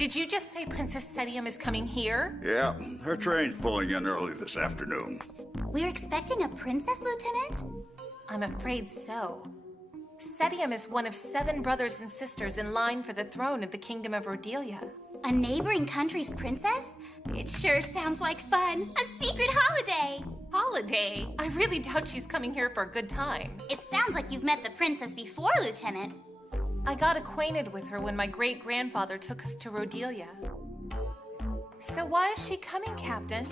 Did you just say Princess Cetium is coming here? Yeah, her train's pulling in early this afternoon. We're expecting a princess, Lieutenant? I'm afraid so. Cetium is one of 7 brothers and sisters in line for the throne of the Kingdom of Rhodelia. A neighboring country's princess? It sure sounds like fun. A secret holiday! Holiday? I really doubt she's coming here for a good time. It sounds like you've met the princess before, Lieutenant. I got acquainted with her when my great-grandfather took us to Rhodelia. So why is she coming, Captain?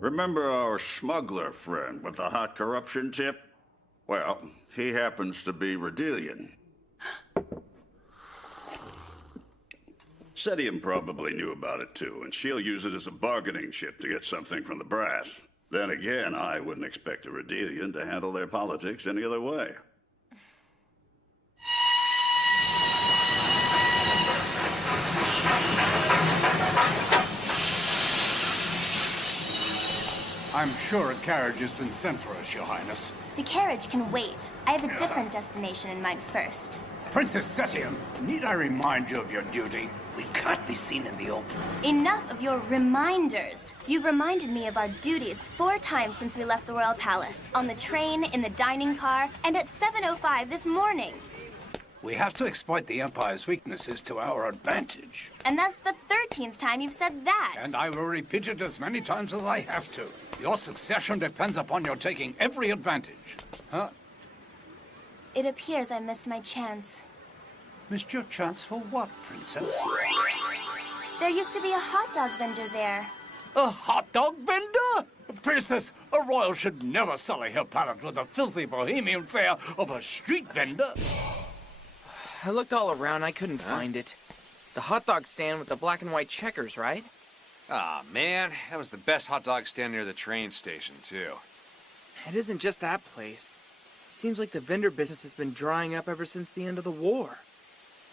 Remember our smuggler friend with the hot corruption tip? Well, he happens to be Rhodelian. Cetium probably knew about it too, and she'll use it as a bargaining chip to get something from the brass. Then again, I wouldn't expect a Rhodelian to handle their politics any other way. I'm sure a carriage has been sent for us, Your Highness. The carriage can wait. I have a different destination in mind first. Princess Cetium, need I remind you of your duty? We can't be seen in the open. Enough of your reminders. You've reminded me of our duties 4 times since we left the Royal Palace. On the train, in the dining car, and at 7:05 this morning. We have to exploit the Empire's weaknesses to our advantage. And that's the 13th time you've said that. And I will repeat it as many times as I have to. Your succession depends upon your taking every advantage. Huh? It appears I missed my chance. Missed your chance for what, Princess? There used to be a hot dog vendor there. A hot dog vendor? Princess, a royal should never sully her palate with the filthy bohemian fare of a street vendor. I looked all around, I couldn't find it. The hot dog stand with the black and white checkers, right? Ah, man, that was the best hot dog stand near the train station, too. It isn't just that place. It seems like the vendor business has been drying up ever since the end of the war.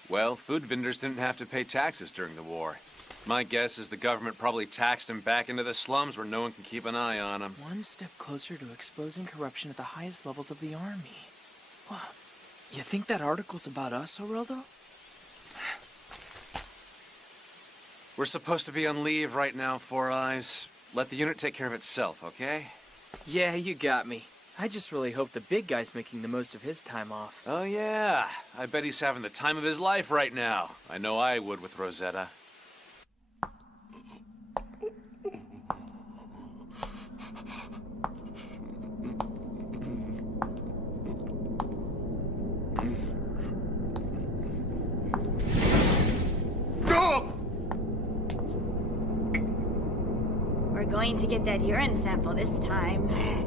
Well, food vendors didn't have to pay taxes during the war. My guess is the government probably taxed them back into the slums where no one can keep an eye on them. One step closer to exposing corruption at the highest levels of the army. What? You think that article's about us, Aureldo? We're supposed to be on leave right now, Four Eyes. Let the unit take care of itself, okay? Yeah, you got me. I just really hope the big guy's making the most of his time off. Oh, yeah. I bet he's having the time of his life right now. I know I would with Rosetta. We're going to get that urine sample this time. Hey!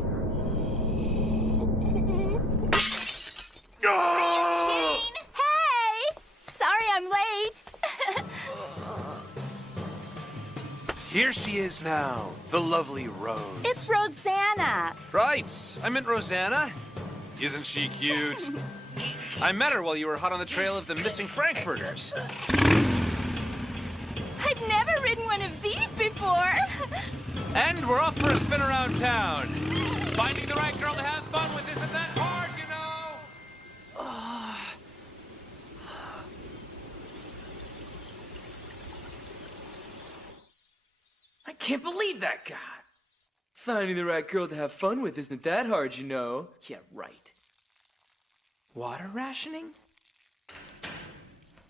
Sorry I'm late. Here she is now, the lovely Rose. It's Rosanna. Right, I meant Rosanna. Isn't she cute? I met her while you were hot on the trail of the missing Frankfurters. I've never ridden one of these before. And we're off for a spin around town. Finding the right girl to have fun with isn't that hard, you know? I can't believe that guy! Finding the right girl to have fun with isn't that hard, you know. Yeah, right. Water rationing?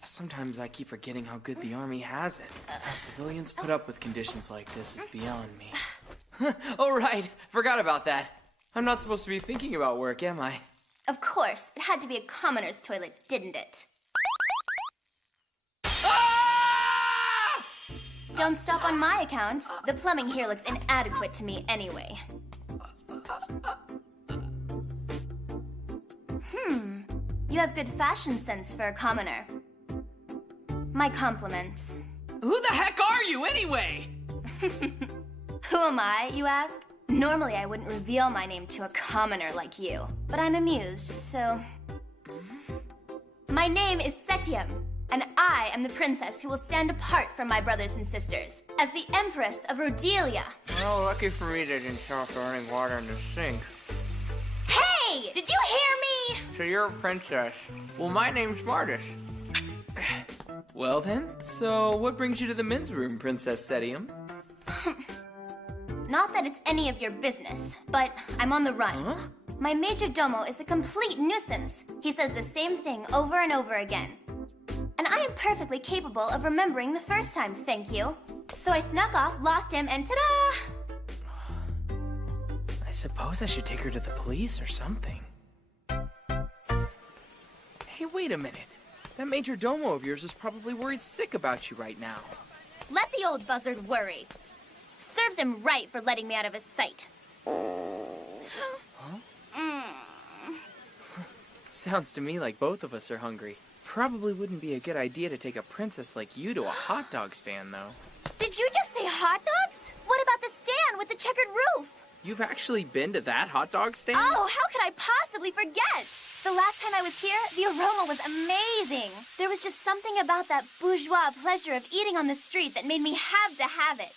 Sometimes I keep forgetting how good the army has it. How civilians put up with conditions like this is beyond me. Oh, right. Forgot about that. I'm not supposed to be thinking about work, am I? Of course, it had to be a commoner's toilet, didn't it? Ah! Don't stop on my account. The plumbing here looks inadequate to me anyway. You have good fashion sense for a commoner. My compliments. Who the heck are you, anyway? Who am I, you ask? Normally I wouldn't reveal my name to a commoner like you, but I'm amused, so... My name is Cetium, and I am the princess who will stand apart from my brothers and sisters as the Empress of Rhodelia. Well, lucky for me they didn't stop running water in the sink. Hey! Did you hear me? So you're a princess. Well, my name's Smartest. Well then, so what brings you to the men's room, Princess Setium? Not that it's any of your business, but I'm on the run. Huh? My major domo is a complete nuisance. He says the same thing over and over again. And I am perfectly capable of remembering the first time, thank you. So I snuck off, lost him, and ta-da! I suppose I should take her to the police or something. Hey, wait a minute. That major domo of yours is probably worried sick about you right now. Let the old buzzard worry. Serves him right for letting me out of his sight. Sounds to me like both of us are hungry. Probably wouldn't be a good idea to take a princess like you to a hot dog stand, though. Did you just say hot dogs? What about the stand with the checkered roof? You've actually been to that hot dog stand? Oh, how could I possibly forget? The last time I was here, the aroma was amazing. There was just something about that bourgeois pleasure of eating on the street that made me have to have it.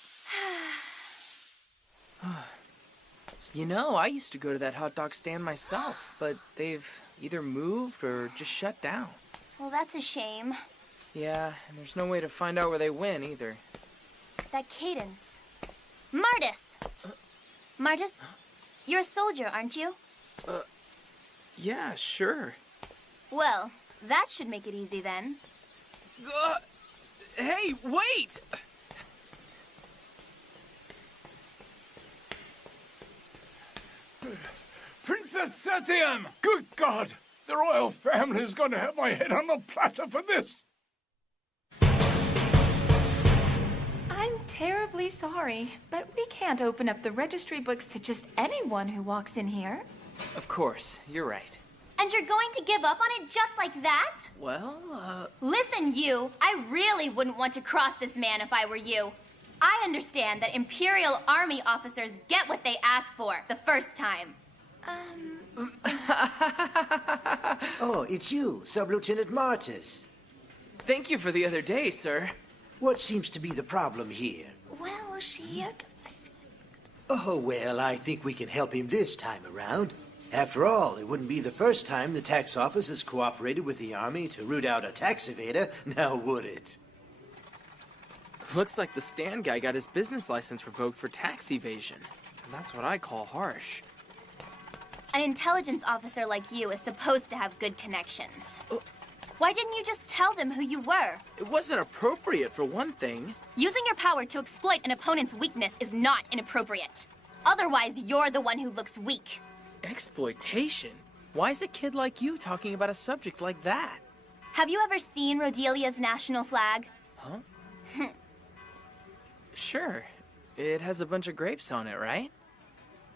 You know, I used to go to that hot dog stand myself, but they've either moved or just shut down. Well, that's a shame. Yeah, and there's no way to find out where they went either. That cadence. Martis! Martis, you're a soldier, aren't you? Yeah, sure. Well, that should make it easy then. Hey, wait! Princess Setium! Good God! The royal family is going to have my head on the platter for this! I'm terribly sorry, but we can't open up the registry books to just anyone who walks in here. Of course, you're right. And you're going to give up on it just like that? Well, Listen, you. I really wouldn't want to cross this man if I were you. I understand that Imperial Army officers get what they ask for the first time. Oh, it's you, Sub-Lieutenant Martis. Thank you for the other day, sir. What seems to be the problem here? Well, she... Oh, well, I think we can help him this time around. After all, it wouldn't be the first time the tax office has cooperated with the Army to root out a tax evader, now would it? Looks like the stand guy got his business license revoked for tax evasion. And that's what I call harsh. An intelligence officer like you is supposed to have good connections. Why didn't you just tell them who you were? It wasn't appropriate, for one thing. Using your power to exploit an opponent's weakness is not inappropriate. Otherwise, you're the one who looks weak. Exploitation? Why is a kid like you talking about a subject like that? Have you ever seen Rodelia's national flag? Huh? Sure. It has a bunch of grapes on it, right?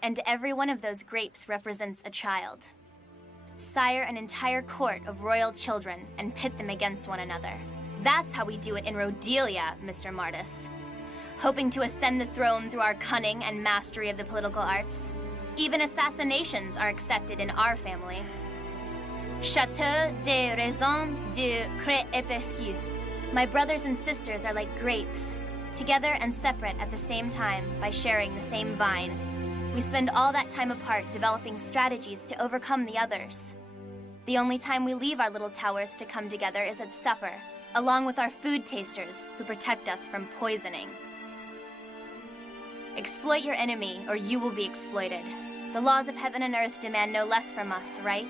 And every one of those grapes represents a child. Sire an entire court of royal children and pit them against one another. That's how we do it in Rodelia, Mr. Martis. Hoping to ascend the throne through our cunning and mastery of the political arts. Even assassinations are accepted in our family. Chateau de raison de crépescu. My brothers and sisters are like grapes, together and separate at the same time by sharing the same vine. We spend all that time apart developing strategies to overcome the others. The only time we leave our little towers to come together is at supper, along with our food tasters who protect us from poisoning. Exploit your enemy, or you will be exploited. The laws of heaven and earth demand no less from us, right?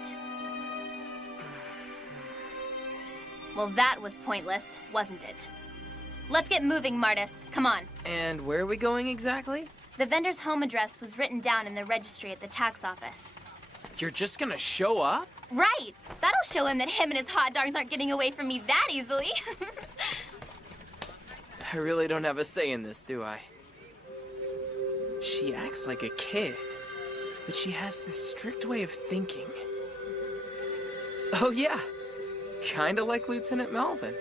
Well, that was pointless, wasn't it? Let's get moving, Martis. Come on. And where are we going exactly? The vendor's home address was written down in the registry at the tax office. You're just gonna show up? Right! That'll show him that him and his hot dogs aren't getting away from me that easily. I really don't have a say in this, do I? She acts like a kid, but she has this strict way of thinking. Oh yeah, kinda like Lieutenant Melvin.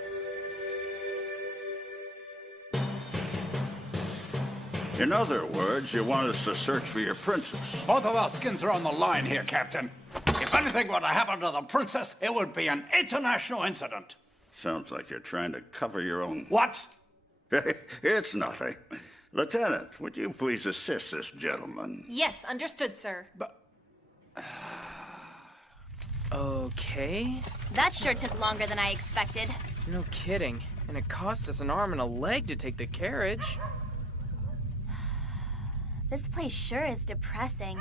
In other words, you want us to search for your princess. Both of our skins are on the line here, Captain. If anything were to happen to the princess, it would be an international incident. Sounds like you're trying to cover your own... What? It's nothing. Lieutenant, would you please assist this gentleman? Yes, understood, sir. Okay. That sure took longer than I expected. No kidding. And it cost us an arm and a leg to take the carriage. This place sure is depressing.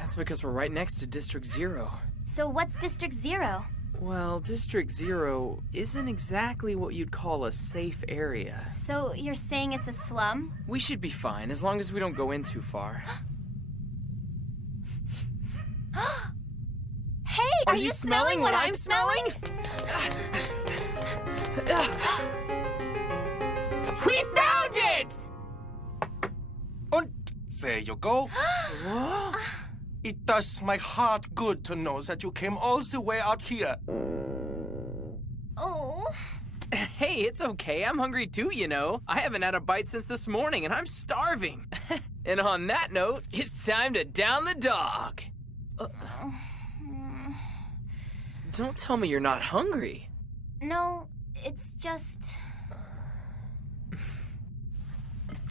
That's because we're right next to District 0. So what's District 0? Well, District 0 isn't exactly what you'd call a safe area. So you're saying it's a slum? We should be fine, as long as we don't go in too far. Hey, are you smelling what I'm smelling? We found it! And there you go. It does my heart good to know that you came all the way out here. Oh. Hey, it's okay. I'm hungry too, you know. I haven't had a bite since this morning, and I'm starving. And on that note, it's time to down the dog. Don't tell me you're not hungry. No, it's just...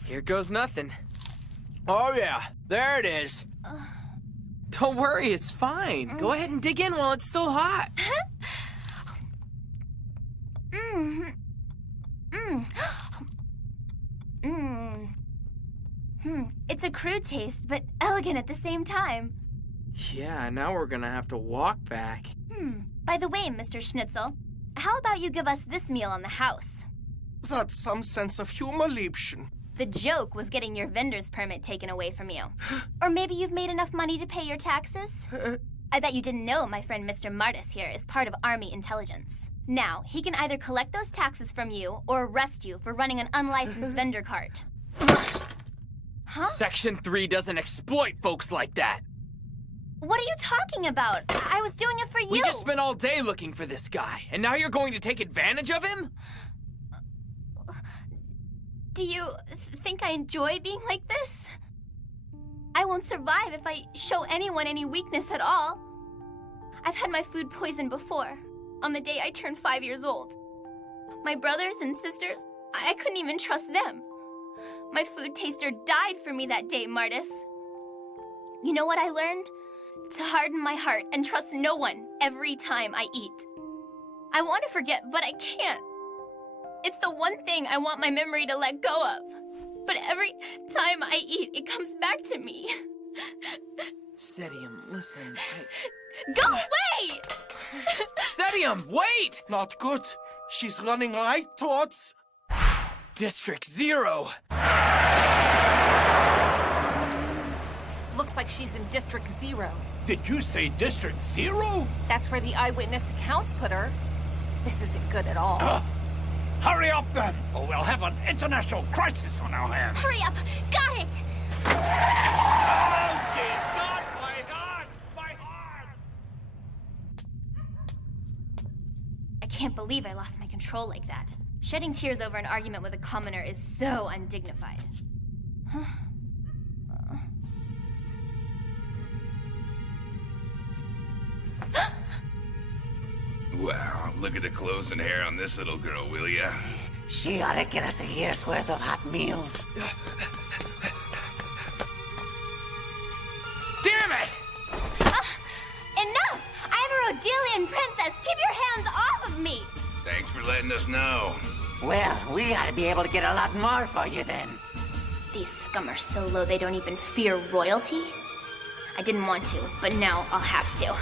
Here goes nothing. Oh yeah, there it is. Don't worry, it's fine. Go ahead and dig in while it's still hot. It's a crude taste, but elegant at the same time. Yeah, now we're gonna have to walk back. By the way, Mr. Schnitzel, how about you give us this meal on the house? That's some sense of humor, Liebchen. The joke was getting your vendor's permit taken away from you. Or maybe you've made enough money to pay your taxes? I bet you didn't know my friend Mr. Martis here is part of Army intelligence. Now, he can either collect those taxes from you or arrest you for running an unlicensed vendor cart. Huh? Section 3 doesn't exploit folks like that. What are you talking about? I was doing it for you. We just spent all day looking for this guy, and now you're going to take advantage of him? Do you think I enjoy being like this? I won't survive if I show anyone any weakness at all. I've had my food poisoned before, on the day I turned 5 years old. My brothers and sisters, I couldn't even trust them. My food taster died for me that day, Martis. You know what I learned? To harden my heart and trust no one every time I eat. I want to forget, but I can't. It's the one thing I want my memory to let go of. But every time I eat, it comes back to me. Sedium, listen, Go away! Sedium, wait! Not good. She's running right towards... District 0! Looks like she's in District 0. Did you say District 0? That's where the eyewitness accounts put her. This isn't good at all. Hurry up then, or we'll have an international crisis on our hands. Hurry up! Got it! Oh, dear God, my heart! My heart! I can't believe I lost my control like that. Shedding tears over an argument with a commoner is so undignified. Wow, look at the clothes and hair on this little girl, will ya? She ought to get us a year's worth of hot meals. Damn it! Enough! I'm a Rodelian princess! Keep your hands off of me! Thanks for letting us know. Well, we ought to be able to get a lot more for you then. These scum are so low they don't even fear royalty. I didn't want to, but now I'll have to.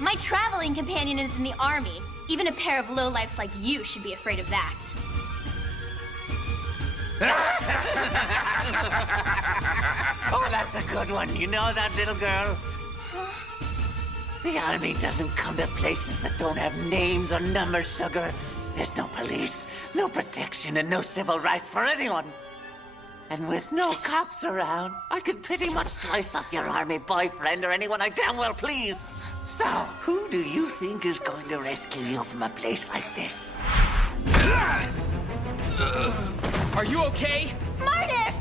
My traveling companion is in the army. Even a pair of lowlifes like you should be afraid of that. Oh, that's a good one. You know that, little girl? The army doesn't come to places that don't have names or numbers, sugar. There's no police, no protection, and no civil rights for anyone. And with no cops around, I could pretty much slice up your army boyfriend or anyone I damn well please. So, who do you think is going to rescue you from a place like this? Are you okay? Martis!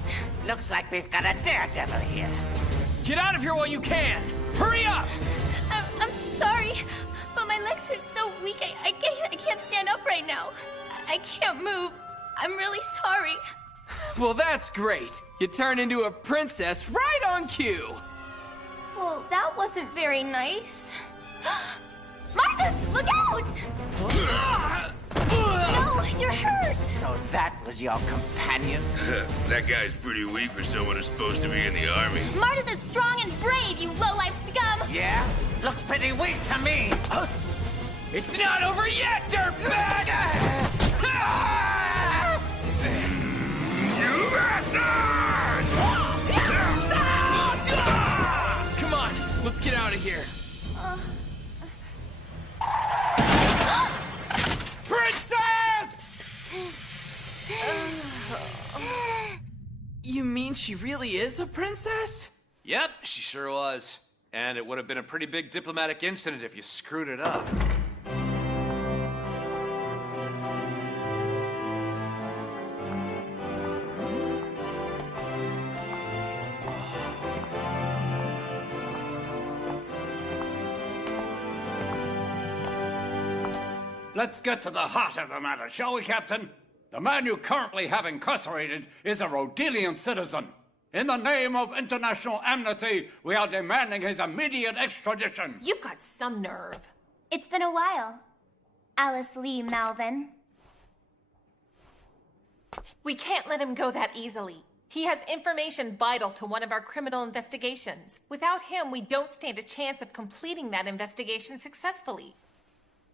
Looks like we've got a daredevil here. Get out of here while you can! Hurry up! I'm sorry, but my legs are so weak. I can't stand up right now. I can't move. I'm really sorry. Well, that's great. You turned into a princess right on cue. Well, that wasn't very nice. Martis, look out! Ow! You're hurt! So that was your companion? That guy's pretty weak for someone who's supposed to be in the army. Marta's is strong and brave, you low-life scum! Yeah? Looks pretty weak to me. It's not over yet, dirtbag! You bastard! Come on, let's get out of here. Princess! You mean she really is a princess? Yep, she sure was. And it would have been a pretty big diplomatic incident if you screwed it up. Let's get to the heart of the matter, shall we, Captain? The man you currently have incarcerated is a Rodelian citizen. In the name of international amnesty, we are demanding his immediate extradition. You've got some nerve. It's been a while. Alice Lee Malvin. We can't let him go that easily. He has information vital to one of our criminal investigations. Without him, we don't stand a chance of completing that investigation successfully.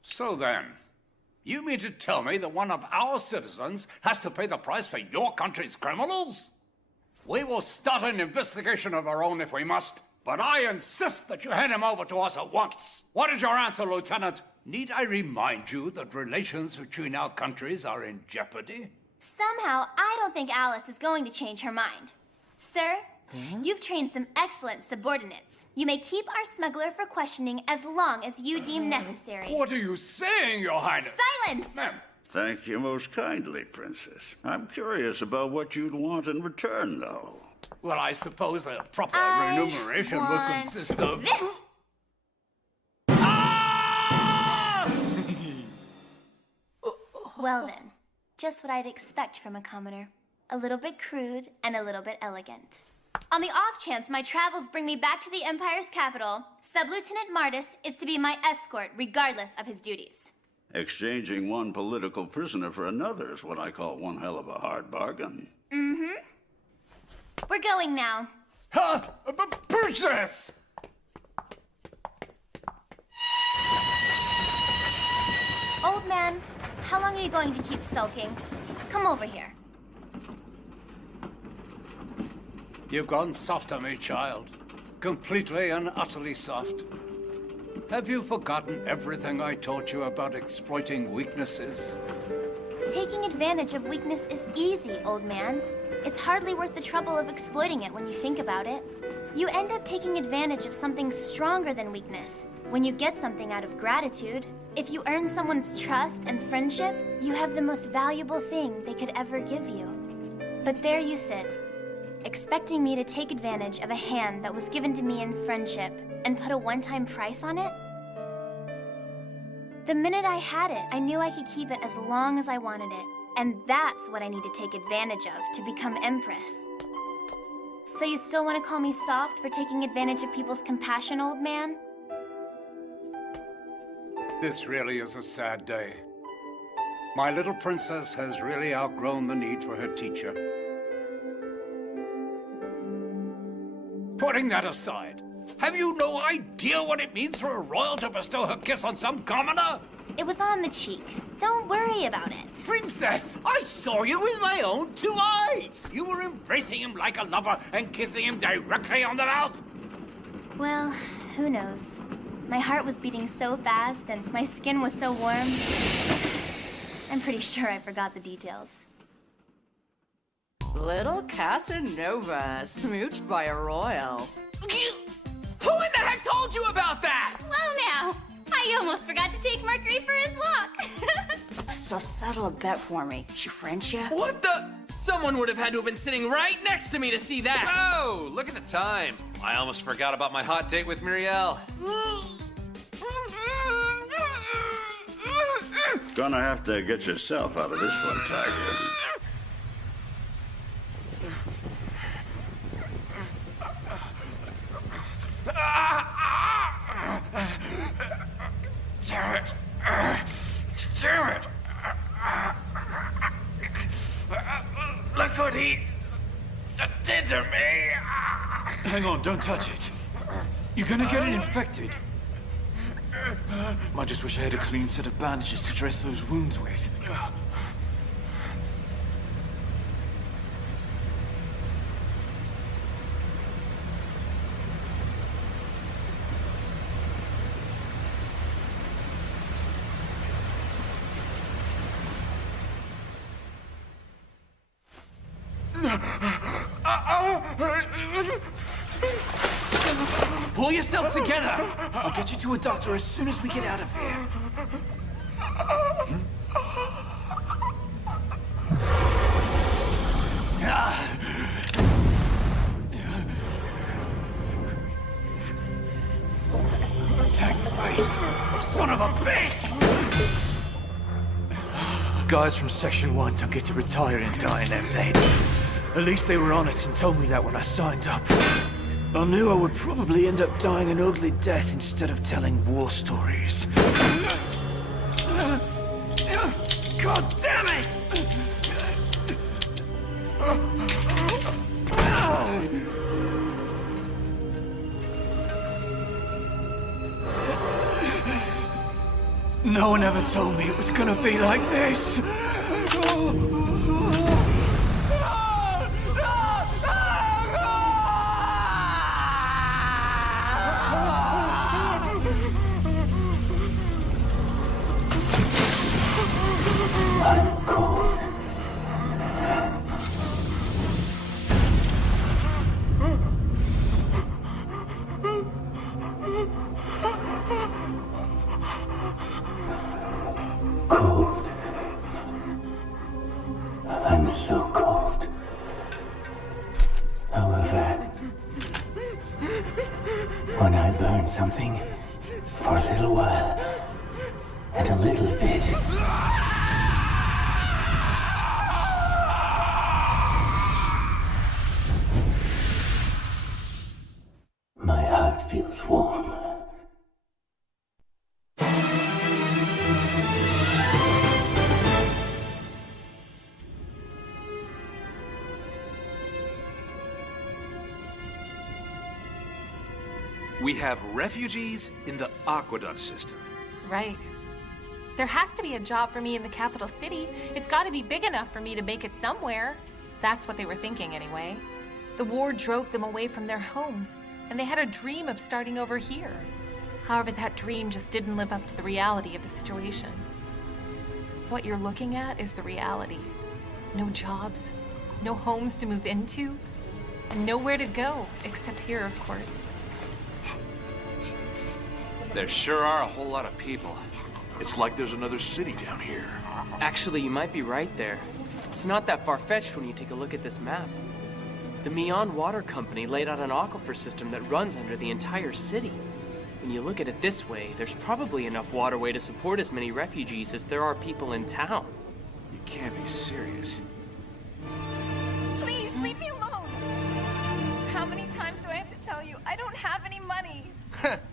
So then, you mean to tell me that one of our citizens has to pay the price for your country's criminals? We will start an investigation of our own if we must, but I insist that you hand him over to us at once. What is your answer, Lieutenant? Need I remind you that relations between our countries are in jeopardy? Somehow, I don't think Alice is going to change her mind. Sir, you've trained some excellent subordinates. You may keep our smuggler for questioning as long as you deem necessary. What are you saying, Your Highness? Silence! Ma'am. Thank you most kindly, Princess. I'm curious about what you'd want in return, though. Well, I suppose the proper remuneration would want consist of... this. Well then, just what I'd expect from a commoner. A little bit crude and a little bit elegant. On the off chance my travels bring me back to the Empire's capital, Sub-Lieutenant Martis is to be my escort regardless of his duties. Exchanging one political prisoner for another is what I call one hell of a hard bargain. Mm-hmm. We're going now. Huh? Princess! Old man, how long are you going to keep sulking? Come over here. You've gone soft on me, child. Completely and utterly soft. Have you forgotten everything I taught you about exploiting weaknesses? Taking advantage of weakness is easy, old man. It's hardly worth the trouble of exploiting it when you think about it. You end up taking advantage of something stronger than weakness. When you get something out of gratitude, if you earn someone's trust and friendship, you have the most valuable thing they could ever give you. But there you sit, expecting me to take advantage of a hand that was given to me in friendship and put a one-time price on it? The minute I had it, I knew I could keep it as long as I wanted it. And that's what I need to take advantage of to become Empress. So you still want to call me soft for taking advantage of people's compassion, old man? This really is a sad day. My little princess has really outgrown the need for her teacher. Putting that aside, have you no idea what it means for a royal to bestow her kiss on some commoner? It was on the cheek. Don't worry about it. Princess, I saw you with my own two eyes. You were embracing him like a lover and kissing him directly on the mouth. Well, who knows? My heart was beating so fast and my skin was so warm. I'm pretty sure I forgot the details. Little Casanova, smooched by a royal. Who in the heck told you about that? Well now, I almost forgot to take Mercury for his walk. So settle a bet for me. She French ya? What the? Someone would have had to have been sitting right next to me to see that. Oh, look at the time. I almost forgot about my hot date with Muriel. Gonna have to get yourself out of this one, Tiger. Damn it! Damn it! could he did to me? Hang on, don't touch it. You're gonna get it infected. I just wish I had a clean set of bandages to dress those wounds with. Pull yourself together! I'll get you to a doctor as soon as we get out of here. Tank-faced son of a bitch! Guys from Section 1 don't get to retire and die in their beds. At least they were honest and told me that when I signed up. I knew I would probably end up dying an ugly death instead of telling war stories. God damn it! No one ever told me it was gonna be like this. I'm cold. Cold. I'm so cold. However, when I burn something for a little while, and a little bit, my heart feels warm. We have refugees in the aqueduct system. Right. There has to be a job for me in the capital city. It's got to be big enough for me to make it somewhere. That's what they were thinking anyway. The war drove them away from their homes, and they had a dream of starting over here. However, that dream just didn't live up to the reality of the situation. What you're looking at is the reality. No jobs, no homes to move into, and nowhere to go, except here, of course. There sure are a whole lot of people. It's like there's another city down here. Actually, you might be right there. It's not that far-fetched when you take a look at this map. The Mion Water Company laid out an aquifer system that runs under the entire city. When you look at it this way, there's probably enough waterway to support as many refugees as there are people in town. You can't be serious. Please, leave me alone! How many times do I have to tell you? I don't have any money!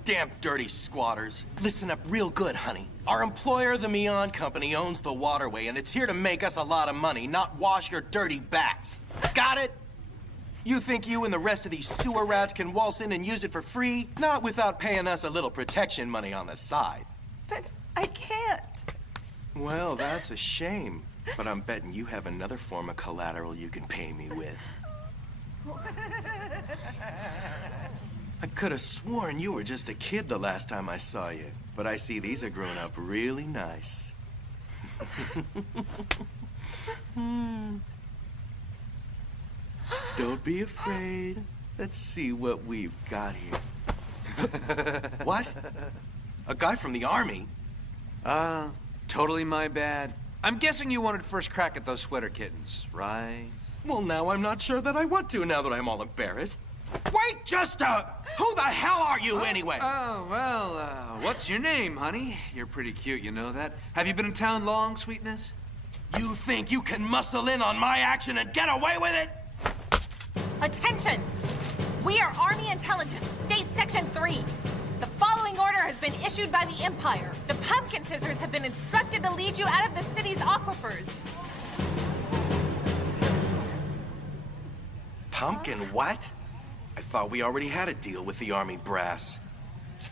Damn dirty squatters. Listen up real good, honey. Our employer, the Mion Company, owns the waterway, and it's here to make us a lot of money, not wash your dirty backs. Got it? You think you and the rest of these sewer rats can waltz in and use it for free? Not without paying us a little protection money on the side. But I can't. Well, that's a shame. But I'm betting you have another form of collateral you can pay me with. I could have sworn you were just a kid the last time I saw you, but I see these are grown up really nice. Don't be afraid. Let's see what we've got here. What? A guy from the army? Totally my bad. I'm guessing you wanted first crack at those sweater kittens, right? Well, now I'm not sure that I want to, now that I'm all embarrassed. Wait just a... Who the hell are you, anyway? Oh, well, what's your name, honey? You're pretty cute, you know that. Have you been in town long, sweetness? You think you can muscle in on my action and get away with it? Attention! We are Army Intelligence, State Section 3. The following order has been issued by the Empire. The Pumpkin Scissors have been instructed to lead you out of the city's aquifers. Pumpkin what? I thought we already had a deal with the Army brass.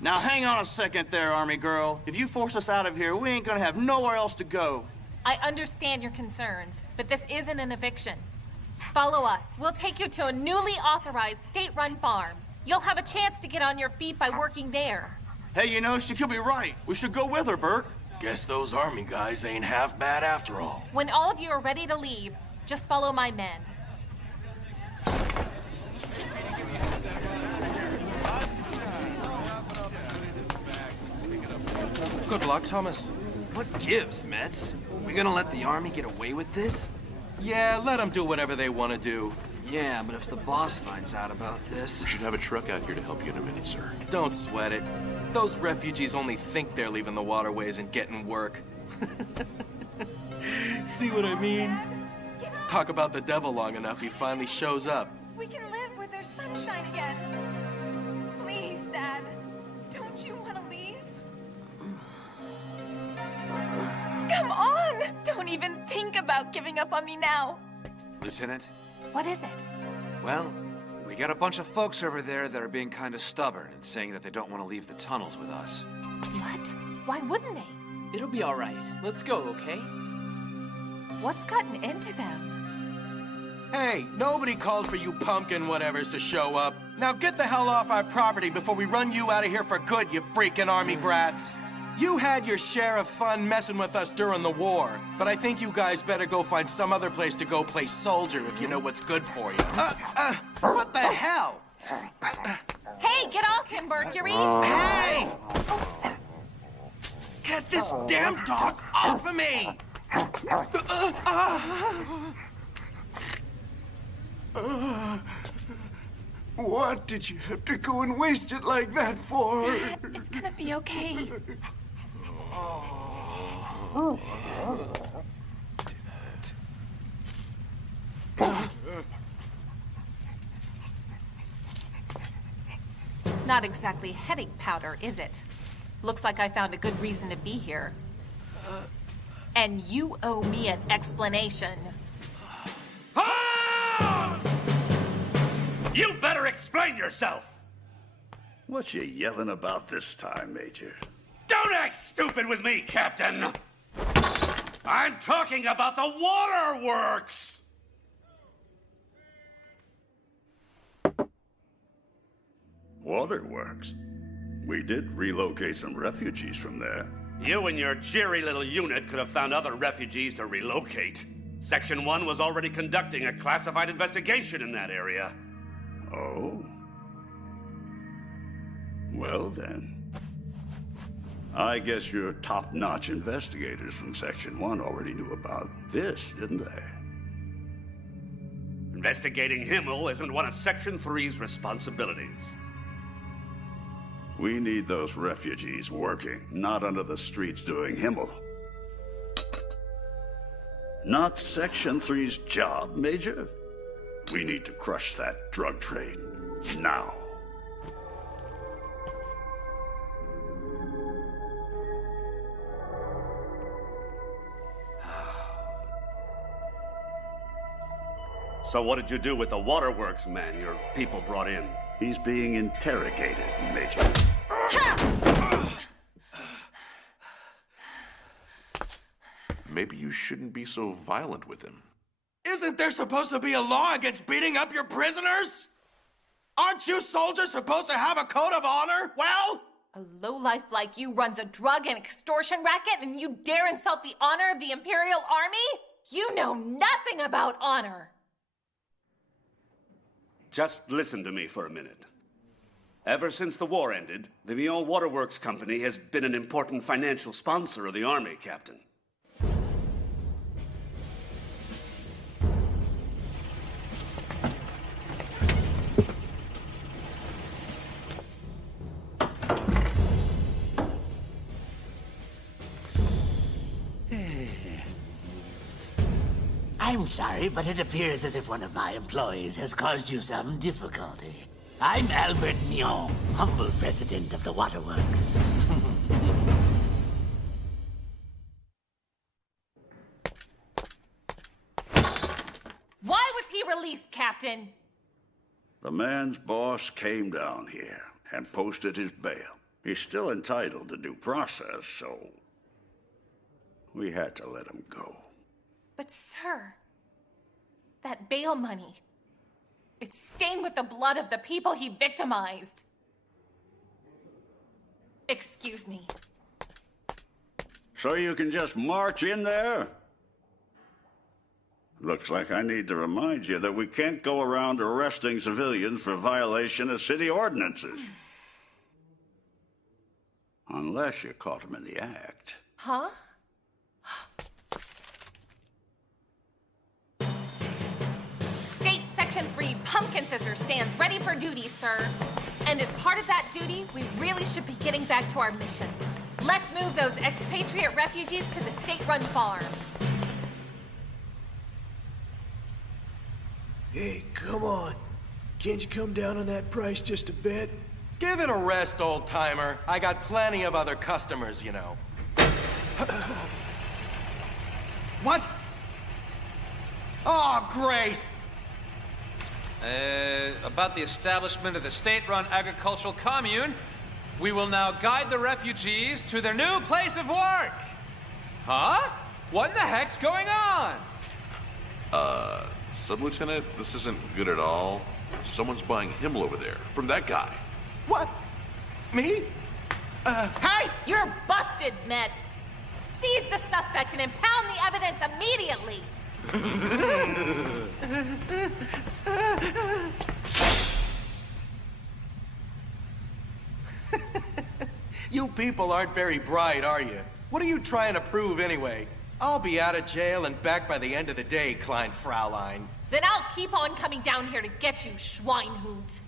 Now hang on a second there, Army girl. If you force us out of here, we ain't gonna have nowhere else to go. I understand your concerns, but this isn't an eviction. Follow us. We'll take you to a newly authorized state-run farm. You'll have a chance to get on your feet by working there. Hey, you know, she could be right. We should go with her, Bert. Guess those Army guys ain't half bad after all. When all of you are ready to leave, just follow my men. Good luck, Thomas. What gives, Mets? We gonna let the Army get away with this? Yeah, let them do whatever they want to do. Yeah, but if the boss finds out about this... We should have a truck out here to help you in a minute, sir. Don't sweat it. Those refugees only think they're leaving the waterways and getting work. See what I mean? Talk about the devil long enough, he finally shows up. We can live with their sunshine again. Please, Dad. Don't you want to leave? Come on! Don't even think about giving up on me now. Lieutenant? What is it? Well, we got a bunch of folks over there that are being kind of stubborn and saying that they don't want to leave the tunnels with us. What? Why wouldn't they? It'll be all right. Let's go, okay? What's gotten into them? Hey, nobody called for you pumpkin whatevers to show up. Now get the hell off our property before we run you out of here for good, you freaking Army brats. You had your share of fun messing with us during the war, but I think you guys better go find some other place to go play soldier if you know what's good for you. What the hell? Hey, get off him, Mercury! Hey! Get this damn dog off of me! What did you have to go and waste it like that for? Dad, it's gonna be okay. Not exactly headache powder, is it? Looks like I found a good reason to be here. And you owe me an explanation. You better explain yourself! What you yelling about this time, Major? Don't act stupid with me, Captain! I'm talking about the waterworks! Waterworks? We did relocate some refugees from there. You and your cheery little unit could have found other refugees to relocate. Section 1 was already conducting a classified investigation in that area. Oh? Well then. I guess your top-notch investigators from Section 1 already knew about this, didn't they? Investigating Himmel isn't one of Section 3's responsibilities. We need those refugees working, not under the streets doing Himmel. Not Section 3's job, Major. We need to crush that drug trade. Now. So what did you do with the waterworks man your people brought in? He's being interrogated, Major. Maybe you shouldn't be so violent with him. Isn't there supposed to be a law against beating up your prisoners? Aren't you soldiers supposed to have a code of honor? Well? A lowlife like you runs a drug and extortion racket, and you dare insult the honor of the Imperial Army? You know nothing about honor! Just listen to me for a minute. Ever since the war ended, the Mion Waterworks Company has been an important financial sponsor of the Army, Captain. I'm sorry, but it appears as if one of my employees has caused you some difficulty. I'm Albert Mion, humble president of the Waterworks. Why was he released, Captain? The man's boss came down here and posted his bail. He's still entitled to due process, so we had to let him go. But sir, that bail money, it's stained with the blood of the people he victimized. Excuse me. So you can just march in there? Looks like I need to remind you that we can't go around arresting civilians for violation of city ordinances. Unless you caught them in the act. Huh? State Section 3 Pumpkin Scissor stands ready for duty, sir. And as part of that duty, we really should be getting back to our mission. Let's move those expatriate refugees to the state-run farm. Hey, come on. Can't you come down on that price just a bit? Give it a rest, old-timer. I got plenty of other customers, you know. What? Oh, great! About the establishment of the state-run agricultural commune, we will now guide the refugees to their new place of work. Huh? What in the heck's going on? Sub-Lieutenant, this isn't good at all. Someone's buying Himmel over there, from that guy. What? Me? Hey, you're busted, Metz. Seize the suspect and impound the evidence immediately. You people aren't very bright, are you? What are you trying to prove anyway? I'll be out of jail and back by the end of the day, Klein Fraulein. Then I'll keep on coming down here to get you, Schweinhund.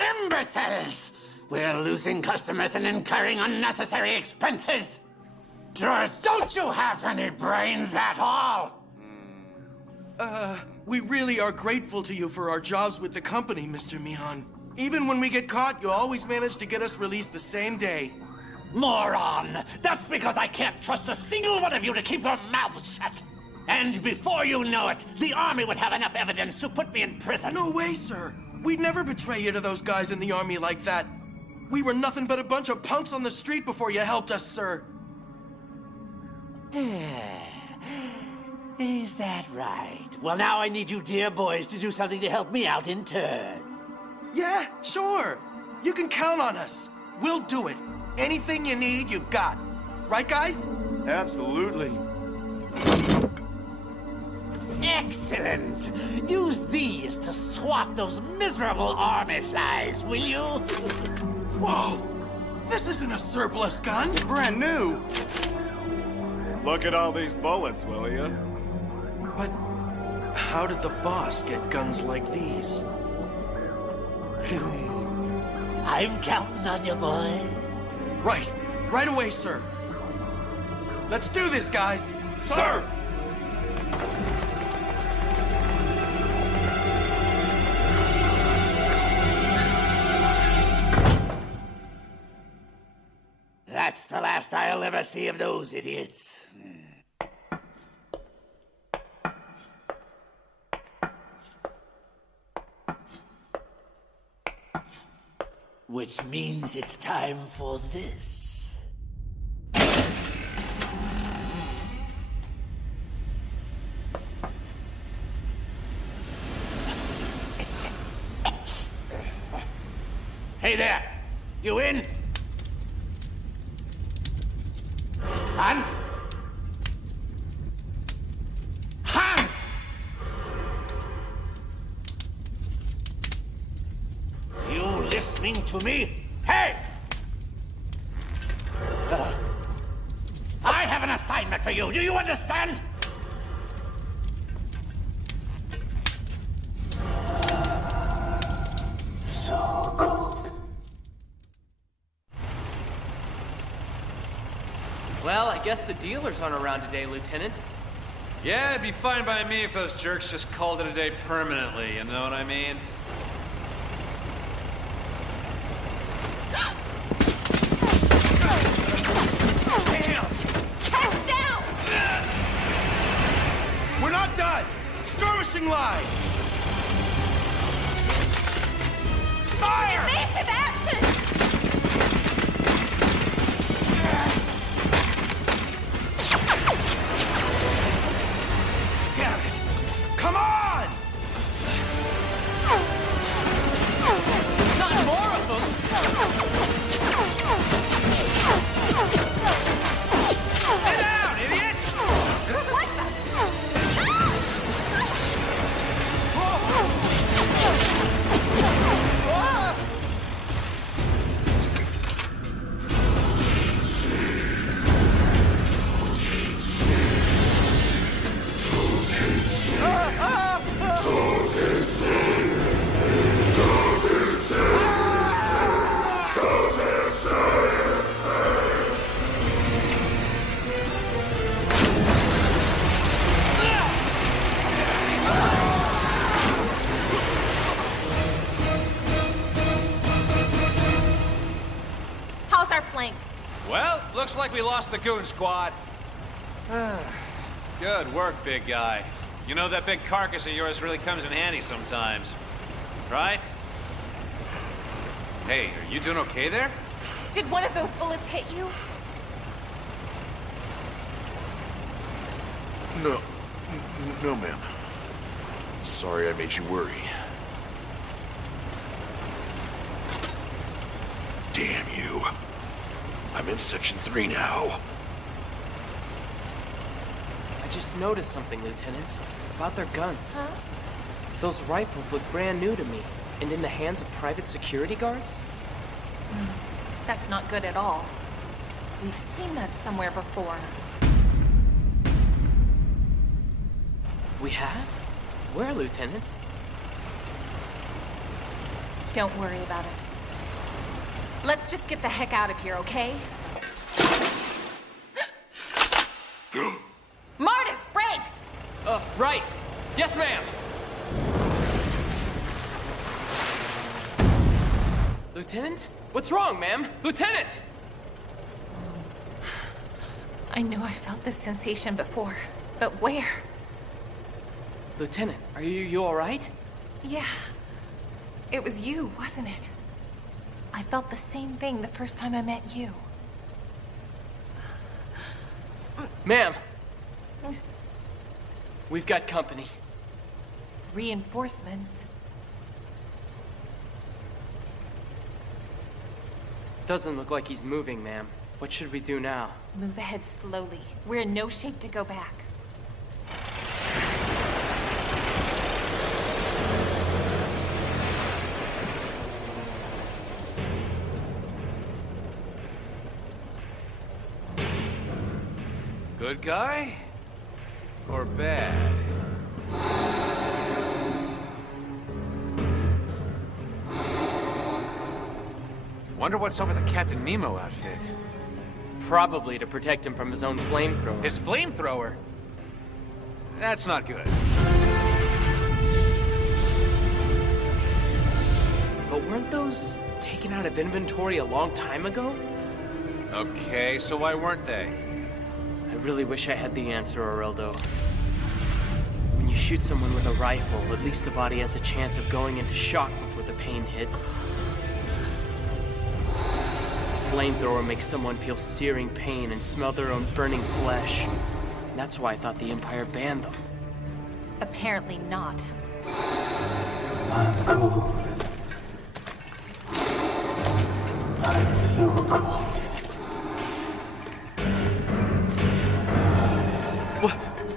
Imbeciles! We're losing customers and incurring unnecessary expenses. Don't you have any brains at all? We really are grateful to you for our jobs with the company, Mr. Mion. Even when we get caught, you always manage to get us released the same day. Moron! That's because I can't trust a single one of you to keep your mouths shut. And before you know it, the army would have enough evidence to put me in prison. No way, sir. We'd never betray you to those guys in the army like that. We were nothing but a bunch of punks on the street before you helped us, sir. Is that right? Well, now I need you dear boys to do something to help me out in turn. Yeah, sure. You can count on us. We'll do it. Anything you need, you've got. Right, guys? Absolutely. Excellent. Use these to swat those miserable army flies, will you? Whoa! This isn't a surplus gun. Brand new. Look at all these bullets, will you? But how did the boss get guns like these? I'm counting on you, boys. Right. Right away, sir. Let's do this, guys. Sir! That's the last I'll ever see of those idiots. Which means it's time for this. Hey there! You in? Hans? Hans! You listening to me? Hey! I have an assignment for you. Do you understand? guess the dealers aren't around today, Lieutenant. Yeah, it'd be fine by me if those jerks just called it a day permanently, you know what I mean? Damn! Heads down! We're not done! Skirmishing line! Fire! Evasive action! Damn it! Come on! Not more of them! Sit down, idiot! What the? How's our flank? Well, looks like we lost the goon squad. Good work, big guy. You know that big carcass of yours really comes in handy sometimes. Right? Hey, are you doing okay there? Did one of those bullets hit you? No, ma'am. Sorry I made you worry. Damn you. I'm in Section 3 now. I just noticed something, Lieutenant. About their guns. Huh? Those rifles look brand new to me. And in the hands of private security guards? That's not good at all. We've seen that somewhere before. We have? Where, Lieutenant? Don't worry about it. Let's just get the heck out of here, okay? Martis, brakes! Right! Yes, ma'am! Lieutenant? What's wrong, ma'am? Lieutenant! I knew I felt this sensation before, but where? Lieutenant, are you all right? Yeah. It was you, wasn't it? I felt the same thing the first time I met you. Ma'am! We've got company. Reinforcements? Doesn't look like he's moving, ma'am. What should we do now? Move ahead slowly. We're in no shape to go back. Good guy? Or bad? Wonder what's up with the Captain Nemo outfit. Probably to protect him from his own flamethrower. His flamethrower? That's not good. But weren't those taken out of inventory a long time ago? Okay, so why weren't they? I really wish I had the answer, Arildo. When you shoot someone with a rifle, at least the body has a chance of going into shock before the pain hits. Flamethrower makes someone feel searing pain and smell their own burning flesh. And that's why I thought the Empire banned them. Apparently not. I'm cold. I'm so cold.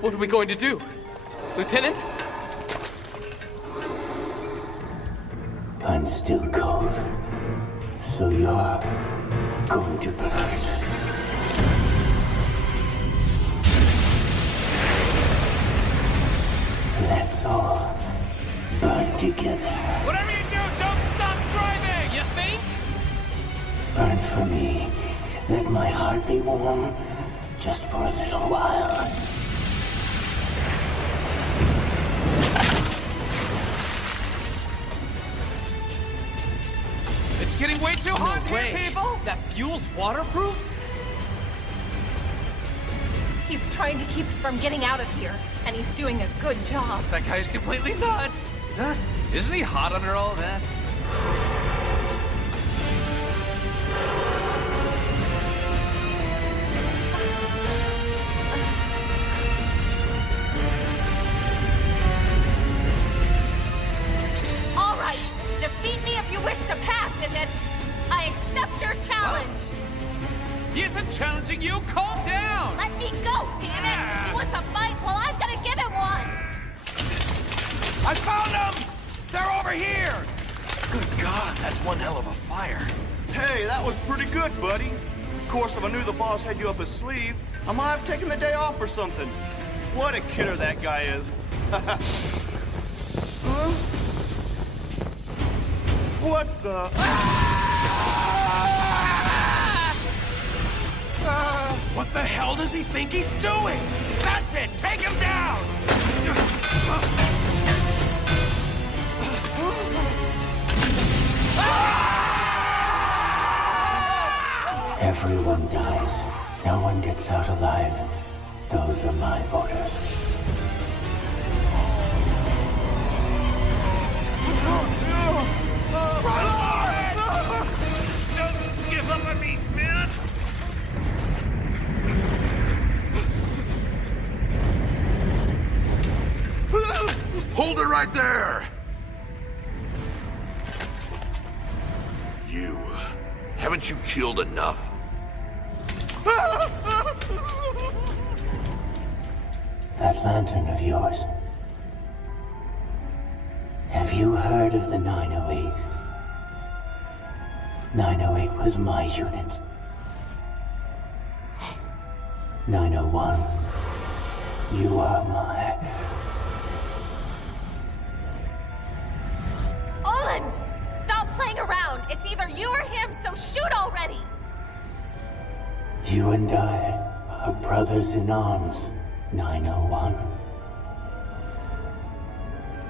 What are we going to do? Lieutenant? I'm still cold. So you're going to burn. Let's all burn together. Whatever you do, don't stop driving, you think? Burn for me. Let my heart be warm, just for a little while. It's getting way too hot here, people! That fuel's waterproof? He's trying to keep us from getting out of here, and he's doing a good job. That guy's completely nuts! Huh? Isn't he hot under all that? All right, defeat me if you wish to pass, is it? I accept your challenge. He isn't challenging you! Calm down! Let me go, damn it! He wants a fight, well, I'm gonna give him one! I found them! They're over here! Good God, that's one hell of a fire. Hey, that was pretty good, buddy. Of course, if I knew the boss had you up his sleeve, I might have taken the day off or something. What a kidder that guy is. Huh? What the? What the hell does he think he's doing? That's it! Take him down! Everyone dies. No one gets out alive. Those are my orders. Don't give up on me, man! Hold it right there! You... haven't you killed enough? That lantern of yours. Have you heard of the 908? 908 was my unit. 901. You are my... Oland! Stop playing around! It's either you or him, so shoot already! You and I are brothers in arms, 901.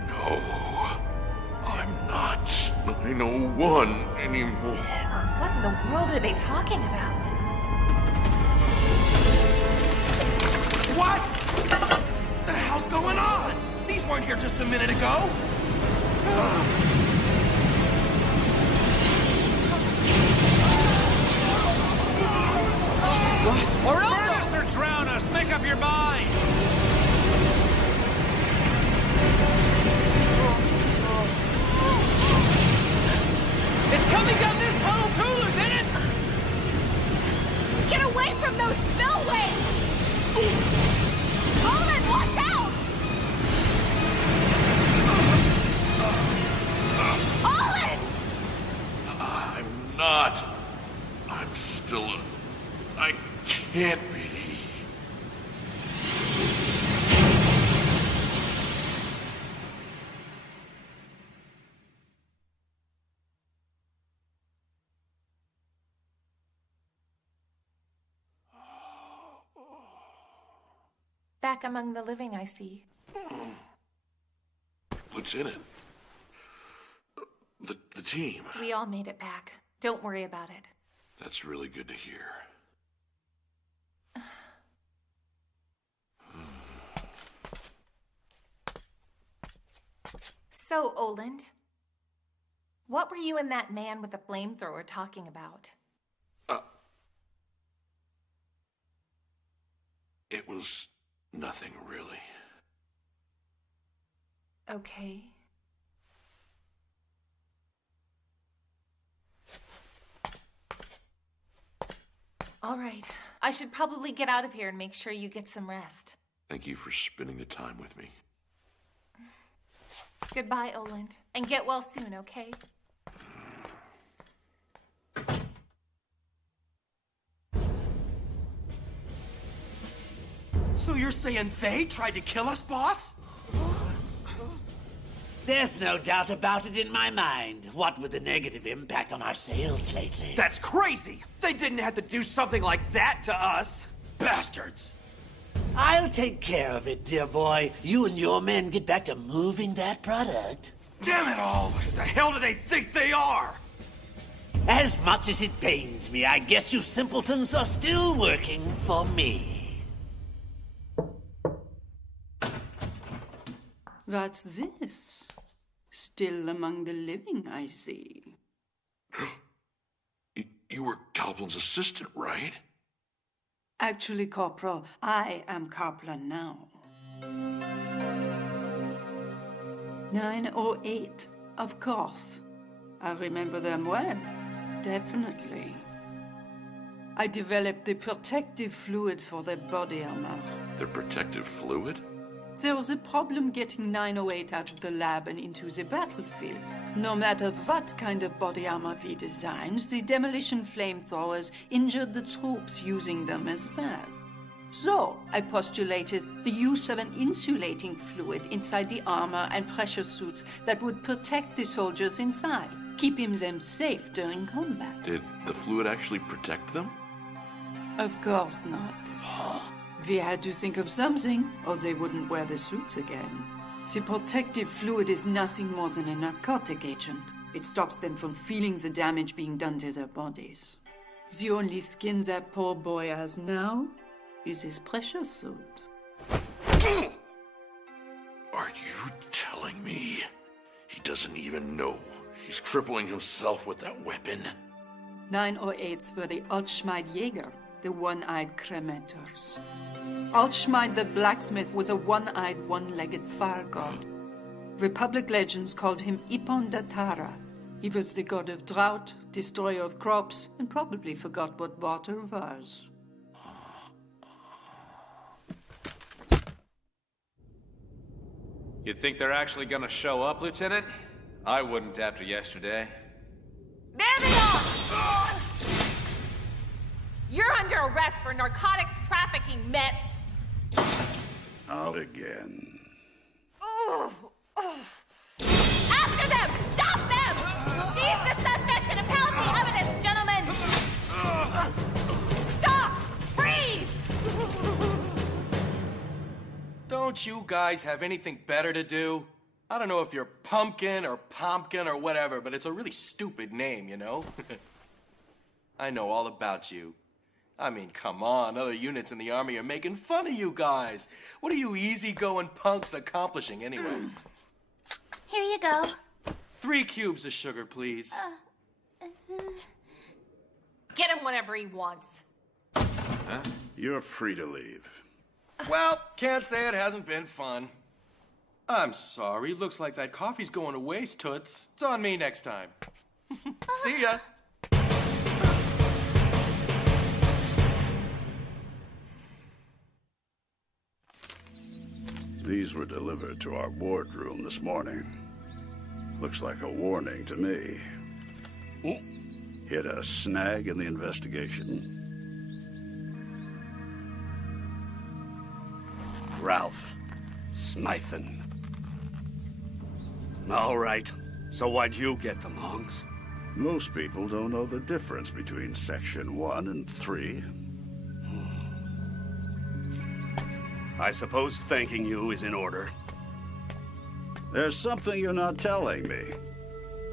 No, I'm not 901 anymore. What in the world are they talking about? What? The hell's going on? These weren't here just a minute ago. Or burn us or drown us! Make up your mind! It's coming down this tunnel too, Lieutenant! Get away from those spillways! Oland, watch out! Oland! I'm not. I'm still... I can't be. Back among the living, I see. Lieutenant. The team. We all made it back. Don't worry about it. That's really good to hear. So, Oland, what were you and that man with the flamethrower talking about? It was nothing, really. Okay. All right. I should probably get out of here and make sure you get some rest. Thank you for spending the time with me. Goodbye, Oland. And get well soon, okay? So you're saying they tried to kill us, boss? There's no doubt about it in my mind. What with the negative impact on our sales lately? That's crazy! They didn't have to do something like that to us! bastards! I'll take care of it, dear boy. You and your men get back to moving that product. Damn it all! Who the hell do they think they are? As much as it pains me, I guess you simpletons are still working for me. What's this? Still among the living, I see. You were Calplin's assistant, right? Actually, Corporal, I am Kaplan now. 908, of course. I remember them well, definitely. I developed the protective fluid for their body armor. The protective fluid? There was a problem getting 908 out of the lab and into the battlefield. No matter what kind of body armor we designed, the demolition flamethrowers injured the troops using them as well. So, I postulated the use of an insulating fluid inside the armor and pressure suits that would protect the soldiers inside, keeping them safe during combat. Did the fluid actually protect them? Of course not. We had to think of something, or they wouldn't wear the suits again. The protective fluid is nothing more than a narcotic agent. It stops them from feeling the damage being done to their bodies. The only skin that poor boy has now is his pressure suit. Are you telling me he doesn't even know he's crippling himself with that weapon? 908s were the Altschmied Jäger, the one-eyed cremators. Altschmied the blacksmith was a one-eyed, one-legged fire god. Republic legends called him Ipon Datara. He was the god of drought, destroyer of crops, and probably forgot what water was. You think they're actually gonna show up, Lieutenant? I wouldn't after yesterday. There they are! You're under arrest for narcotics trafficking, Mets! Out again. After them! Stop them! Seize the suspects and impound the evidence, gentlemen! Stop! Freeze! Don't you guys have anything better to do? I don't know if you're Pumpkin or Pompkin or whatever, but it's a really stupid name, you know? I know all about you. I mean, come on, other units in the army are making fun of you guys. What are you easygoing punks accomplishing anyway? Here you go. 3 cubes of sugar, please. Get him whatever he wants. Huh? You're free to leave. Well, can't say it hasn't been fun. I'm sorry, looks like that coffee's going to waste, Toots. It's on me next time. See ya. These were delivered to our wardroom this morning. Looks like a warning to me. Hit a snag in the investigation. Ralph Smythen. All right. So why'd you get them, Monks? Most people don't know the difference between Section 1 and 3. I suppose thanking you is in order. There's something you're not telling me.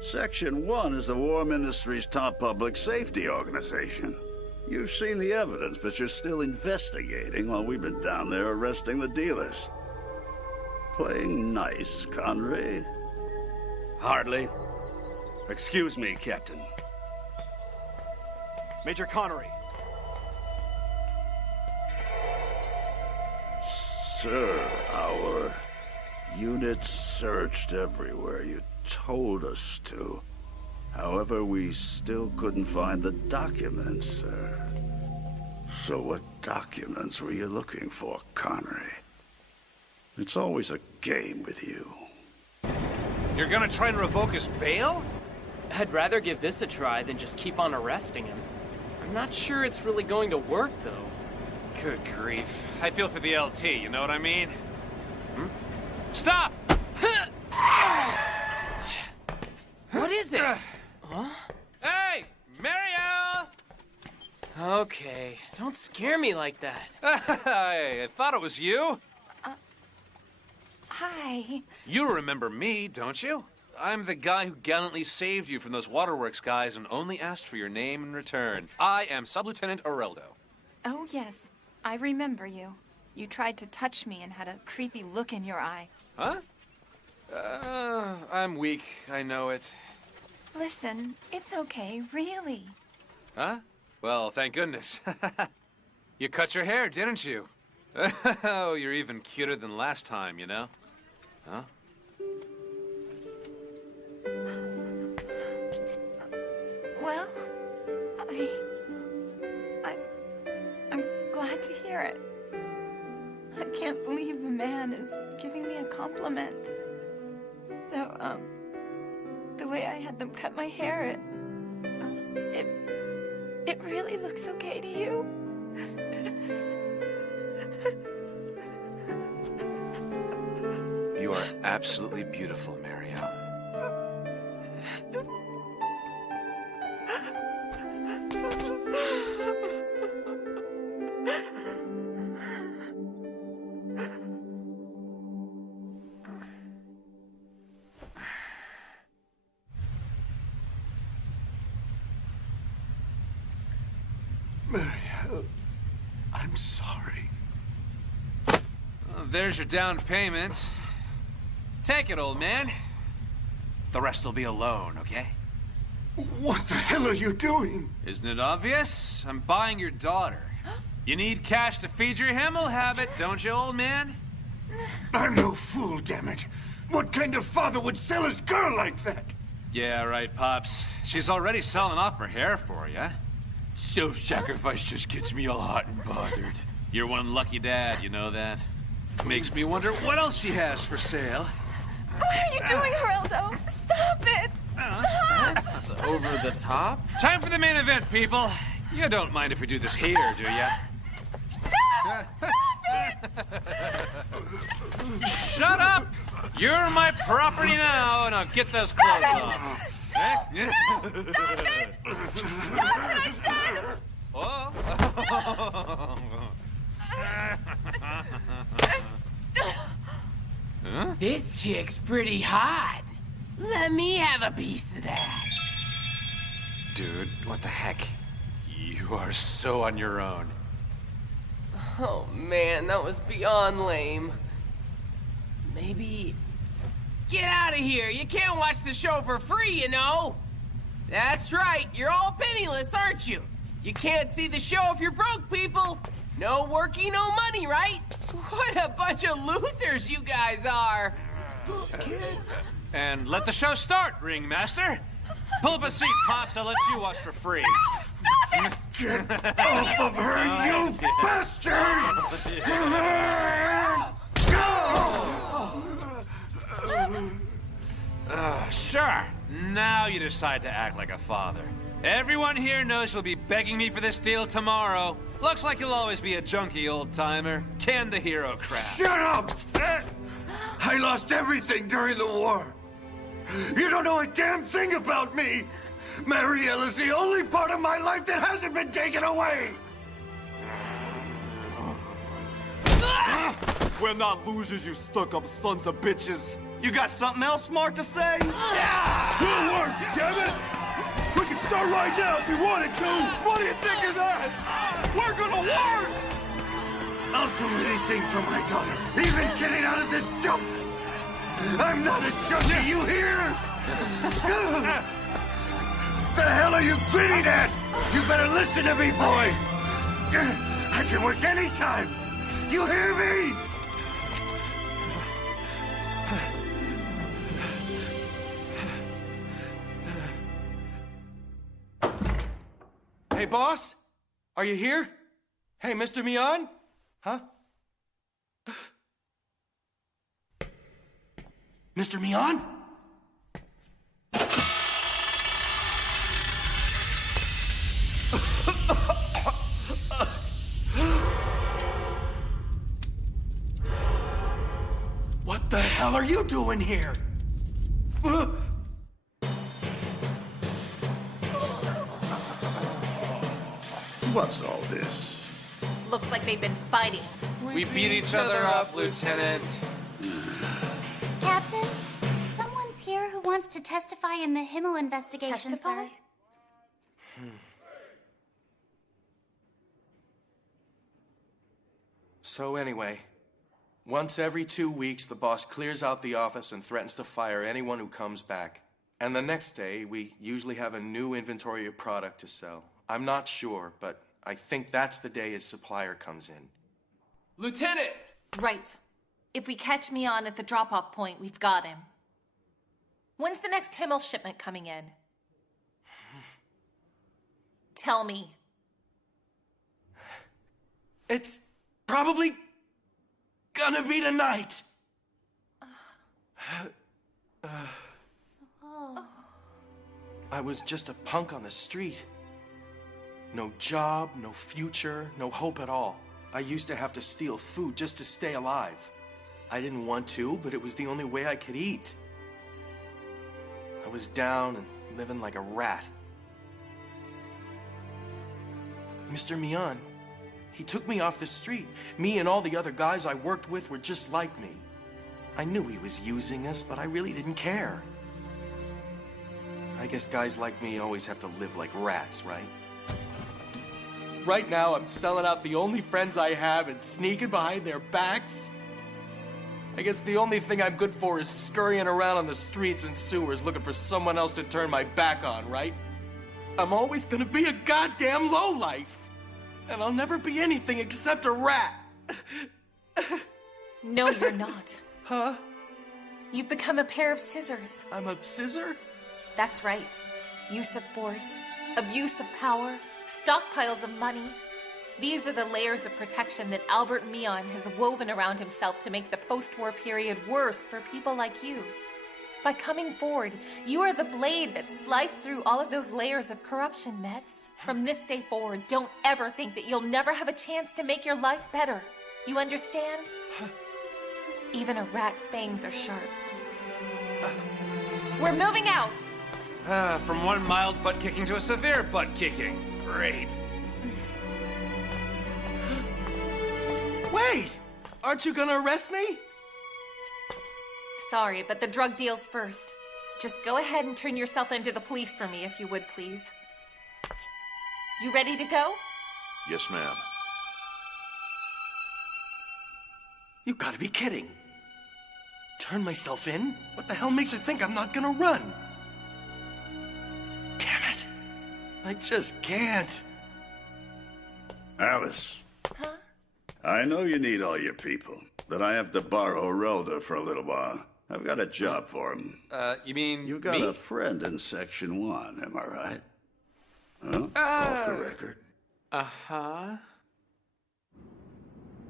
Section 1 is the War Ministry's top public safety organization. You've seen the evidence, but you're still investigating while we've been down there arresting the dealers. Playing nice, Connery? Hardly. Excuse me, Captain. Major Connery. Sir, our unit searched everywhere you told us to. However, we still couldn't find the documents, sir. So what documents were you looking for, Connery? It's always a game with you. You're gonna try and revoke his bail? I'd rather give this a try than just keep on arresting him. I'm not sure it's really going to work, though. Good grief. I feel for the LT, you know what I mean? Stop! What is it? Huh? Hey! Marielle! Okay, don't scare me like that. I thought it was you. Hi. You remember me, don't you? I'm the guy who gallantly saved you from those waterworks guys and only asked for your name in return. I am Sub-Lieutenant Oreldo. Oh, yes. I remember you. You tried to touch me and had a creepy look in your eye. Huh? I'm weak. I know it. Listen, it's okay, really. Huh? Well, thank goodness. You cut your hair, didn't you? Oh, you're even cuter than last time, you know? Huh? Well, I'm glad to hear it. I can't believe the man is giving me a compliment. So, the way I had them cut my hair, it really looks okay to you? You are absolutely beautiful, Marielle. Marielle, I'm sorry. Well, there's your down payment. Take it, old man. The rest will be a loan, okay? What the hell are you doing? Isn't it obvious? I'm buying your daughter. You need cash to feed your Himmel habit, don't you, old man? I'm no fool, damn it. What kind of father would sell his girl like that? Yeah, right, Pops. She's already selling off her hair for you. Self-sacrifice just gets me all hot and bothered. You're one lucky dad, you know that? Makes me wonder what else she has for sale. What are you doing, Geraldo? Stop it! Stop! That's over the top. Time for the main event, people. You don't mind if we do this here, do ya? No! Stop it! Shut up! You're my property now, and I'll get those clothes off. No! Stop it! Stop what I said! Huh? This chick's pretty hot. Let me have a piece of that. Dude, what the heck? You are so on your own. Oh man, that was beyond lame. Maybe... Get out of here! You can't watch the show for free, you know! That's right, you're all penniless, aren't you? You can't see the show if you're broke, people! No working, no money, right? What a bunch of losers you guys are! And let the show start, Ringmaster. Pull up a seat, Pops. I'll let you watch for free. No, stop it! Get off of her, you bastard! Sure. Now you decide to act like a father. Everyone here knows you'll be begging me for this deal tomorrow. Looks like you'll always be a junkie, old-timer. Can the hero crap. Shut up! I lost everything during the war. You don't know a damn thing about me. Marielle is the only part of my life that hasn't been taken away. We're not losers, you stuck-up sons of bitches. You got something else smart to say? Yeah! We'll work, damn it! We can start right now if you wanted to! What do you think of that? We're gonna work! I'll do anything for my daughter, even getting out of this dump. I'm not a junkie, you hear? The hell are you grinning at? You better listen to me, boy. I can work anytime. You hear me? Hey, boss? Are you here? Hey, Mr. Mian? Huh? Mr. Mian? What the hell are you doing here? What's all this? Looks like they've been fighting. We beat each other up, Lieutenant. Captain, someone's here who wants to testify in the Himmel investigation, Testify? sir. So anyway, once every 2 weeks, the boss clears out the office and threatens to fire anyone who comes back. And the next day, we usually have a new inventory of product to sell. I'm not sure, but I think that's the day his supplier comes in. Lieutenant! Right. If we catch Mian at the drop-off point, we've got him. When's the next Himmel shipment coming in? Tell me. It's probably gonna be tonight. I was just a punk on the street. No job, no future, no hope at all. I used to have to steal food just to stay alive. I didn't want to, but it was the only way I could eat. I was down and living like a rat. Mr. Mian, he took me off the street. Me and all the other guys I worked with were just like me. I knew he was using us, but I really didn't care. I guess guys like me always have to live like rats, right? Right now, I'm selling out the only friends I have and sneaking behind their backs. I guess the only thing I'm good for is scurrying around on the streets and sewers looking for someone else to turn my back on, right? I'm always gonna be a goddamn lowlife. And I'll never be anything except a rat. No, you're not. Huh? You've become a pair of scissors. I'm a scissor? That's right. Use of force, abuse of power, stockpiles of money. These are the layers of protection that Albert Mian has woven around himself to make the post-war period worse for people like you. By coming forward, you are the blade that sliced through all of those layers of corruption, Metz. From this day forward, don't ever think that you'll never have a chance to make your life better. You understand? Even a rat's fangs are sharp. We're moving out! From one mild butt kicking to a severe butt kicking. Great. Wait! Aren't you gonna arrest me? Sorry, but the drug deal's first. Just go ahead and turn yourself into the police for me, if you would, please. You ready to go? Yes, ma'am. You gotta be kidding. Turn myself in? What the hell makes her think I'm not gonna run? Damn it. I just can't. Alice. Huh? I know you need all your people, but I have to borrow Relda for a little while. I've got a job for him. You mean You've got me? a friend in Section 1, am I right? Huh? Off the record. Uh-huh.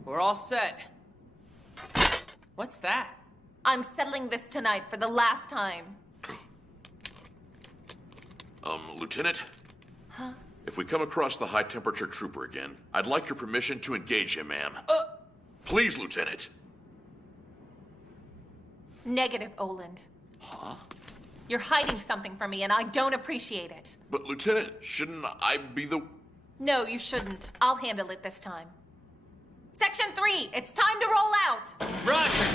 We're all set. What's that? I'm settling this tonight for the last time. Lieutenant? Huh? If we come across the high-temperature trooper again, I'd like your permission to engage him, ma'am. Please, Lieutenant. Negative, Oland. Huh? You're hiding something from me, and I don't appreciate it. But, Lieutenant, shouldn't I be the... No, you shouldn't. I'll handle it this time. Section 3, it's time to roll out! Roger!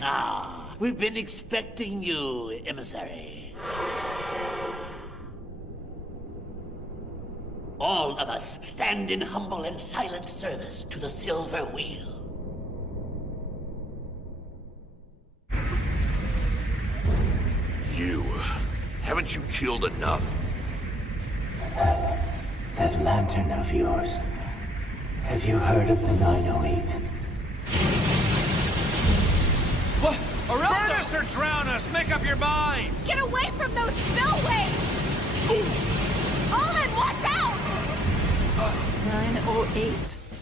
Ah, we've been expecting you, emissary. All of us stand in humble and silent service to the Silver Wheel. You... haven't you killed enough? That lantern of yours. Have you heard of the 908? What? Burn us or drown us! Make up your mind! Get away from those spillways! Olin, watch out! 908,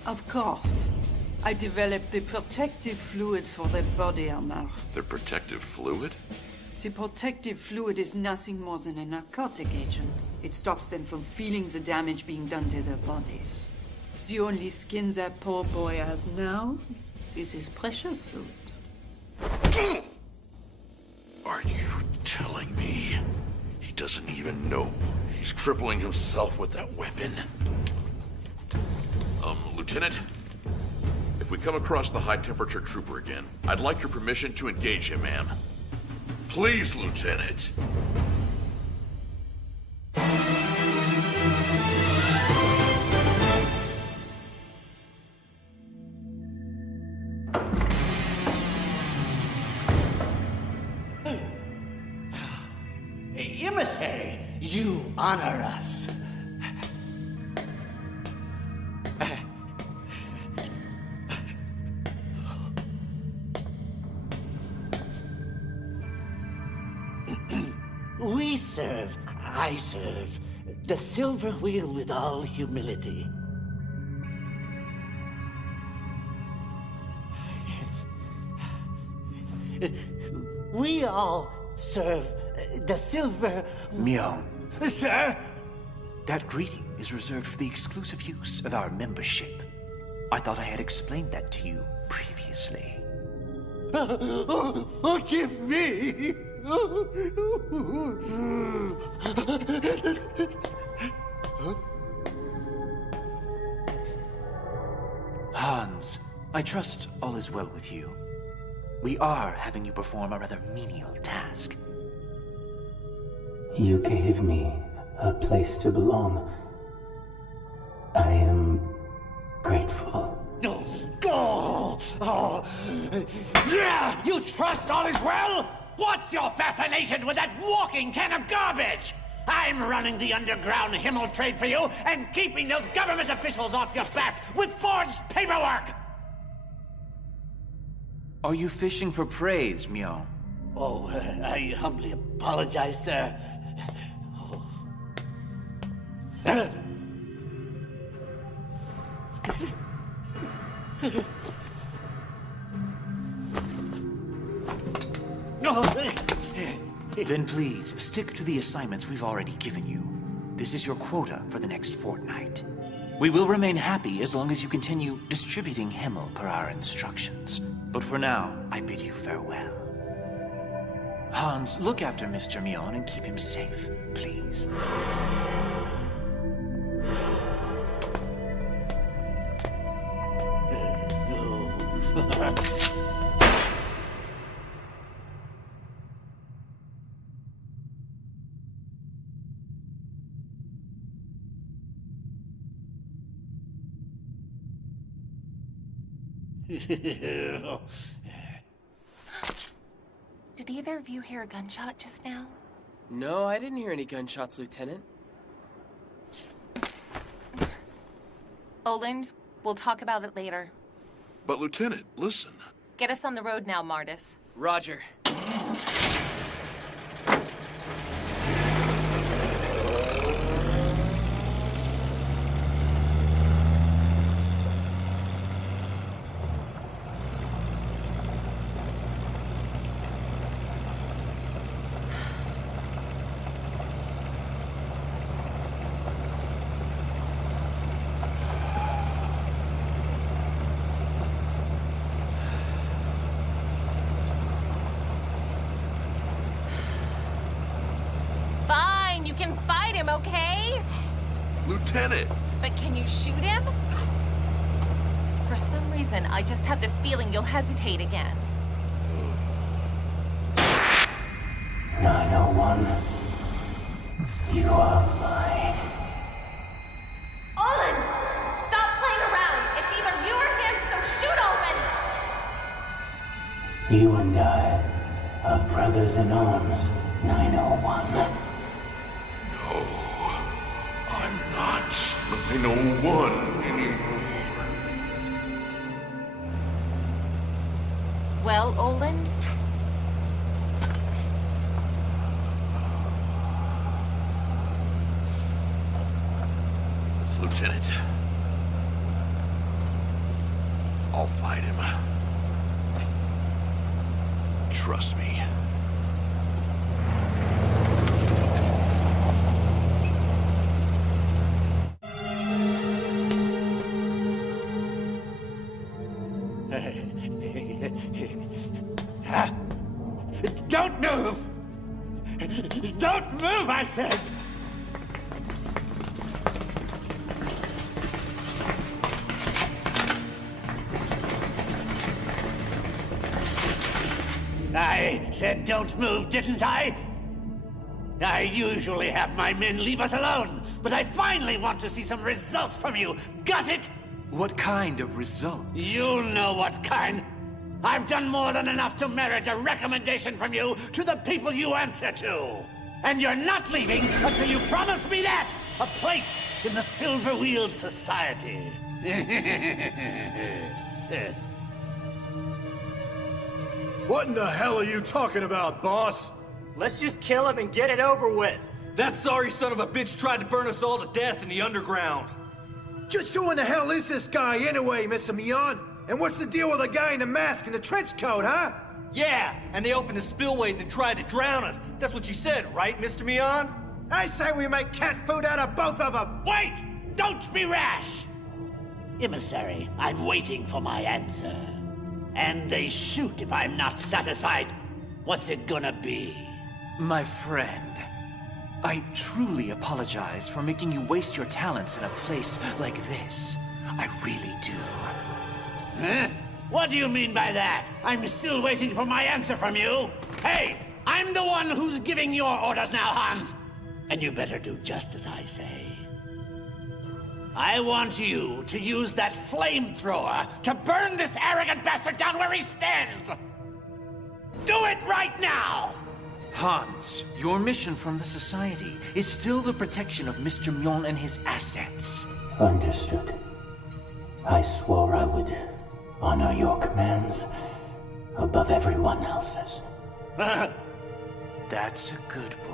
of course. I developed the protective fluid for their body armor. The protective fluid? The protective fluid is nothing more than a narcotic agent. It stops them from feeling the damage being done to their bodies. The only skin that poor boy has now is his pressure suit. Are you telling me he doesn't even know he's crippling himself with that weapon? Lieutenant? If we come across the high-temperature trooper again, I'd like your permission to engage him, ma'am. Please, Lieutenant. Emissary, you honor us. I serve the silver wheel with all humility. Yes. We all serve the silver... Mion. Sir? That greeting is reserved for the exclusive use of our membership. I thought I had explained that to you previously. Forgive me! Hans, I trust all is well with you. We are having you perform a rather menial task. You gave me a place to belong. I am grateful. Yeah! You trust all is well? What's your fascination with that walking can of garbage? I'm running the underground Himmel trade for you and keeping those government officials off your back with forged paperwork! Are you fishing for praise, Mion? Oh, I humbly apologize, sir. Then please, stick to the assignments we've already given you. This is your quota for the next fortnight. We will remain happy as long as you continue distributing Himmel per our instructions. But for now, I bid you farewell. Hans, look after Mr. Mion and keep him safe, please. Did either of you hear a gunshot just now? No, I didn't hear any gunshots, Lieutenant. Oland, we'll talk about it later. But Lieutenant, listen. Get us on the road now, Martis. Roger. Fine, you can fight him, okay? Lieutenant! But can you shoot him? For some reason, I just have this feeling you'll hesitate again. 901. You are mine. Oland! Stop playing around! It's either you or him, so shoot already! You and I are brothers in arms, 901. No, I'm not 901 anymore. Well, Oland? Lieutenant, I'll fight him. Trust me. move, I said! I said don't move, didn't I? I usually have my men leave us alone, but I finally want to see some results from you. Got it? What kind of results? You'll know what kind. I've done more than enough to merit a recommendation from you to the people you answer to. And you're not leaving until you promise me that! A place in the Silver-Wheeled Society. What in the hell are you talking about, boss? Let's just kill him and get it over with. That sorry son of a bitch tried to burn us all to death in the underground. Just who in the hell is this guy anyway, Mr. Mion? And what's the deal with the guy in the mask and the trench coat, huh? Yeah, and they opened the spillways and tried to drown us. That's what you said, right, Mr. Mion? I say we make cat food out of both of them! Wait! Don't be rash! Emissary, I'm waiting for my answer. And they shoot if I'm not satisfied. What's it gonna be? My friend, I truly apologize for making you waste your talents in a place like this. I really do. Huh? What do you mean by that? I'm still waiting for my answer from you. Hey, I'm the one who's giving your orders now, Hans. And you better do just as I say. I want you to use that flamethrower to burn this arrogant bastard down where he stands. Do it right now! Hans, your mission from the Society is still the protection of Mr. Mion and his assets. Understood. I swore I would honor your commands above everyone else's. That's a good boy.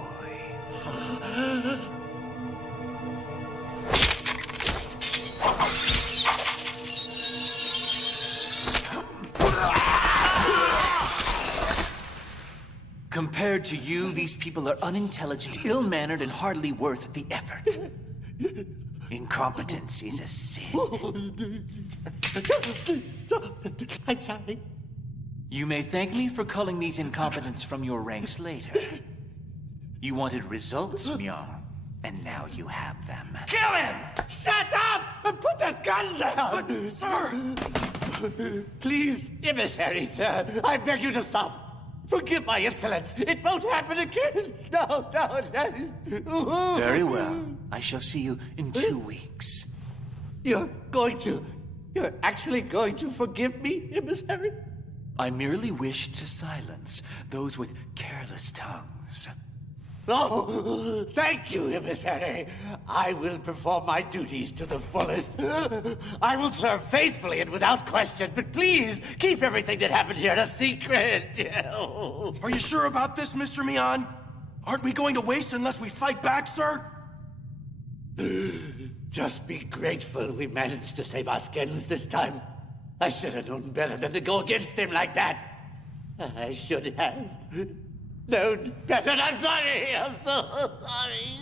Compared to you, these people are unintelligent, ill-mannered, and hardly worth the effort. Incompetence is a sin. I'm sorry. You may thank me for culling these incompetents from your ranks later. You wanted results, Mion, and now you have them. Kill him! Shut up! And put that gun down! But, sir! Please, emissary, sir, I beg you to stop. Forgive my insolence. It won't happen again. No. Very well. I shall see you in 2 weeks. You're actually going to forgive me, emissary? I merely wish to silence those with careless tongues. Oh, thank you, emissary. I will perform my duties to the fullest. I will serve faithfully and without question, but please keep everything that happened here a secret. Are you sure about this, Mr. Mion? Aren't we going to waste unless we fight back, sir? Just be grateful we managed to save our skins this time. I should have known better than to go against him like that. I should have known better. I'm sorry. I'm so sorry.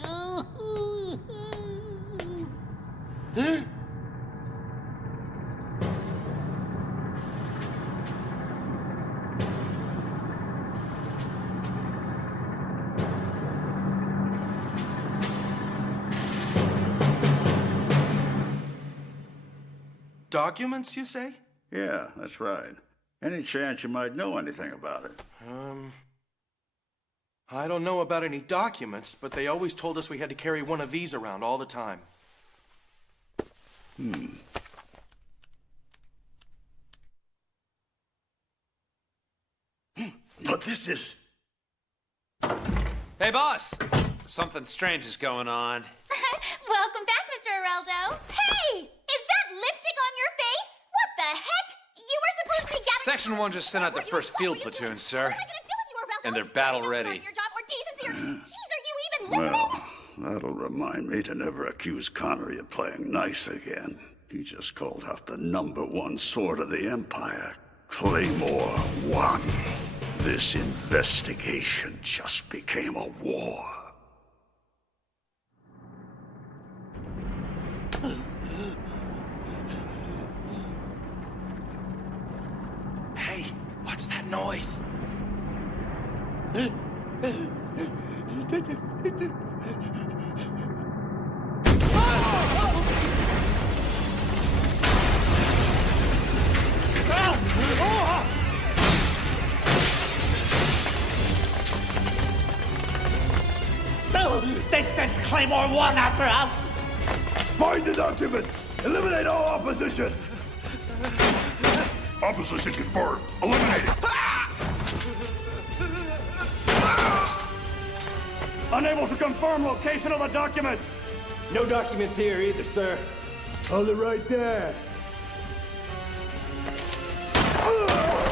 Documents, you say? Yeah, that's right. Any chance you might know anything about it? I don't know about any documents, but they always told us we had to carry one of these around all the time. But this is... Hey, boss! Something strange is going on. Welcome back, Mr. Areldo. Hey! Is that lipstick on your face? What the heck? You were supposed to be gathering... Section 1 just sent out their first field platoon, sir. And they're battle ready. Well, that'll remind me to never accuse Connery of playing nice again. He just called out the #1 sword of the Empire, Claymore 1. This investigation just became a war. Hey, what's that noise? They've sent Claymore 1 after us! Find the documents! Eliminate all opposition! Opposition confirmed. Eliminated. Unable to confirm location of the documents! No documents here either, sir. Hold it right there. Hold on!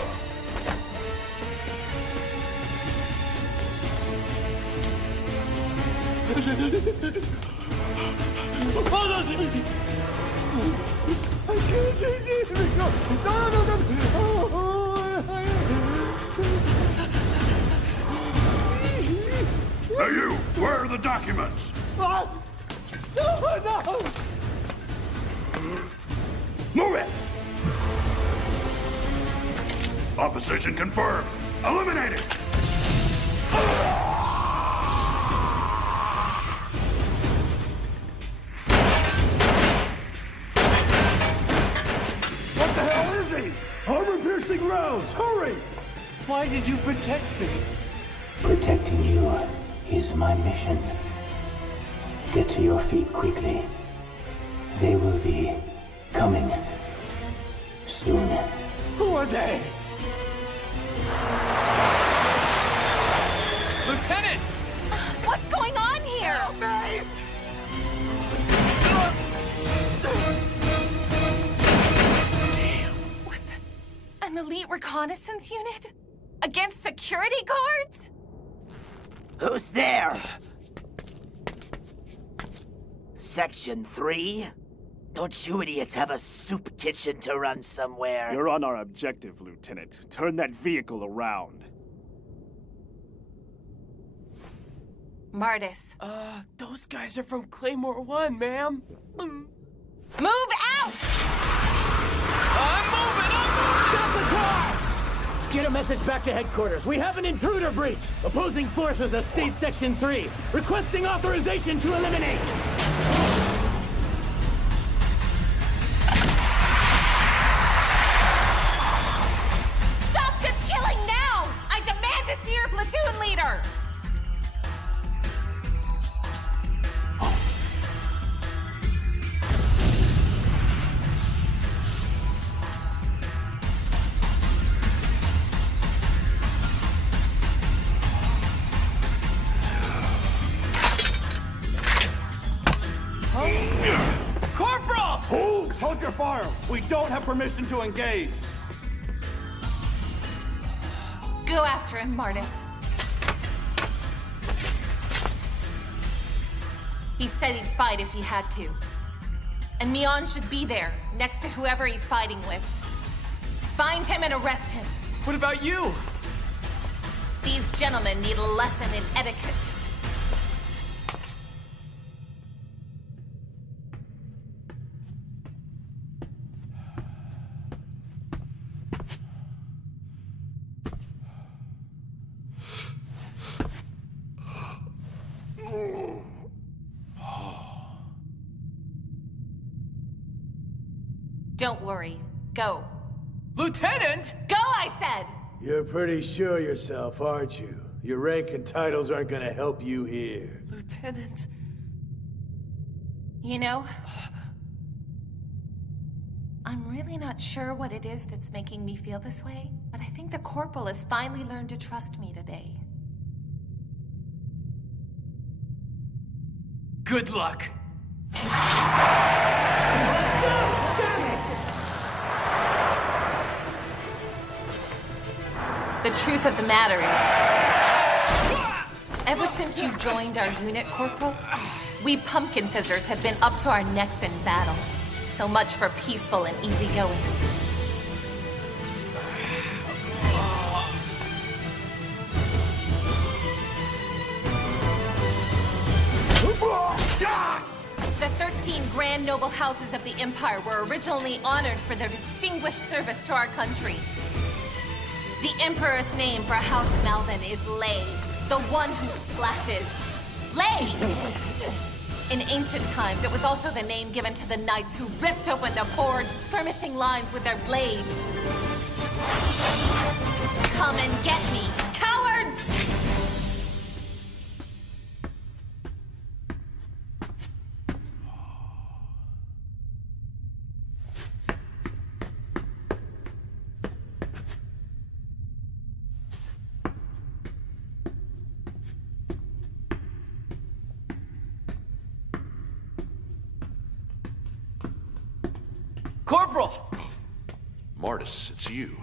I can't take it! No! Hey, you! Where are the documents? No! Move it! Opposition confirmed. Eliminated! What the hell is he? Armor-piercing rounds! Hurry! Why did you protect me? Protecting you is my mission. Get to your feet quickly. They will be coming soon. Who are they? Lieutenant! What's going on here? Help me! An elite reconnaissance unit? Against security guards? Who's there? Section 3? Don't you idiots have a soup kitchen to run somewhere? You're on our objective, Lieutenant. Turn that vehicle around. Martis. Those guys are from Claymore 1, ma'am. Move out! I'm moving! Stop the car! Get a message back to headquarters. We have an intruder breach. Opposing forces of State Section 3. Requesting authorization to eliminate. Stop this killing now! I demand to see your platoon leader! Corporal! Hold your fire! We don't have permission to engage! Go after him, Martis. He said he'd fight if he had to. And Mion should be there, next to whoever he's fighting with. Find him and arrest him. What about you? These gentlemen need a lesson in etiquette. Don't worry. Go. Lieutenant! Go, I said! You're pretty sure of yourself, aren't you? Your rank and titles aren't gonna help you here. Lieutenant... You know, I'm really not sure what it is that's making me feel this way, but I think the Corporal has finally learned to trust me today. Good luck. The truth of the matter is, ever since you joined our unit, Corporal, we pumpkin scissors have been up to our necks in battle. So much for peaceful and easygoing. The 13 grand noble houses of the Empire were originally honored for their distinguished service to our country. The Emperor's name for House Malvin is Lei, the one who slashes. blade! In ancient times, it was also the name given to the knights who ripped open the forged, skirmishing lines with their blades. Come and get me, cowards! Corporal! Martis, it's you.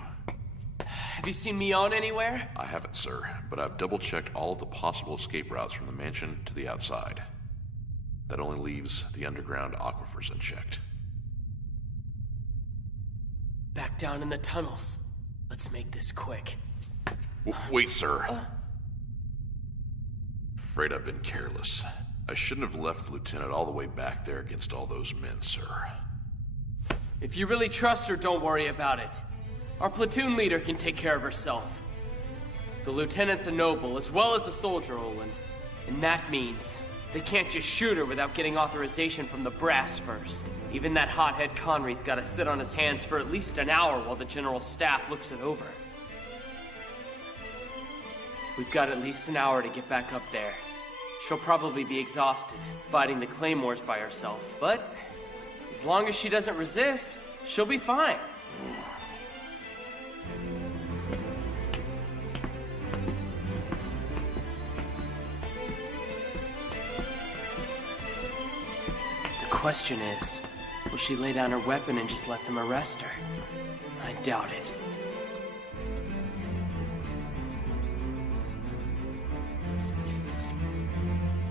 Have you seen Mion anywhere? I haven't, sir, but I've double-checked all of the possible escape routes from the mansion to the outside. That only leaves the underground aquifers unchecked. Back down in the tunnels. Let's make this quick. Wait, sir. Afraid I've been careless. I shouldn't have left the lieutenant all the way back there against all those men, sir. If you really trust her, don't worry about it. Our platoon leader can take care of herself. The lieutenant's a noble, as well as a soldier, Oland. And that means they can't just shoot her without getting authorization from the brass first. Even that hothead Connery's gotta sit on his hands for at least an hour while the general staff looks it over. We've got at least an hour to get back up there. She'll probably be exhausted, fighting the claymores by herself, but as long as she doesn't resist, she'll be fine. The question is, will she lay down her weapon and just let them arrest her? I doubt it.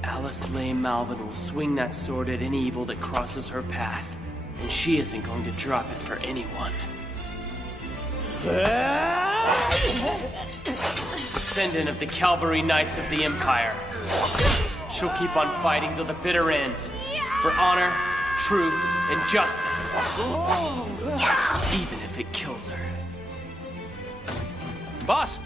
Alice Leigh Malvin will swing that sword at any evil that crosses her path, and she isn't going to drop it for anyone. Descendant of the Cavalry Knights of the Empire. She'll keep on fighting till the bitter end, for honor, truth, and justice. Even if it kills her. Boss!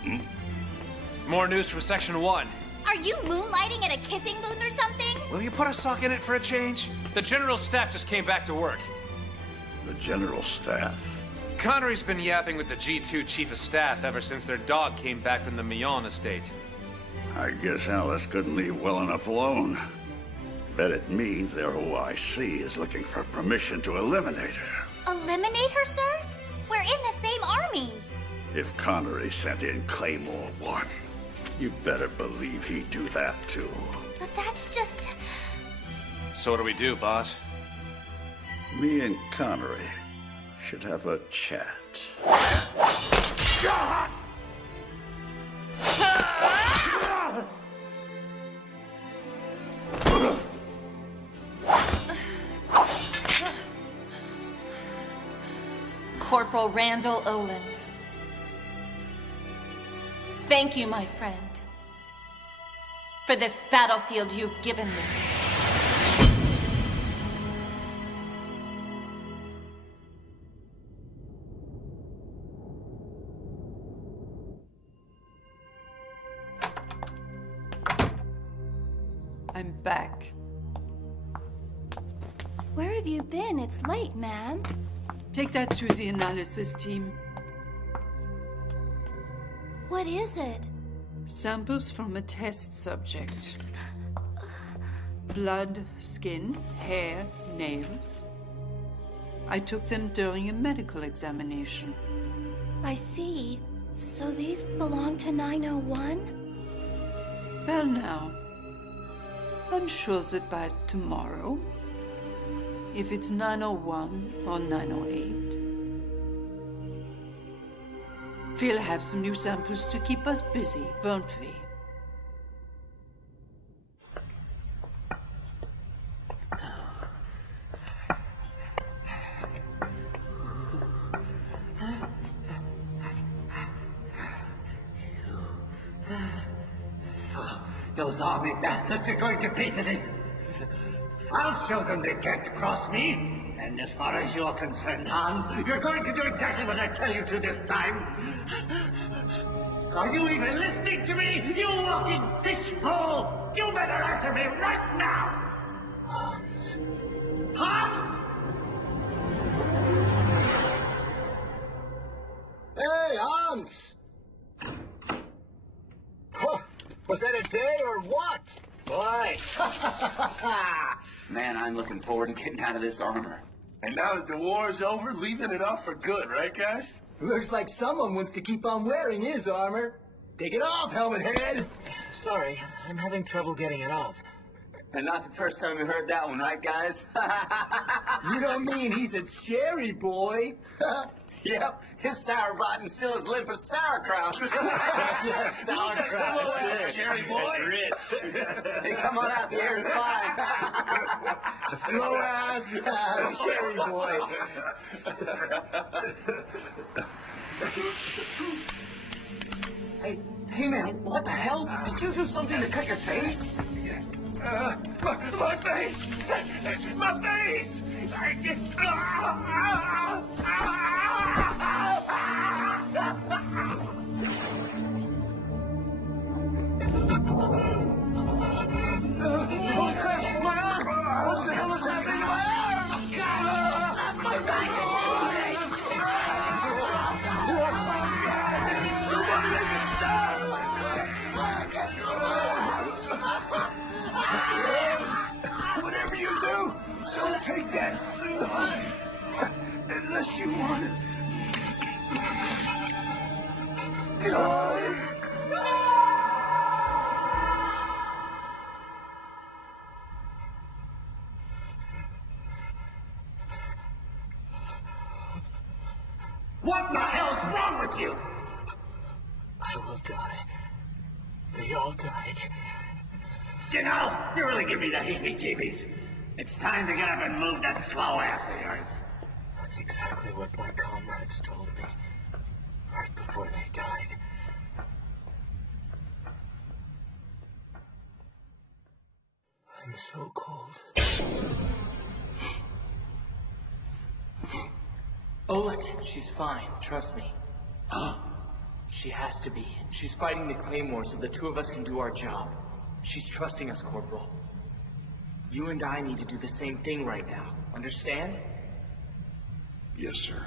More news from Section 1. Are you moonlighting at a kissing booth or something? Will you put a sock in it for a change? The General Staff just came back to work. The General Staff? Connery's been yapping with the G2 Chief of Staff ever since their dog came back from the Mion estate. I guess Alice couldn't leave well enough alone. Bet it means their OIC is looking for permission to eliminate her. Eliminate her, sir? We're in the same army. If Connery sent in Claymore 1, you better believe he'd do that too. But that's just... So what do we do, boss? Me and Connery should have a chat. Corporal Randall Oland. Thank you, my friend, for this battlefield you've given me. I'm back. Where have you been? It's late, ma'am. Take that to the analysis team. What is it? Samples from a test subject. Blood, skin, hair, nails. I took them during a medical examination. I see. So these belong to 901? Well now, I'm sure that by tomorrow, if it's 901 or 908, we'll have some new samples to keep us busy, won't we? Those army bastards are going to pay for this. I'll show them they can't cross me. And as far as you're concerned, Hans, you're going to do exactly what I tell you to this time. Are you even listening to me, you walking fishbowl? You better answer me right now! Hans? Hans? Hey, Hans! Oh, was that a day or what? Boy! Man, I'm looking forward to getting out of this armor. And now that the war's over, leaving it off for good, right, guys? Looks like someone wants to keep on wearing his armor. Take it off, helmet head! Sorry, I'm having trouble getting it off. And not the first time we heard that one, right, guys? You don't mean he's a cherry boy? Yep, his sour bottom's still as limp as sauerkraut. Sauerkraut, that's good. Cherry boy. That's rich. Hey, come on out, the air's fine. Slow ass cherry boy. Hey man, what the hell? Did you do something to cut your face? My face! My face! Holy crap! My arm! What the hell is happening to my arm? God! My back! Whatever you do, don't take that suit off. Unless you want it. What the hell's wrong with you? I will die. They all died. You know, you really give me the heebie-jeebies. It's time to get up and move that slow ass of yours. That's exactly what my comrades told me. Right before they died. I'm so cold. Olet, she's fine. Trust me. She has to be. She's fighting the Claymore so the two of us can do our job. She's trusting us, Corporal. You and I need to do the same thing right now. Understand? Yes, sir.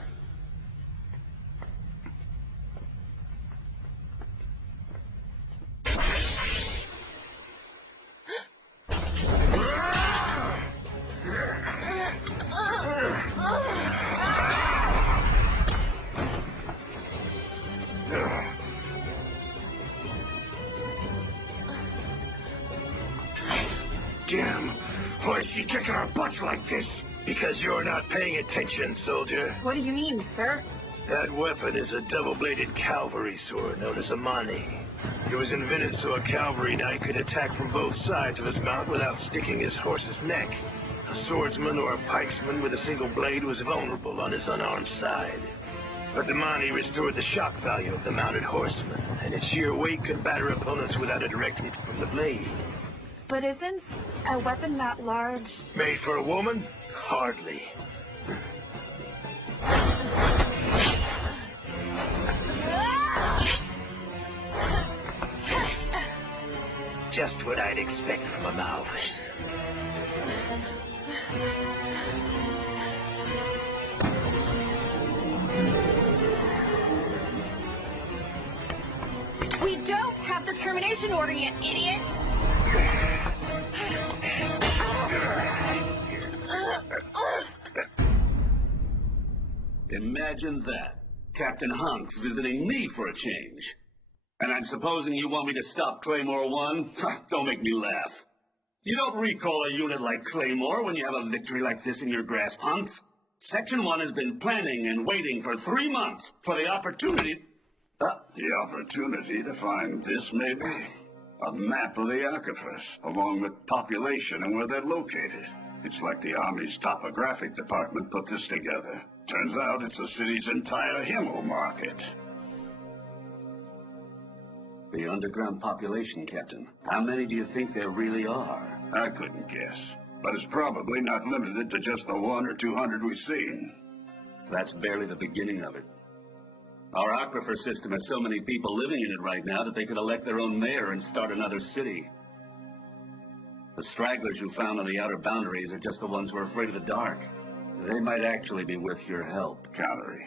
Damn! Why is she kicking our butts like this? Because you're not paying attention, soldier. What do you mean, sir? That weapon is a double-bladed cavalry sword known as a mani. It was invented so a cavalry knight could attack from both sides of his mount without sticking his horse's neck. A swordsman or a pikesman with a single blade was vulnerable on his unarmed side. But the mani restored the shock value of the mounted horseman, and its sheer weight could batter opponents without a direct hit from the blade. But isn't a weapon that large? Made for a woman? Hardly. Just what I'd expect from a mouth. We don't have the termination order yet, idiot! Imagine that. Captain Hunks visiting me for a change. And I'm supposing you want me to stop Claymore 1? Don't make me laugh. You don't recall a unit like Claymore when you have a victory like this in your grasp, Hunks. Section 1 has been planning and waiting for 3 months for the opportunity... The opportunity to find this, maybe? A map of the aquifers, along with population and where they're located. It's like the Army's topographic department put this together. Turns out it's the city's entire Himmel market. The underground population, Captain. How many do you think there really are? I couldn't guess. But it's probably not limited to just the 100 or 200 we've seen. That's barely the beginning of it. Our aquifer system has so many people living in it right now that they could elect their own mayor and start another city. The stragglers you found on the outer boundaries are just the ones who are afraid of the dark. They might actually be with your help. Connery,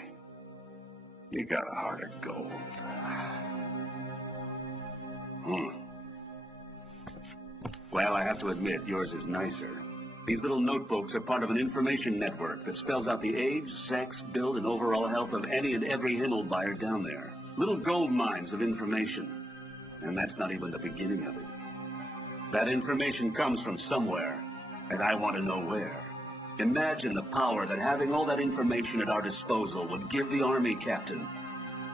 you got a heart of gold. Well, I have to admit, yours is nicer. These little notebooks are part of an information network that spells out the age, sex, build, and overall health of any and every Himmel buyer down there. Little gold mines of information. And that's not even the beginning of it. That information comes from somewhere, and I want to know where. Imagine the power that having all that information at our disposal would give the Army, Captain.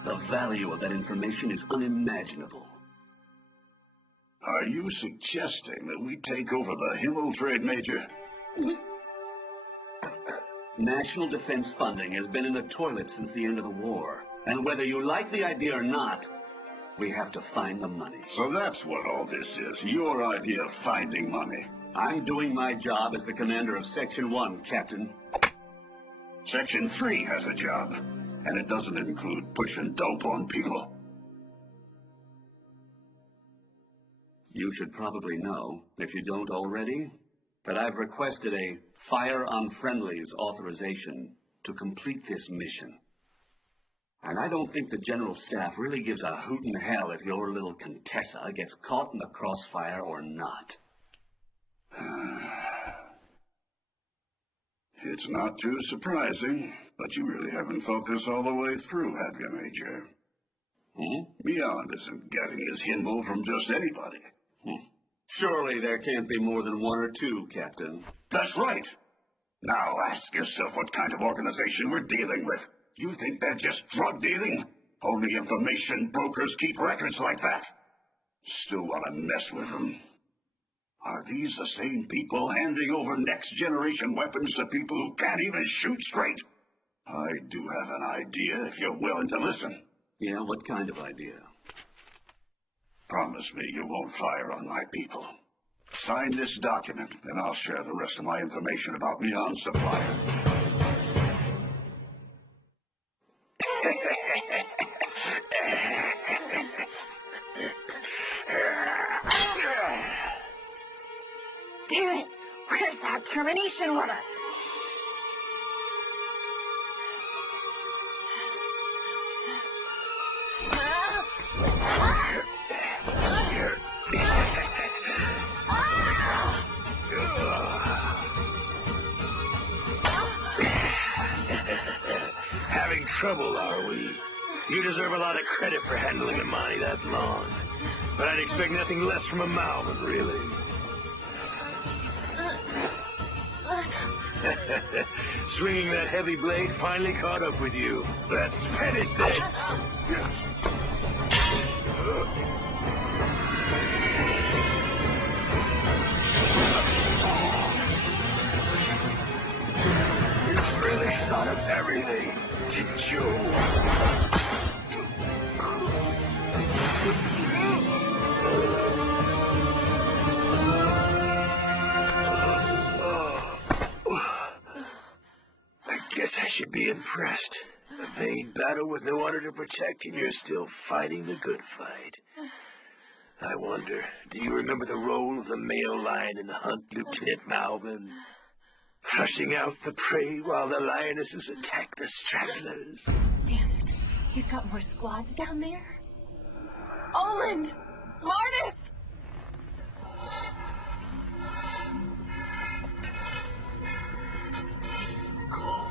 The value of that information is unimaginable. Are you suggesting that we take over the Himmel trade, Major? National defense funding has been in the toilet since the end of the war. And whether you like the idea or not, we have to find the money. So that's what all this is, your idea of finding money. I'm doing my job as the commander of Section 1, Captain. Section 3 has a job, and it doesn't include pushing dope on people. You should probably know, if you don't already, that I've requested a Fire on Friendlies authorization to complete this mission. And I don't think the General Staff really gives a hoot in hell if your little Contessa gets caught in the crossfire or not. It's not too surprising, but you really haven't thought this all the way through, have you, Major? Beyond isn't getting his Himmel from just anybody. Surely there can't be more than one or two, Captain. That's right. Now ask yourself what kind of organization we're dealing with. You think they're just drug dealing? Only information brokers keep records like that. Still want to mess with them. Are these the same people handing over next-generation weapons to people who can't even shoot straight? I do have an idea if you're willing to listen. Yeah, what kind of idea? Promise me you won't fire on my people. Sign this document, and I'll share the rest of my information about Neon's supplier. Damn it! Where's that termination order? Having trouble, are we? You deserve a lot of credit for handling Imani that long. But I'd expect nothing less from a Malvin, really. Swinging that heavy blade finally caught up with you. Let's finish this! You really thought of everything, didn't you? Guess I should be impressed. A vain battle with no honor to protect, and you're still fighting the good fight. I wonder, do you remember the role of the male lion in the hunt, Lieutenant Malvin? Flushing out the prey while the lionesses attack the stragglers. Damn it. He's got more squads down there? Oland! Martis!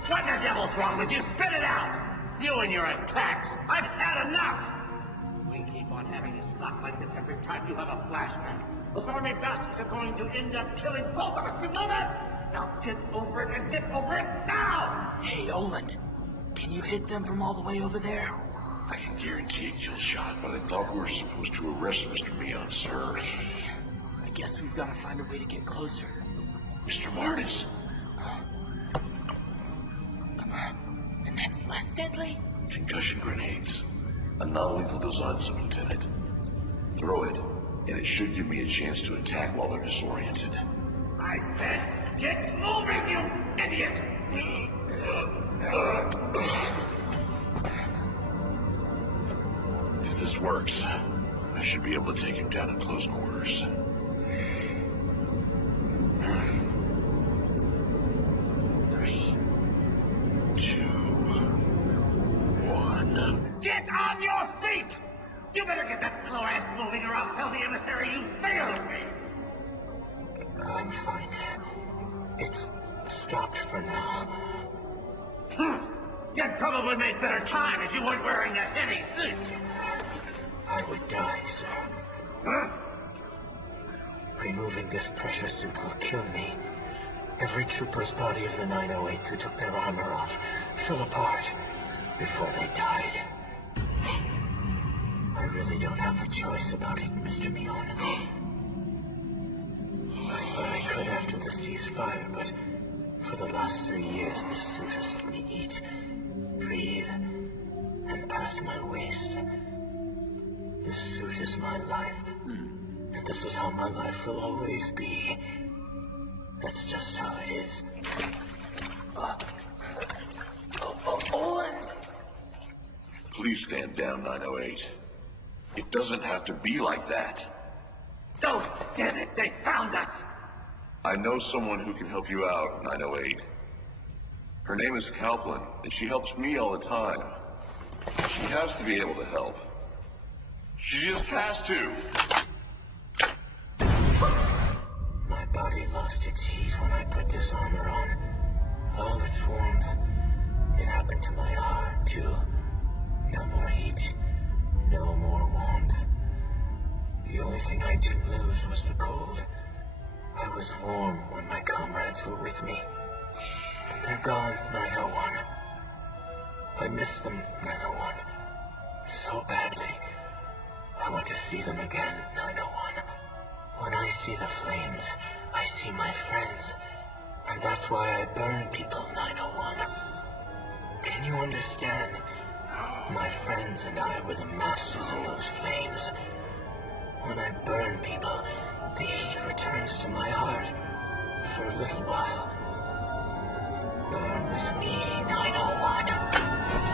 What the devil's wrong with you? Spit it out! You and your attacks! I've had enough! We keep on having to stop like this every time you have a flashback. Those army bastards are going to end up killing both of us, you know that? Now get over it and get over it now! Hey, Oland, can you hit them from all the way over there? I can guarantee a kill shot, but I thought we were supposed to arrest Mr. Meon, sir. I guess we've got to find a way to get closer. Mr. Martis. And that's less deadly? Concussion grenades. A non-lethal design, Lieutenant. Throw it, and it should give me a chance to attack while they're disoriented. I said, get moving, you idiot! If this works, I should be able to take him down in close quarters. You better get that slow ass moving or I'll tell the emissary you failed me! I'm fine. It's stopped for now. You'd probably make better time if you weren't wearing that heavy suit! I would die, sir. Removing this pressure suit will kill me. Every trooper's body of the 908 who took their armor off fell apart before they died. I really don't have a choice about it, Mr. Mion. I thought I could after the ceasefire, but for the last 3 years, this suit has let me eat, breathe, and pass my waste. This suit is my life, and this is how my life will always be. That's just how it is. Owen! Please stand down, 908. It doesn't have to be like that. Oh, damn it, they found us! I know someone who can help you out, 908. Her name is Kalplin, and she helps me all the time. She has to be able to help. She just has to. My body lost its heat when I put this armor on. All its warmth. It happened to my heart, too. No more heat. No more warmth. The only thing I didn't lose was the cold. I was warm when my comrades were with me. But they're gone, 901. I miss them, 901. So badly. I want to see them again, 901. When I see the flames, I see my friends. And that's why I burn people, 901. Can you understand? My friends and I were the masters of those flames. When I burn people, the heat returns to my heart. For a little while. Burn with me, 901.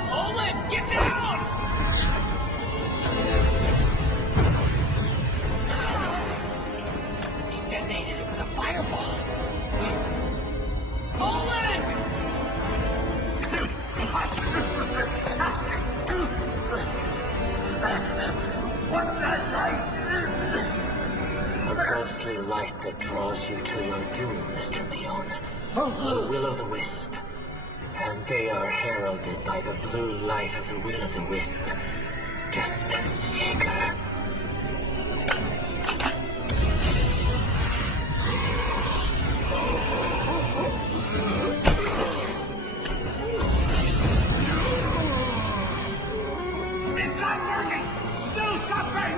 Olin, get down! He detonated it with a fireball. Olin! What's that light? A ghostly light that draws you to your doom, Mr. Mion. The Will-o'-the-Wisp. And they are heralded by the blue light of the Will-o'-the-Wisp. Dispensed Jaeger. It's not working! Do something!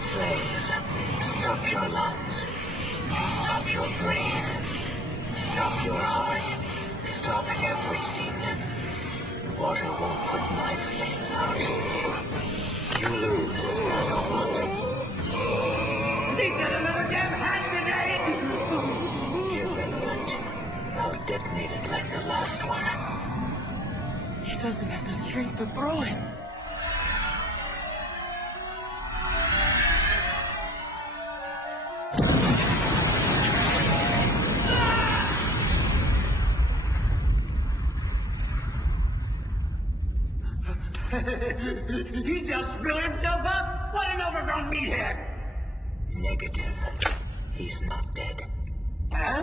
Flames, stop your lungs. Stop your brain. Stop your heart. Stop everything. Water won't put my flames out. You lose, 901. He's got another damn hand grenade! Irrelevant. I'll detonate it like the last one. He doesn't have the strength to throw it. He just blew himself up? What an overgrown meathead! Negative. He's not dead. Huh?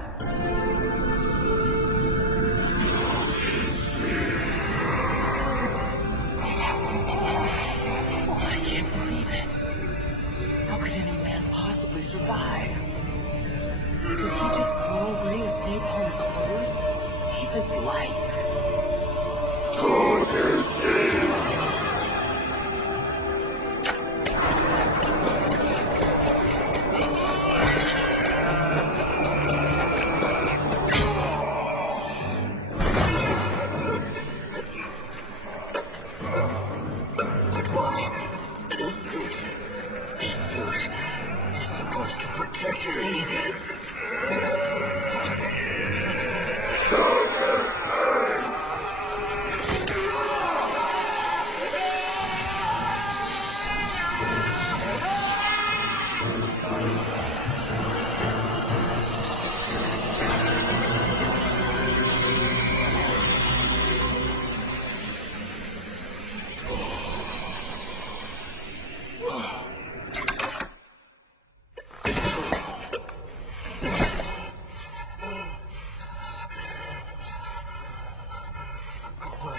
Oh, I can't believe it. How could any man possibly survive? Did he just blow away his napalm clothes to save his life? But why? This suit is supposed to protect me.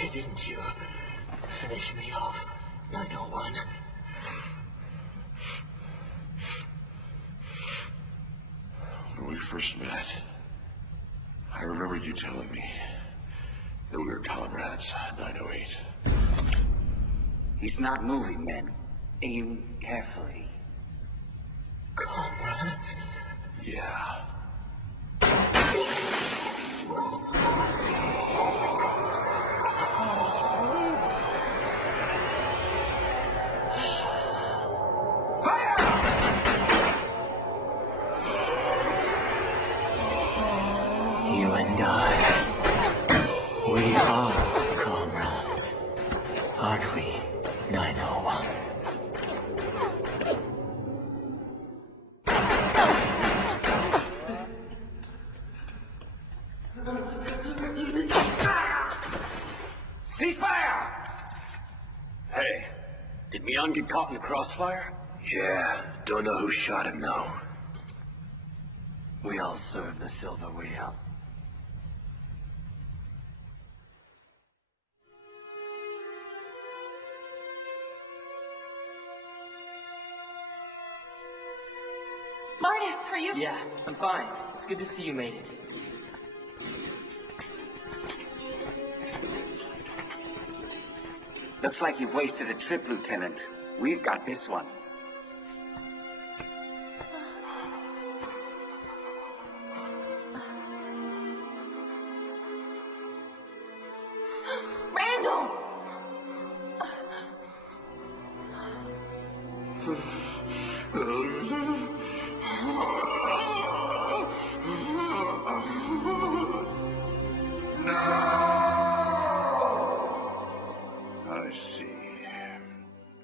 Why didn't you finish me off, 901? When we first met, I remember you telling me that we were comrades, 908. He's not moving, men. Aim carefully. Comrades? Yeah. You and I, we are comrades, aren't we, 901? Ceasefire! Hey, did Mion get caught in the crossfire? Yeah, don't know who shot him though. We all serve the Silver Wheel. Marcus, are you? Yeah, I'm fine. It's good to see you made it. Looks like you've wasted a trip, Lieutenant. We've got this one. Randall! I see.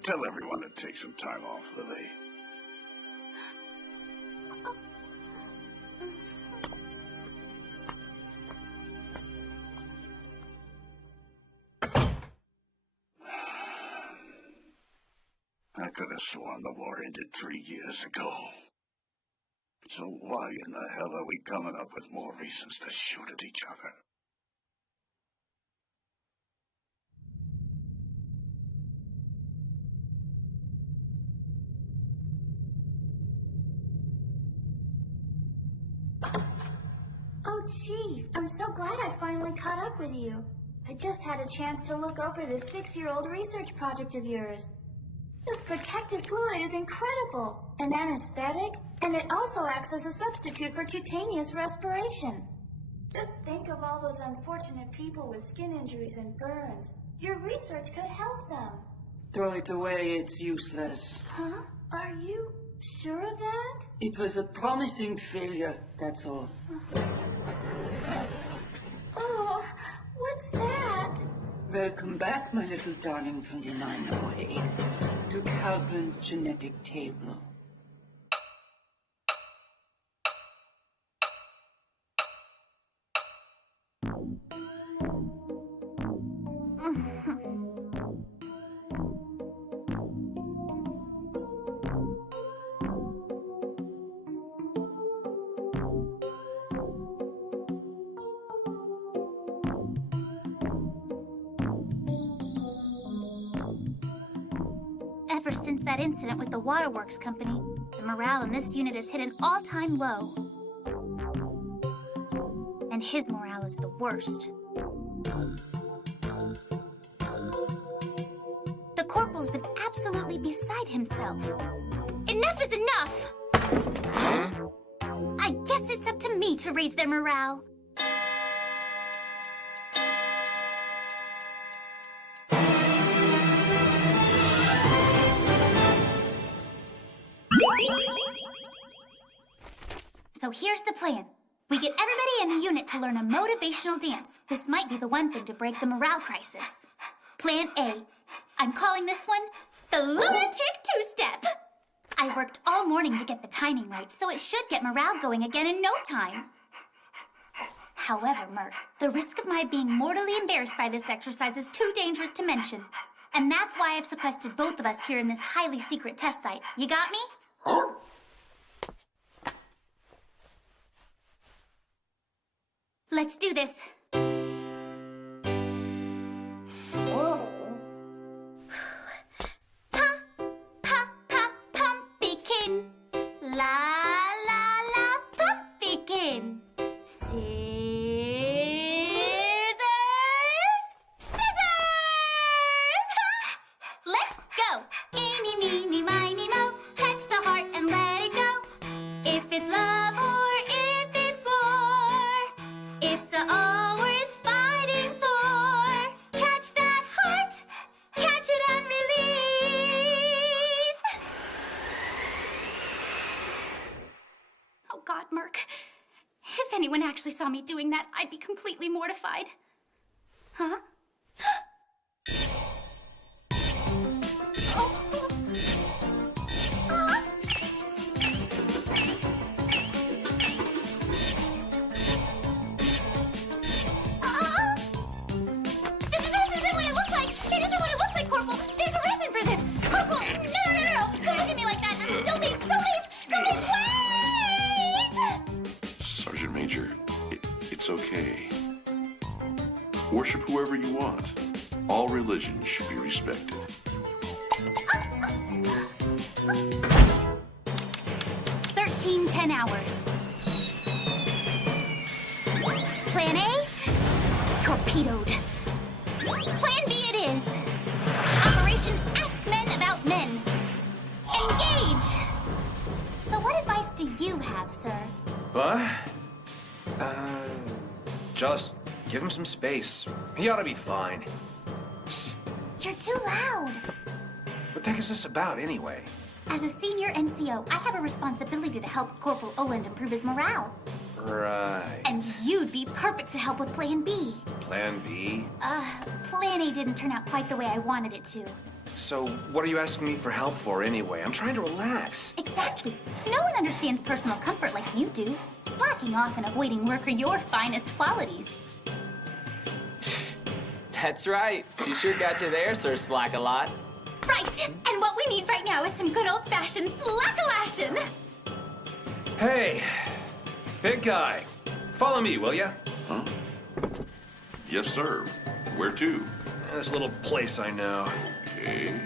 Tell everyone to take some time off, Lily. I could have sworn the war ended 3 years ago. So why in the hell are we coming up with more reasons to shoot at each other? Oh, Chief, I'm so glad I finally caught up with you. I just had a chance to look over this 6-year-old research project of yours. This protective fluid is incredible. An anesthetic, and it also acts as a substitute for cutaneous respiration. Just think of all those unfortunate people with skin injuries and burns. Your research could help them. Throw it away, it's useless. Huh? Are you sure of that? It was a promising failure, that's all. Oh, what's that? Welcome back, my little darling from the 908, to Calvin's genetic table. Ever since that incident with the Waterworks Company, the morale in this unit has hit an all-time low. And his morale is the worst. The corporal's been absolutely beside himself. Enough is enough! I guess it's up to me to raise their morale. So here's the plan. We get everybody in the unit to learn a motivational dance. This might be the one thing to break the morale crisis. Plan A. I'm calling this one the Lunatic Two-Step. I worked all morning to get the timing right, so it should get morale going again in no time. However, Merc, the risk of my being mortally embarrassed by this exercise is too dangerous to mention. And that's why I've sequestered both of us here in this highly secret test site. You got me? Let's do this. If it's love or if it's war, it's all worth fighting for. Catch that heart, catch it and release. Oh God, Merc. If anyone actually saw me doing that, I'd be completely mortified. Huh? It's okay. Worship whoever you want. All religions should be respected. 10 hours. Plan A? Torpedoed. Plan B it is. Operation Ask Men About Men. Engage! So what advice do you have, sir? What? Just give him some space. He ought to be fine. You're too loud. What the heck is this about, anyway? As a senior NCO, I have a responsibility to help Corporal Oland improve his morale. Right. And you'd be perfect to help with Plan B. Plan B? Plan A didn't turn out quite the way I wanted it to. So, what are you asking me for help for, anyway? I'm trying to relax. Exactly. No one understands personal comfort like you do. Slacking off and avoiding work are your finest qualities. That's right. She sure got you there, Sir Slack-a-lot. Right! And what we need right now is some good old-fashioned slack-a-lashing. Hey, big guy. Follow me, will ya? Huh? Yes, sir. Where to? This little place I know. Okay.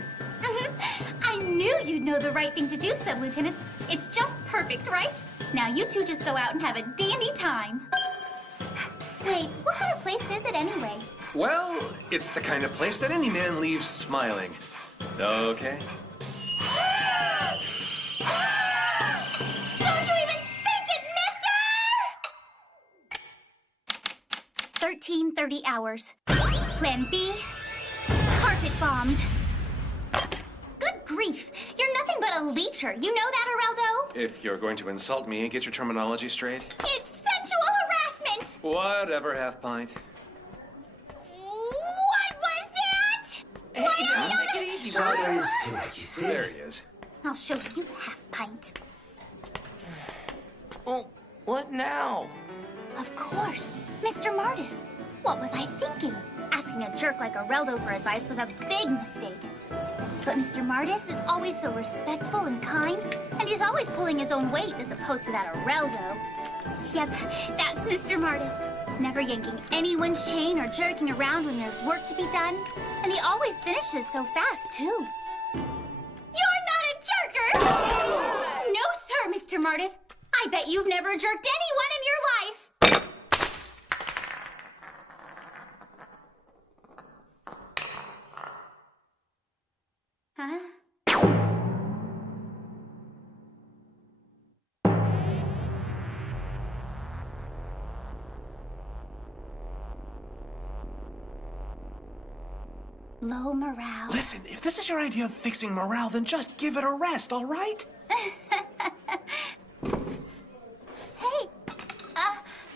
I knew you'd know the right thing to do, Sub-Lieutenant. It's just perfect, right? Now you two just go out and have a dandy time. Wait, what kind of place is it anyway? Well, it's the kind of place that any man leaves smiling. Okay. Don't you even think it, mister! 13:30 hours. Plan B, carpet bombed. Good grief, you're nothing but a leecher. You know that, Areldo? If you're going to insult me, get your terminology straight. It's sensual harassment! Whatever, half pint. What was that? Take it easy, brother. There he is. I'll show you half pint. Well, what now? Of course, Mr. Martis. What was I thinking? Asking a jerk like Areldo for advice was a big mistake. But Mr. Martis is always so respectful and kind, and he's always pulling his own weight as opposed to that Areldo. Yep, that's Mr. Martis. Never yanking anyone's chain or jerking around when there's work to be done. And he always finishes so fast, too. You're not a jerker! No, sir, Mr. Martis. I bet you've never jerked anyone in your life. Huh? Low morale. Listen, if this is your idea of fixing morale, then just give it a rest, all right? Hey,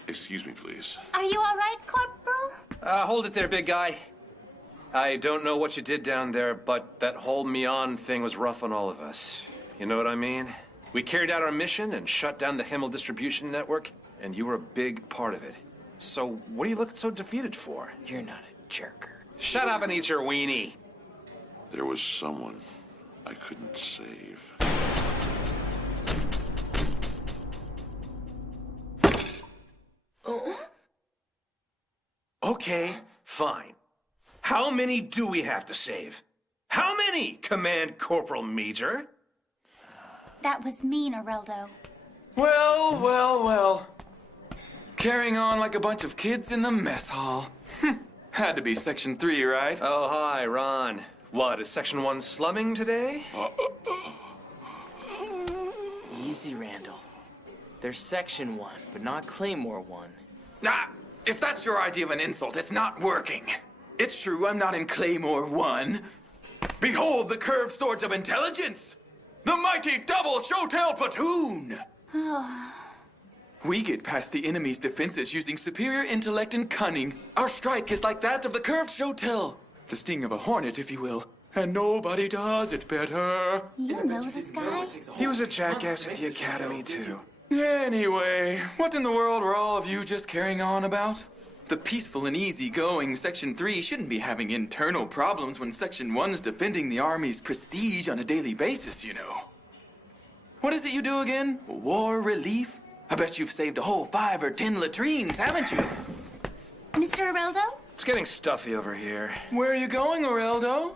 Excuse me, please. are you all right, Corporal? Hold it there, big guy. I don't know what you did down there, but that whole Mion thing was rough on all of us. You know what I mean? We carried out our mission and shut down the Himmel distribution network, and you were a big part of it. So what are you looking so defeated for? You're not a jerker. Shut up and eat your weenie. There was someone I couldn't save. Okay, fine. How many do we have to save? How many, Command Corporal Major? That was mean, Areldo. Well, well, well. Carrying on like a bunch of kids in the mess hall. Had to be Section 3, right? Oh, hi, Ron. What, is Section 1 slumming today? Easy, Randall. They're Section 1, but not Claymore 1. Ah, if that's your idea of an insult, it's not working. It's true, I'm not in Claymore 1. Behold the curved swords of intelligence! The mighty double showtail platoon! We get past the enemy's defenses using superior intellect and cunning. Our strike is like that of the curved showtail. The sting of a hornet, if you will. And nobody does it better. You know this guy? He was a jackass at the academy, too. Anyway, what in the world were all of you just carrying on about? The peaceful and easygoing Section 3 shouldn't be having internal problems when Section 1's defending the Army's prestige on a daily basis, you know. What is it you do again? War relief? I bet you've saved a whole 5 or 10 latrines, haven't you? Mr. Areldo? It's getting stuffy over here. Where are you going, Areldo?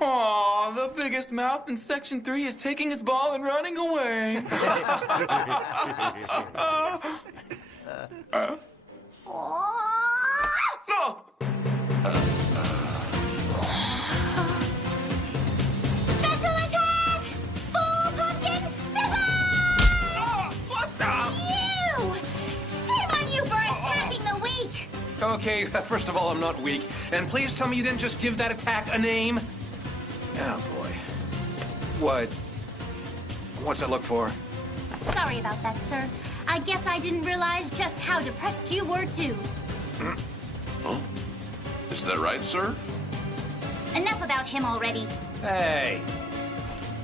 Aw, the biggest mouth in Section 3 is taking his ball and running away. No! Special attack! Full pumpkin scissors! What the? You! Shame on you for attacking the weak! Okay, first of all, I'm not weak. And please tell me you didn't just give that attack a name. Oh, boy. What's it look for? Sorry about that, sir. I guess I didn't realize just how depressed you were, too. Huh? Is that right, sir? Enough about him already. Hey.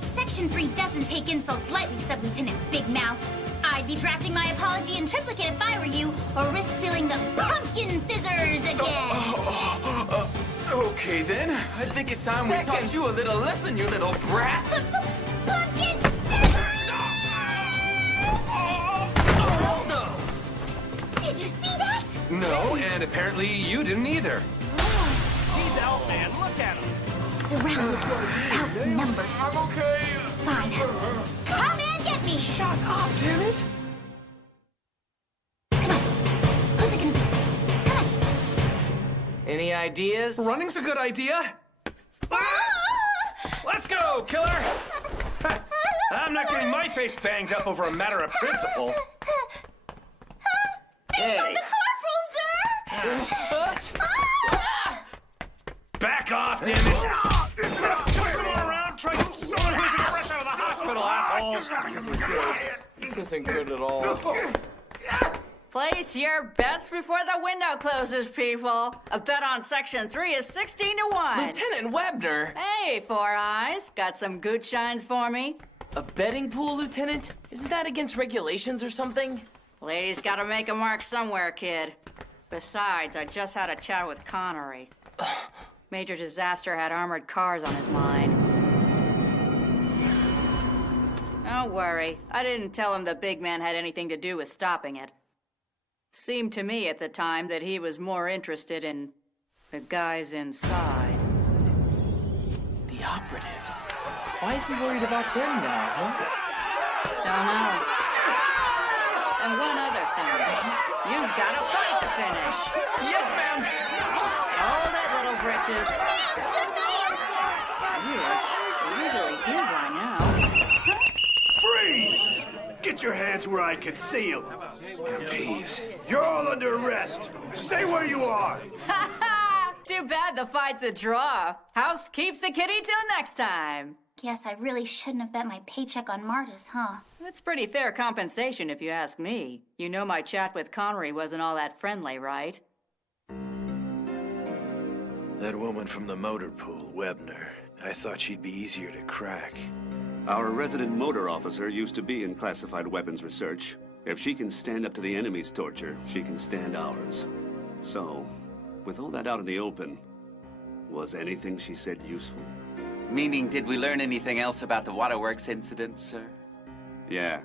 Section 3 doesn't take insults lightly, Sub-Lieutenant Big Mouth. I'd be drafting my apology in triplicate if I were you, or risk feeling the pumpkin scissors again. Okay, then. I think it's time we taught you a little lesson, you little brat. Pumpkin scissors! Did you see that? No, and apparently you didn't either. He's out, man. Look at him. Surrounded, outnumbered. I'm okay. Fine. Come and get me! Shut up, damn it! Who's it gonna be? Come on. Any ideas? Running's a good idea. Let's go, killer! I'm not getting my face banged up over a matter of principle. Hey! The corporal, sir! Back off, damn it! Twist someone around, try to get someone who's fresh out of the hospital, assholes! This isn't good at all. Place your bets before the window closes, people. A bet on Section 3 is 16 to 1. Lieutenant Webner! Hey, Four Eyes. Got some good shines for me? A betting pool, Lieutenant? Isn't that against regulations or something? Ladies gotta make a mark somewhere, kid. Besides, I just had a chat with Connery. Major Disaster had armored cars on his mind. Don't worry. I didn't tell him the big man had anything to do with stopping it. Seemed to me at the time that he was more interested in the guys inside. The operatives. Why is he worried about them now, huh? Don't know. And one other thing. You've got a fight to finish. Yes, ma'am! Hold it, little britches. You're usually here by now. Freeze! Get your hands where I can see them. MPs. You're all under arrest. Stay where you are. Ha ha! Too bad the fight's a draw. House keeps the kitty till next time. Guess I really shouldn't have bet my paycheck on Martis, huh? That's pretty fair compensation if you ask me. You know my chat with Connery wasn't all that friendly, right? That woman from the motor pool, Webner. I thought she'd be easier to crack. Our resident motor officer used to be in classified weapons research. If she can stand up to the enemy's torture, she can stand ours. So, with all that out in the open, was anything she said useful? Meaning, did we learn anything else about the waterworks incident, sir? Yeah.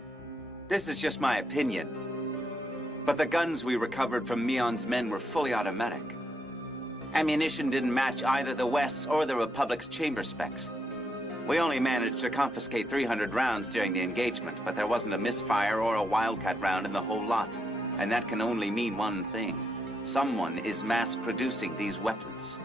This is just my opinion. But the guns we recovered from Meon's men were fully automatic. Ammunition didn't match either the West's or the Republic's chamber specs. We only managed to confiscate 300 rounds during the engagement, but there wasn't a misfire or a wildcat round in the whole lot. And that can only mean one thing. Someone is mass-producing these weapons.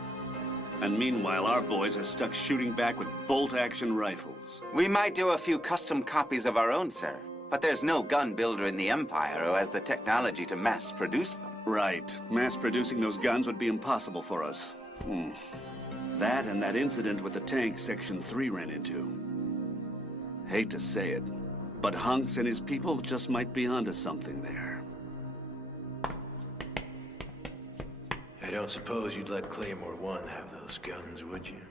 And meanwhile, our boys are stuck shooting back with bolt-action rifles. We might do a few custom copies of our own, sir. But there's no gun builder in the Empire who has the technology to mass produce them. Right. Mass producing those guns would be impossible for us. That and that incident with the tank Section 3 ran into. Hate to say it, but Hunks and his people just might be onto something there. I don't suppose you'd let Claymore 1 have those guns, would you?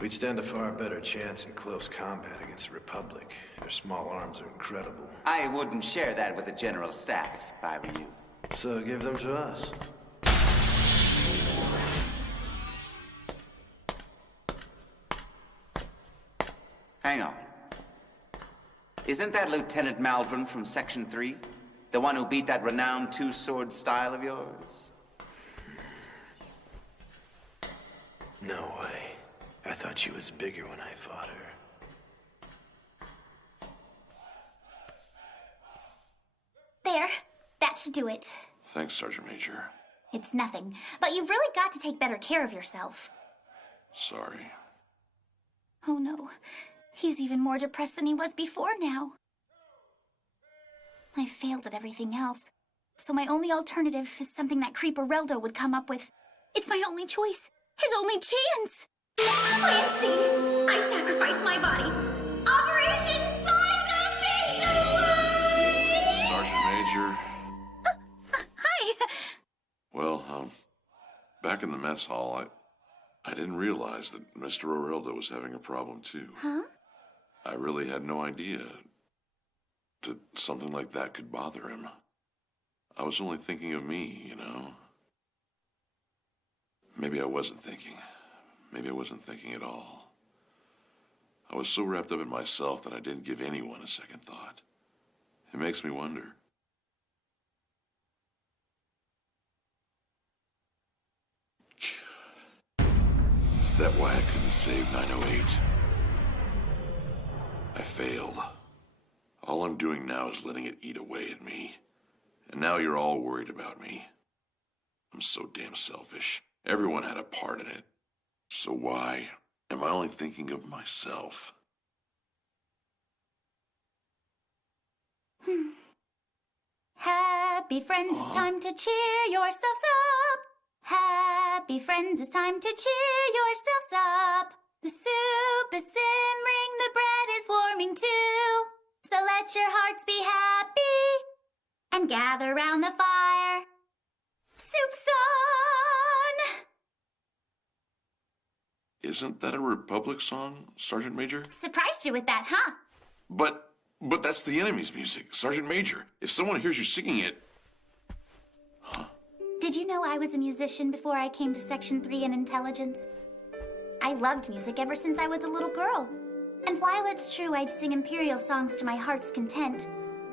We'd stand a far better chance in close combat against the Republic. Their small arms are incredible. I wouldn't share that with the General Staff if I were you. So give them to us. Hang on. Isn't that Lieutenant Malvern from Section 3? The one who beat that renowned two-sword style of yours? No way. I thought she was bigger when I fought her. There. That should do it. Thanks, Sergeant Major. It's nothing. But you've really got to take better care of yourself. Sorry. Oh no. He's even more depressed than he was before now. I failed at everything else. So my only alternative is something that Creeper Reldo would come up with. It's my only choice. His only chance. Plan C. I sacrifice my body. Operation Size of Victory! Sergeant Major. Hi. Well, back in the mess hall, I didn't realize that Mr. Oreldo was having a problem too. Huh? I really had no idea that something like that could bother him. I was only thinking of me, you know. Maybe I wasn't thinking. Maybe I wasn't thinking at all. I was so wrapped up in myself that I didn't give anyone a second thought. It makes me wonder. Is that why I couldn't save 908? I failed. All I'm doing now is letting it eat away at me. And now you're all worried about me. I'm so damn selfish. Everyone had a part in it. So why am I only thinking of myself? Happy friends, it's time to cheer yourselves up. Happy friends, it's time to cheer yourselves up. The soup is simmering, the bread is warming too. So let your hearts be happy and gather round the fire. Soup's on! Isn't that a Republic song, Sergeant Major? Surprised you with that, huh? But that's the enemy's music, Sergeant Major. If someone hears you singing it... Did you know I was a musician before I came to Section 3 in Intelligence? I loved music ever since I was a little girl. And while it's true I'd sing Imperial songs to my heart's content,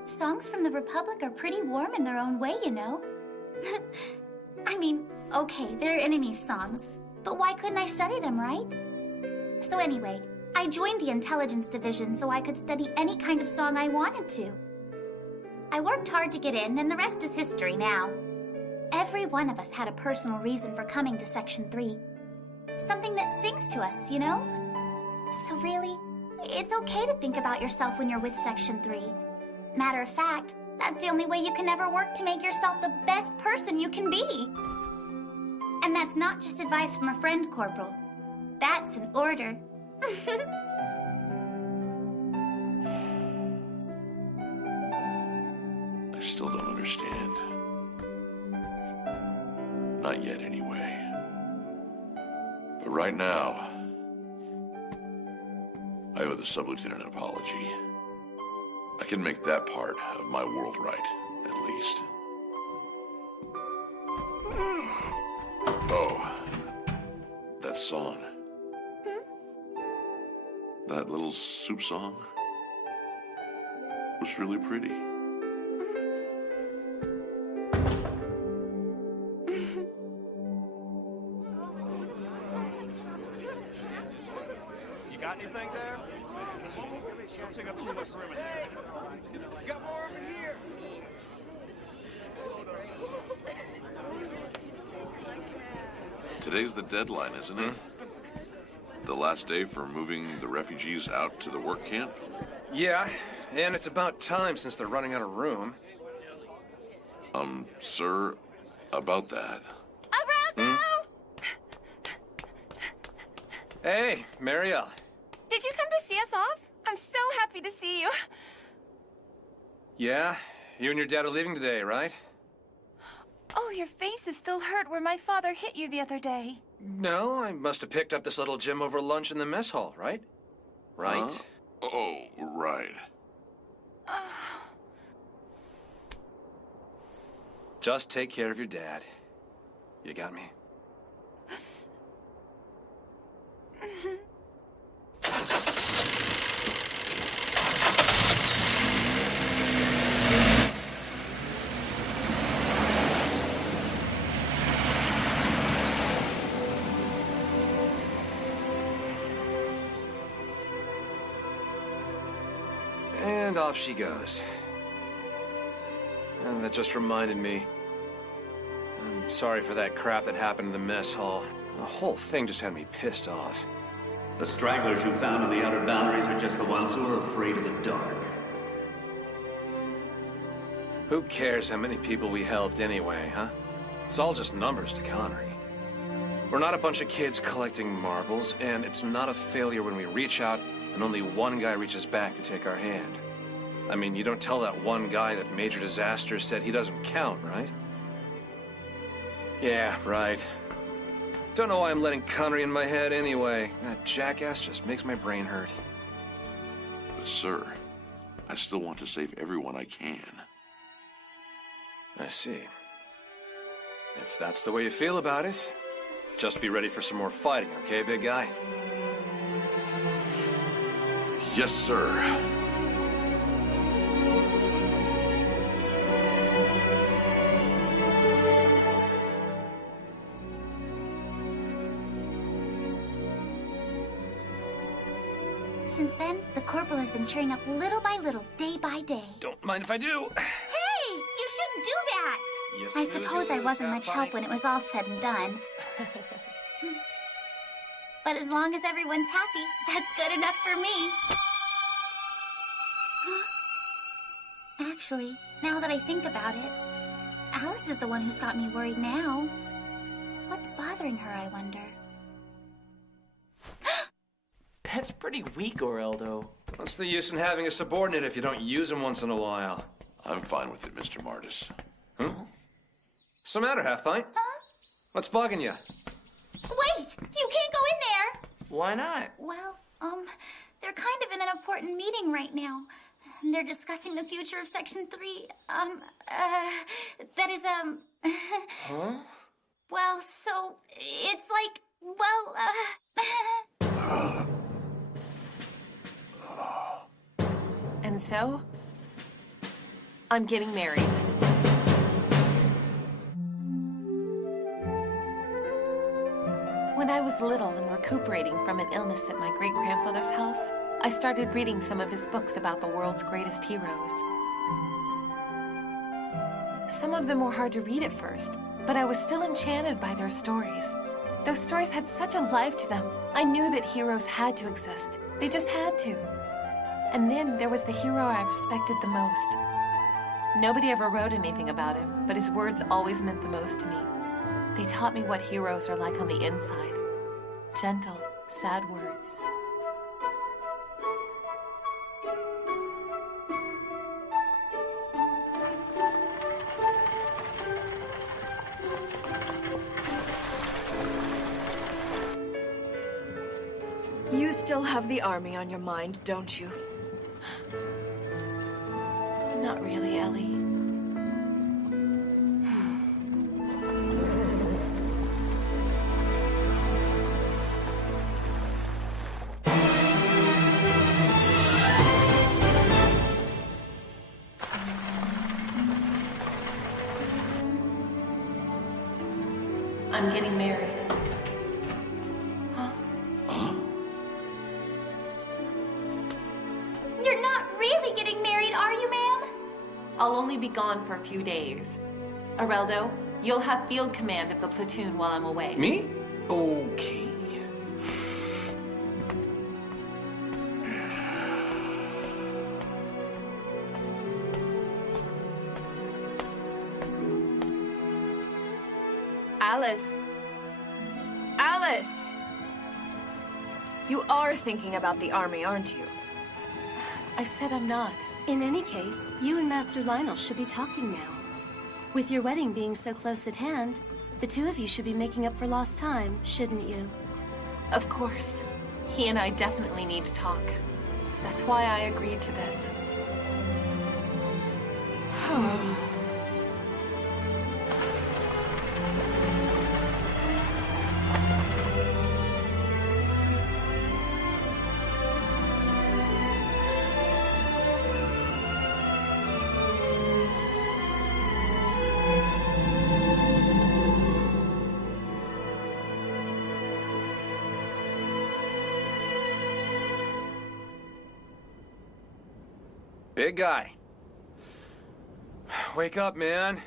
songs from the Republic are pretty warm in their own way, you know? I mean, okay, they're enemy's songs, but why couldn't I study them, right? So anyway, I joined the Intelligence Division so I could study any kind of song I wanted to. I worked hard to get in, and the rest is history now. Every one of us had a personal reason for coming to Section 3. Something that sings to us, you know? So really, it's okay to think about yourself when you're with Section 3. Matter of fact, that's the only way you can ever work to make yourself the best person you can be. And that's not just advice from a friend, Corporal. That's an order. I still don't understand. Not yet, anyway. But right now, I owe the sub-lieutenant an apology. I can make that part of my world right, at least. Oh, that song. That little soup song was really pretty. You got anything there? Don't take up too much room in here. Got more over here. Today's the deadline, isn't it? The last day for moving the refugees out to the work camp? Yeah, and it's about time since they're running out of room. Sir, about that. Hey, Marielle. Did you come to see us off? I'm so happy to see you. Yeah? You and your dad are leaving today, right? Oh, your face is still hurt where my father hit you the other day. No, I must have picked up this little gem over lunch in the mess hall, right? Right? Huh? Oh, right. Just take care of your dad. You got me? And off she goes. And that just reminded me. I'm sorry for that crap that happened in the mess hall. The whole thing just had me pissed off. The stragglers you found in the outer boundaries are just the ones who are afraid of the dark. Who cares how many people we helped anyway, huh? It's all just numbers to Connery. We're not a bunch of kids collecting marbles, and it's not a failure when we reach out and only one guy reaches back to take our hand. I mean, you don't tell that one guy that Major Disaster said he doesn't count, right? Yeah, right. Don't know why I'm letting Connery in my head anyway. That jackass just makes my brain hurt. But sir, I still want to save everyone I can. I see. If that's the way you feel about it, just be ready for some more fighting, okay, big guy? Yes, sir. Since then, the corporal has been cheering up little by little, day by day. Don't mind if I do. Hey! You shouldn't do that! You I suppose I wasn't much help when it was all said and done. But as long as everyone's happy, that's good enough for me. Actually, now that I think about it, Alice is the one who's got me worried now. What's bothering her, I wonder? That's pretty weak, Oreldo. What's the use in having a subordinate if you don't use him once in a while? I'm fine with it, Mr. Martis. Huh? What's the matter, Half-Pint? Huh? What's bugging you? Wait! You can't go in there! Why not? Well, they're kind of in an important meeting right now. And they're discussing the future of Section 3. That is, Huh? Well, so, it's like, well, And so, I'm getting married. When I was little and recuperating from an illness at my great-grandfather's house, I started reading some of his books about the world's greatest heroes. Some of them were hard to read at first, but I was still enchanted by their stories. Those stories had such a life to them. I knew that heroes had to exist. They just had to. And then there was the hero I respected the most. Nobody ever wrote anything about him, but his words always meant the most to me. They taught me what heroes are like on the inside. Gentle, sad words. You still have the army on your mind, don't you? Not really, Ellie. I'm getting married. you're not really getting married, are you, ma'am? I'll only be gone for a few days. Areldo, you'll have field command of the platoon while I'm away. Me? Okay. Alice. Alice! You are thinking about the army, aren't you? I said I'm not. In any case, you and Master Lionel should be talking now. With your wedding being so close at hand, the two of you should be making up for lost time, shouldn't you? Of course. He and I definitely need to talk. That's why I agreed to this. Big guy. Wake up, man.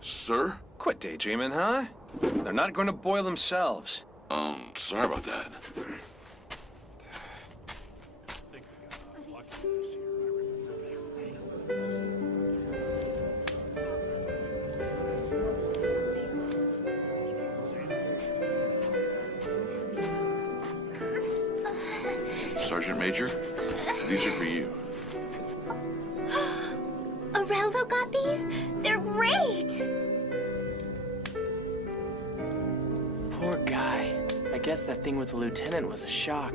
Sir? Quit daydreaming, huh? They're not going to boil themselves. Sorry about that. Sergeant Major, these are for you. Areldo got these? They're great! Poor guy. I guess that thing with the lieutenant was a shock.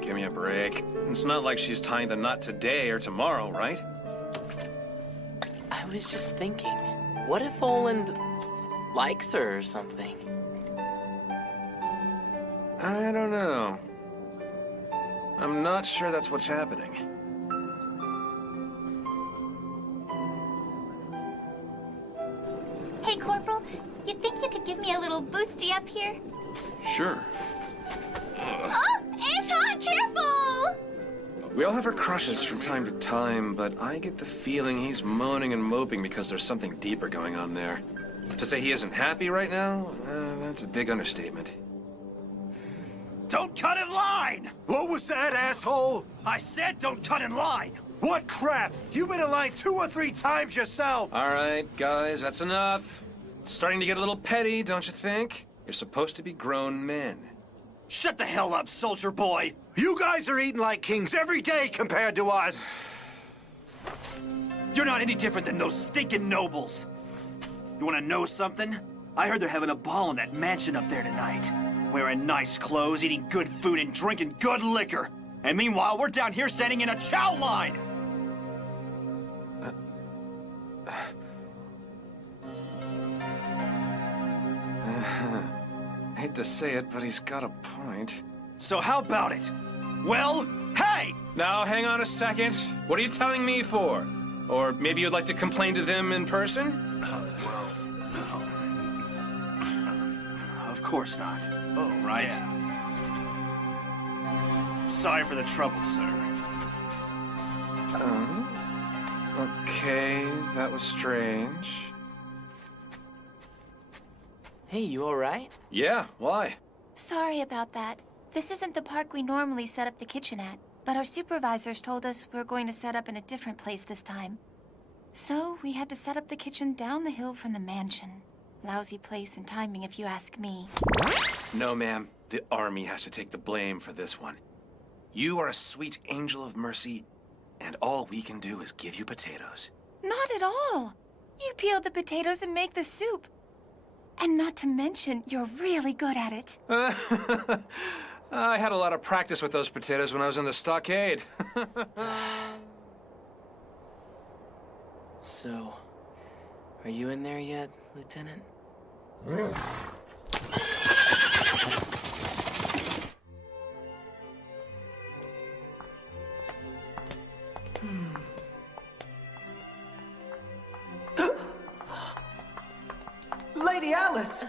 Give me a break. It's not like she's tying the knot today or tomorrow, right? I was just thinking, what if Oland likes her or something? I don't know. I'm not sure that's what's happening. Hey, Corporal, you think you could give me a little boosty up here? Sure. Oh, Anton, careful! We all have our crushes from time to time, but I get the feeling he's moaning and moping because there's something deeper going on there. To say he isn't happy right now, that's a big understatement. Don't cut in line! What was that, asshole? I said don't cut in line! What crap? You've been in line 2 or 3 times yourself! All right, guys, that's enough. It's starting to get a little petty, don't you think? You're supposed to be grown men. Shut the hell up, soldier boy! You guys are eating like kings every day compared to us! You're not any different than those stinking nobles. You wanna know something? I heard they're having a ball in that mansion up there tonight. Wearing nice clothes, eating good food, and drinking good liquor. And meanwhile, we're down here standing in a chow line! Hate to say it, but he's got a point. So how about it? Well, hey! Now, hang on a second. What are you telling me for? Or maybe you'd like to complain to them in person? Of course not. Oh, right. Yeah. Sorry for the trouble, sir. Okay, that was strange. Hey, you all right? Yeah, why? Sorry about that. This isn't the park we normally set up the kitchen at, but our supervisors told us we were going to set up in a different place this time. So we had to set up the kitchen down the hill from the mansion. Lousy place and timing, if you ask me. No, ma'am. The army has to take the blame for this one. You are a sweet angel of mercy, and all we can do is give you potatoes. Not at all. You peel the potatoes and make the soup. And not to mention, you're really good at it. I had a lot of practice with those potatoes when I was in the stockade. So, are you in there yet, Lieutenant? Lady Alice!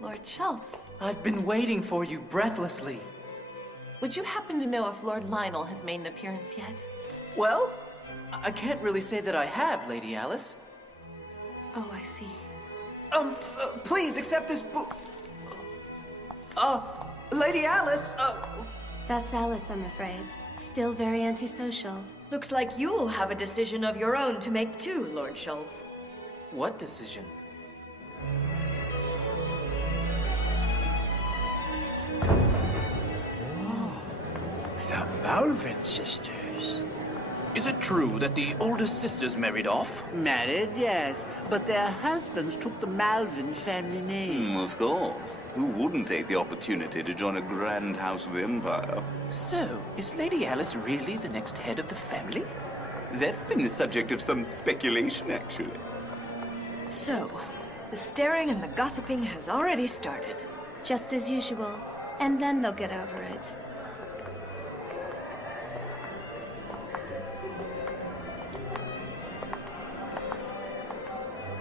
Lord Schultz, I've been waiting for you breathlessly. would you happen to know if Lord Lionel has made an appearance yet? Well, I can't really say that I have, Lady Alice. Oh, I see. Please accept this book. Lady Alice, That's Alice, I'm afraid. Still very antisocial. Looks like you'll have a decision of your own to make too, Lord Schultz. What decision? The Malvin sisters. Is it true that the oldest sisters married off? Married, yes, but their husbands took the Malvin family name. Of course. Who wouldn't take the opportunity to join a grand house of the Empire? So, is Lady Alice really the next head of the family? That's been the subject of some speculation, actually. So, the staring and the gossiping has already started. Just as usual. And then they'll get over it.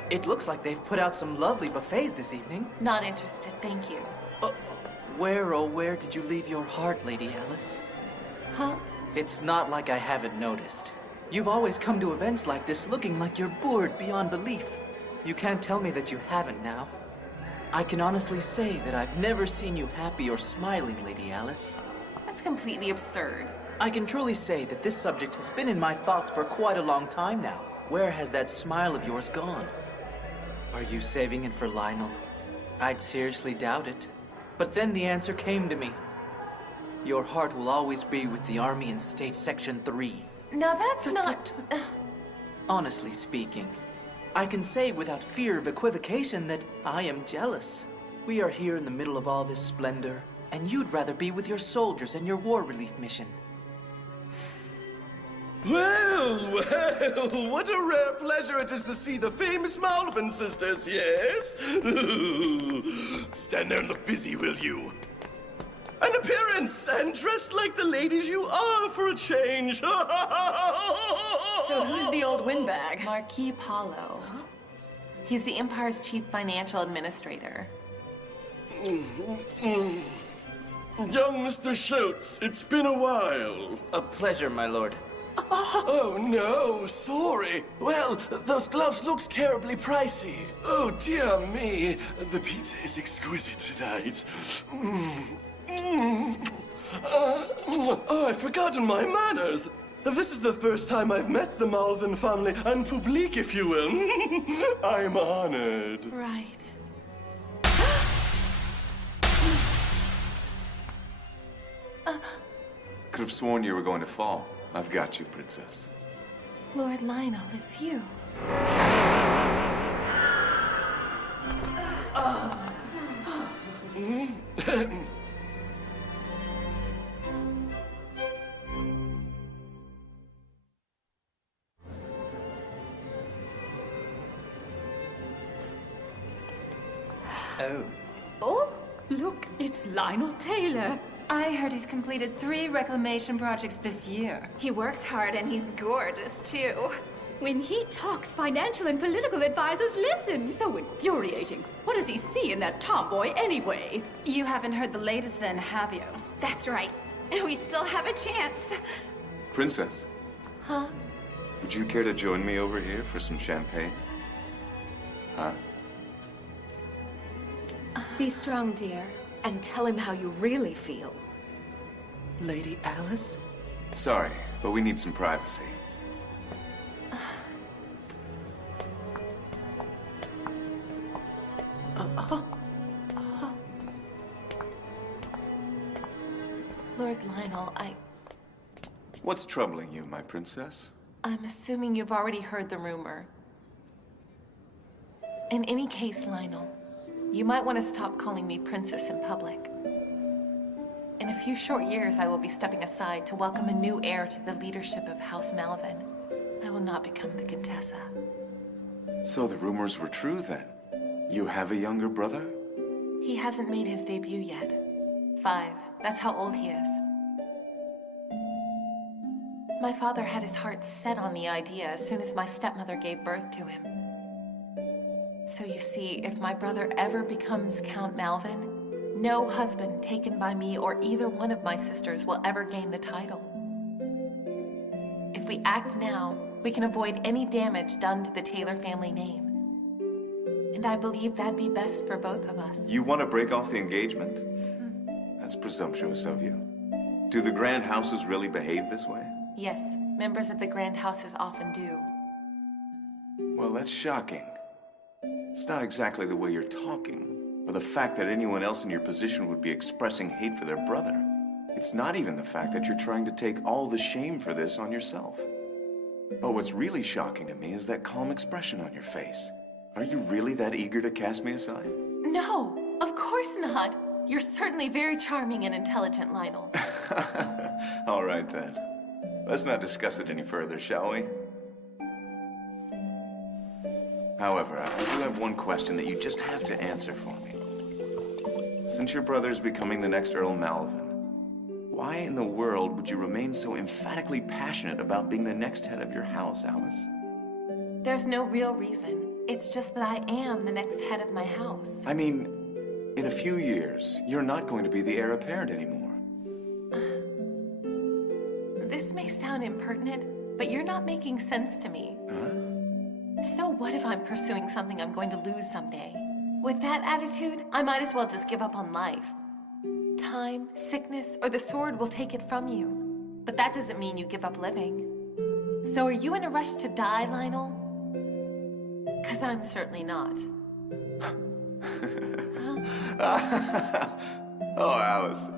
It looks like they've put out some lovely buffets this evening. Not interested, thank you. Where, oh, where did you leave your heart, Lady Alice? Huh? It's not like I haven't noticed. You've always come to events like this looking like you're bored beyond belief. You can't tell me that you haven't now. I can honestly say that I've never seen you happy or smiling, Lady Alice. That's completely absurd. I can truly say that this subject has been in my thoughts for quite a long time now. Where has that smile of yours gone? Are you saving it for Lionel? I'd seriously doubt it. But then the answer came to me. Your heart will always be with the Army and State Section 3. Now that's not... Honestly speaking, I can say without fear of equivocation that I am jealous. We are here in the middle of all this splendor, and you'd rather be with your soldiers and your war relief mission. Well, well, what a rare pleasure it is to see the famous Malvin sisters, yes? Stand there and look busy, will you? An appearance, and dressed like the ladies you are for a change. So who's the old windbag? Marquis Paulo. Huh? He's the Empire's chief financial administrator. Young Mr. Schultz, it's been a while. A pleasure, my lord. Oh, no, sorry. Well, those gloves look terribly pricey. Oh, dear me. The pizza is exquisite tonight. Oh, I've forgotten my manners. This is the first time I've met the Malvin family, en public, if you will. I'm honored. Right. Could have sworn you were going to fall. I've got you, Princess. Lord Lionel, it's you. Oh, look, it's Lionel Taylor. I heard he's completed 3 reclamation projects this year. He works hard and he's gorgeous, too. When he talks, financial and political advisors listen. So infuriating. What does he see in that tomboy anyway? You haven't heard the latest then, have you? That's right. And we still have a chance. Princess, Huh? would you care to join me over here for some champagne? Huh? Be strong, dear. And tell him how you really feel. Lady Alice? Sorry, but we need some privacy. Lord Lionel, What's troubling you, my princess? I'm assuming you've already heard the rumor. In any case, Lionel, you might want to stop calling me princess in public. In a few short years, I will be stepping aside to welcome a new heir to the leadership of House Malvin. I will not become the Contessa. So the rumors were true then? You have a younger brother? He hasn't made his debut yet. 5. That's how old he is. My father had his heart set on the idea as soon as my stepmother gave birth to him. So you see, if my brother ever becomes Count Malvin, no husband taken by me or either one of my sisters will ever gain the title. If we act now, we can avoid any damage done to the Taylor family name. And I believe that'd be best for both of us. You want to break off the engagement? That's presumptuous of you. Do the grand houses really behave this way? Yes, members of the grand houses often do. Well, that's shocking. It's not exactly the way you're talking, or the fact that anyone else in your position would be expressing hate for their brother. It's not even the fact that you're trying to take all the shame for this on yourself. But what's really shocking to me is that calm expression on your face. Are you really that eager to cast me aside? No, of course not. You're certainly very charming and intelligent, Lionel. All right, then. Let's not discuss it any further, shall we? However, I do have one question that you just have to answer for me. Since your brother's becoming the next Earl Malvin, why in the world would you remain so emphatically passionate about being the next head of your house, Alice? There's no real reason. It's just that I am the next head of my house. I mean, in a few years, you're not going to be the heir apparent anymore. This may sound impertinent, but you're not making sense to me. Huh? So what if I'm pursuing something I'm going to lose someday? With that attitude, I might as well just give up on life. Time, sickness, or the sword will take it from you. But that doesn't mean you give up living. So are you in a rush to die, Lionel? 'Cause I'm certainly not. Oh, Alice.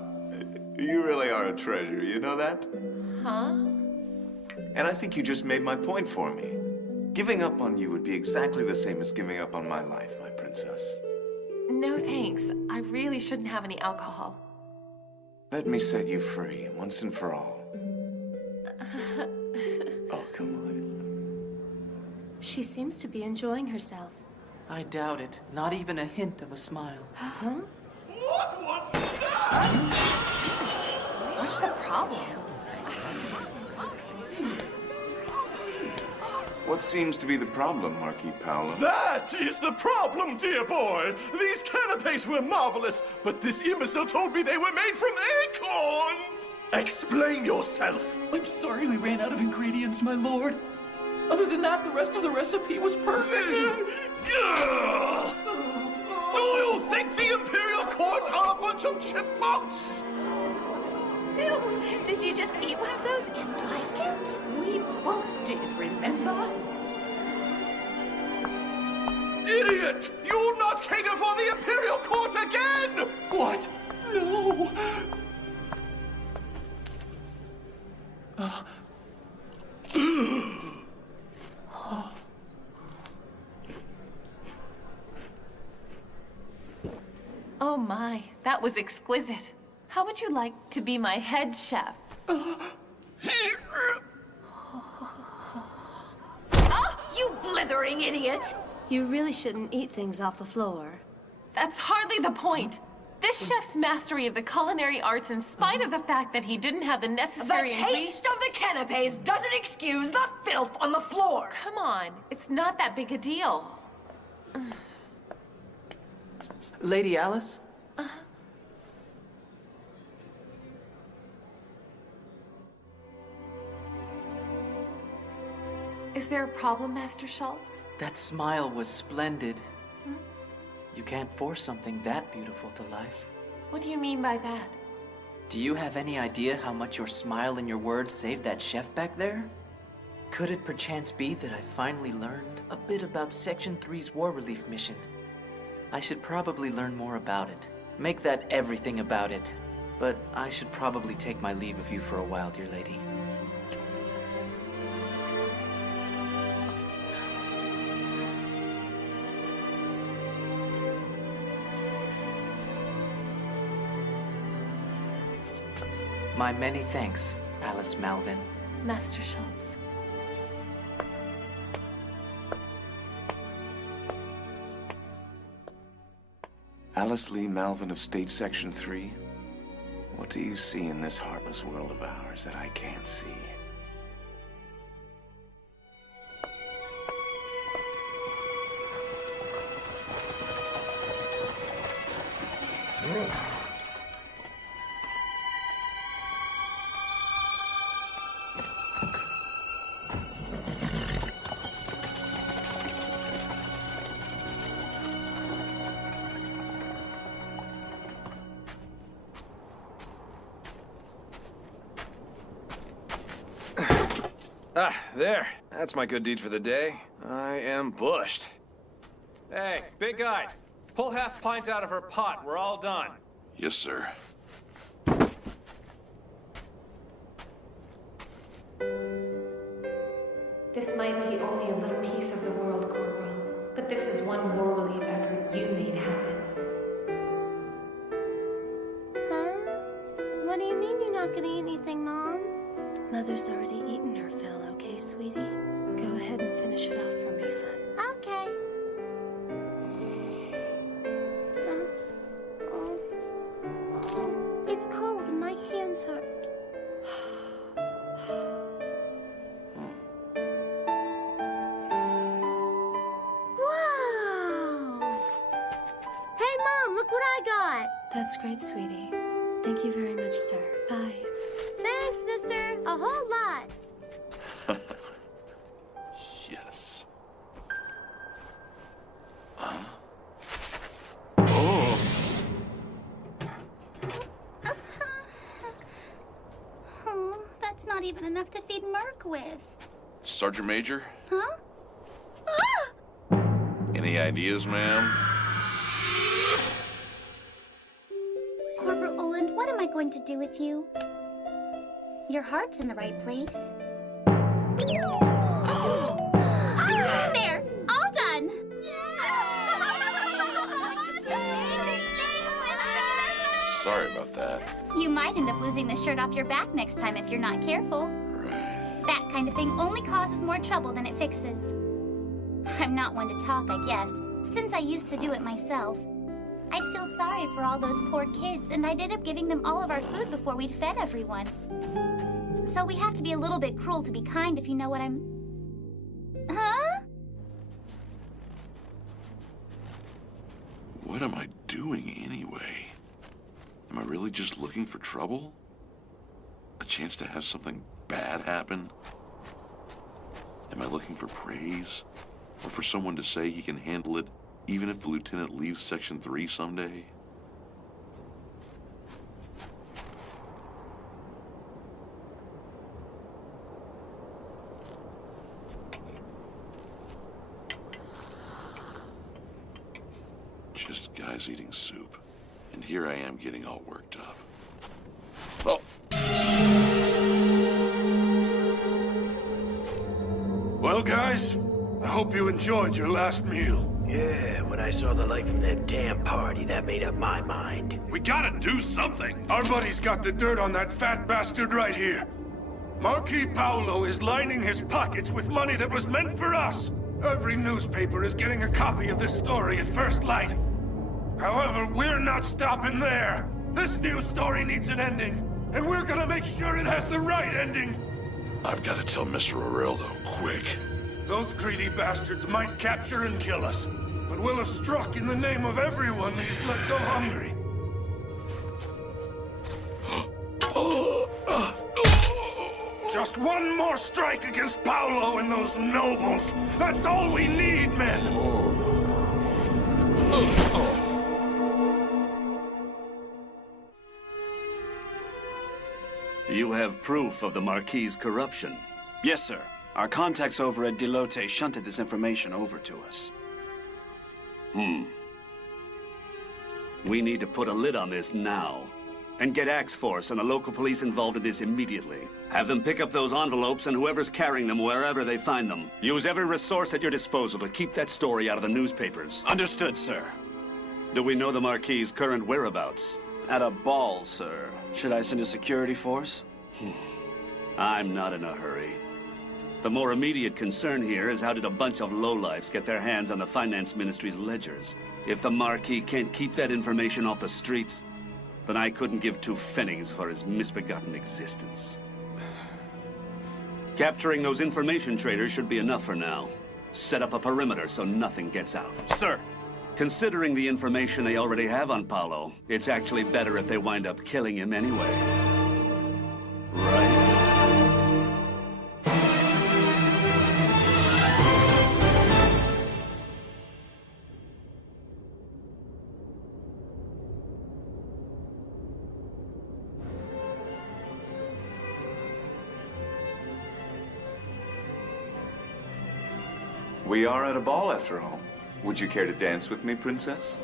You really are a treasure, you know that? Huh? And I think you just made my point for me. Giving up on you would be exactly the same as giving up on my life, my princess. No thanks. I really shouldn't have any alcohol. Let me set you free, once and for all. Oh, come on. She seems to be enjoying herself. I doubt it. Not even a hint of a smile. Huh? What was that? What's the problem? What seems to be the problem, Marquis Paolo? That is the problem, dear boy! These canapes were marvelous, but this imbecile told me they were made from acorns! Explain yourself! I'm sorry we ran out of ingredients, my lord. Other than that, the rest of the recipe was perfect. Do you think the Imperial Court are a bunch of chipmunks? Ew, did you just eat one of those and like it? We both did, remember? Idiot! You'll not cater for the Imperial Court again! What? No! Oh my, that was exquisite. How would you like to be my head chef? You blithering idiot! You really shouldn't eat things off the floor. That's hardly the point. This chef's mastery of the culinary arts, in spite of the fact that he didn't have the necessary The taste of the canapes doesn't excuse the filth on the floor. Come on, it's not that big a deal. Lady Alice? Is there a problem, Master Schultz? That smile was splendid. You can't force something that beautiful to life. What do you mean by that? Do you have any idea how much your smile and your words saved that chef back there? Could it perchance be that I finally learned a bit about Section 3's war relief mission? I should probably learn more about it. Make that everything about it. But I should probably take my leave of you for a while, dear lady. My many thanks, Alice Malvin. Master Schultz. Alice Lee Malvin of State Section 3? What do you see in this heartless world of ours that I can't see? Ah, there. That's my good deed for the day. I am bushed. Hey, big guy. Pull half pint out of her pot. We're all done. Yes, sir. This might be only a little piece of the world, Corporal, but this is one war relief effort you made happen. Huh? What do you mean you're not gonna eat anything, Mom? Mother's already eaten her fill, okay, sweetie? Go ahead and finish it off for me, son. Okay. It's cold and my hands hurt. Whoa! Hey, Mom, look what I got! That's great, sweetie. Thank you very much, sir. Bye. Thanks, mister. A whole lot. Yes. Huh? Oh! Oh, that's not even enough to feed Merc with. Sergeant Major? Huh? Any ideas, ma'am? Corporal Oland, what am I going to do with you? Your heart's in the right place. There! All done! Sorry about that. You might end up losing the shirt off your back next time if you're not careful. Right. That kind of thing only causes more trouble than it fixes. I'm not one to talk, I guess, since I used to do it myself. I'd feel sorry for all those poor kids, and I'd end up giving them all of our food before we'd fed everyone. So we have to be a little bit cruel to be kind, if you know what I'm... Huh? What am I doing anyway? Am I really just looking for trouble? A chance to have something bad happen? Am I looking for praise? Or for someone to say he can handle it even if the lieutenant leaves Section 3 someday? Just guys eating soup. And here I am getting all worked up. Oh! Well, guys, I hope you enjoyed your last meal. Yeah, when I saw the light from that damn party, that made up my mind. We gotta do something. Our buddy's got the dirt on that fat bastard right here. Marquis Paolo is lining his pockets with money that was meant for us. Every newspaper is getting a copy of this story at first light. However, we're not stopping there. This news story needs an ending, and we're gonna make sure it has the right ending. I've got to tell Mr. Aureldo, quick. Those greedy bastards might capture and kill us, but we'll have struck in the name of everyone he's let go hungry. Just one more strike against Paolo and those nobles. That's all we need, men. You have proof of the Marquis' corruption. Yes, sir. Our contacts over at Delote shunted this information over to us. We need to put a lid on this now. And get Axe Force and the local police involved in this immediately. Have them pick up those envelopes and whoever's carrying them wherever they find them. Use every resource at your disposal to keep that story out of the newspapers. Understood, sir. Do we know the Marquis' current whereabouts? At a ball, sir. Should I send a security force? I'm not in a hurry. The more immediate concern here is how did a bunch of lowlifes get their hands on the Finance Ministry's ledgers? If the Marquis can't keep that information off the streets, then I couldn't give two pfennigs for his misbegotten existence. Capturing those information traders should be enough for now. Set up a perimeter so nothing gets out. Sir! Considering the information they already have on Paolo, it's actually better if they wind up killing him anyway. Right? We are at a ball, after all. Would you care to dance with me, princess?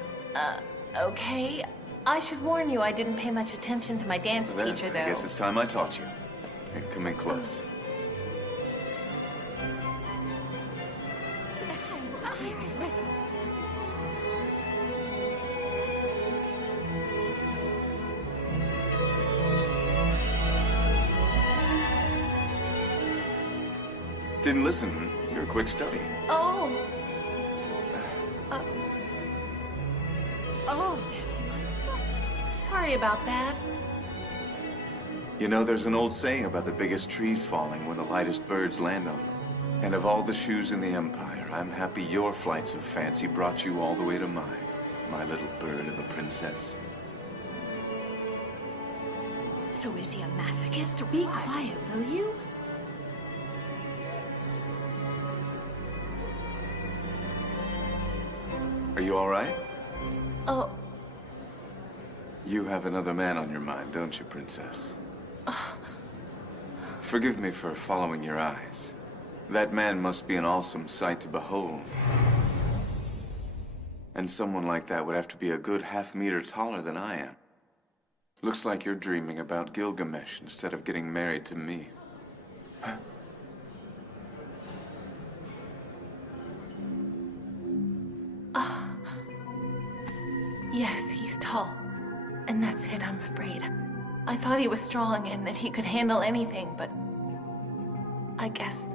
Okay. I should warn you, I didn't pay much attention to my dance teacher, though. I guess it's time I taught you. Here, come in close. Didn't listen. You're a quick study. Oh. Oh. Sorry about that. You know, there's an old saying about the biggest trees falling when the lightest birds land on them. And of all the shoes in the Empire, I'm happy your flights of fancy brought you all the way to mine, my little bird of a princess. So is he a masochist? Be quiet, will you? Are you all right? Oh. You have another man on your mind, don't you, Princess? Forgive me for following your eyes. That man must be an awesome sight to behold. And someone like that would have to be a good half-meter taller than I am. Looks like you're dreaming about Gilgamesh instead of getting married to me. Huh? Yes, he's tall. And that's it, I'm afraid. I thought he was strong and that he could handle anything, but I guess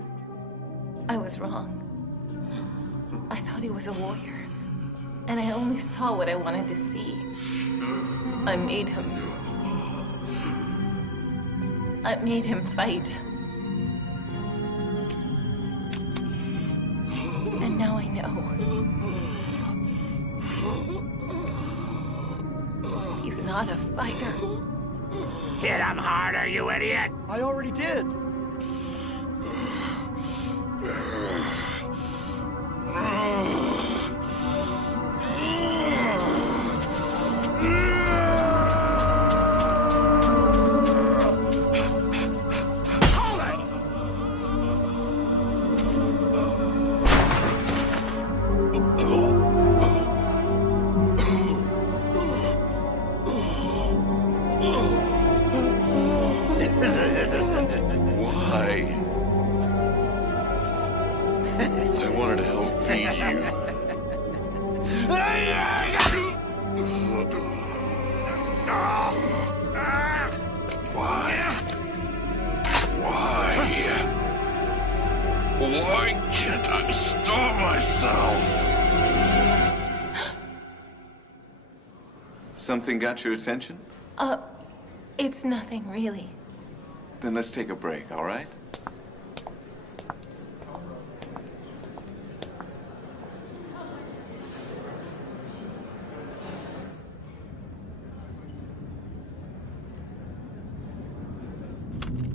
I was wrong. I thought he was a warrior, and I only saw what I wanted to see. I made him fight. And now I know. He's not a fighter. Hit him harder, you idiot! I already did. Why can't I stop myself? Something got your attention? It's nothing, really. Then let's take a break, all right?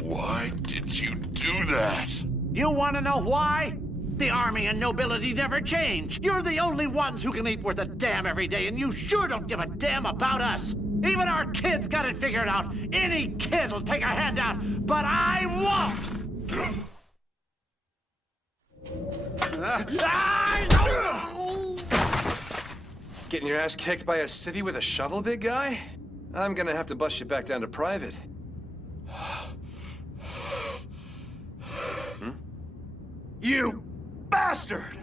Why did you do that? You want to know why? The army and nobility never change. You're the only ones who can eat worth a damn every day, and you sure don't give a damn about us. Even our kids got it figured out. Any kid will take a handout, but I won't! Getting your ass kicked by a civvy with a shovel, big guy? I'm gonna have to bust you back down to private. You bastard!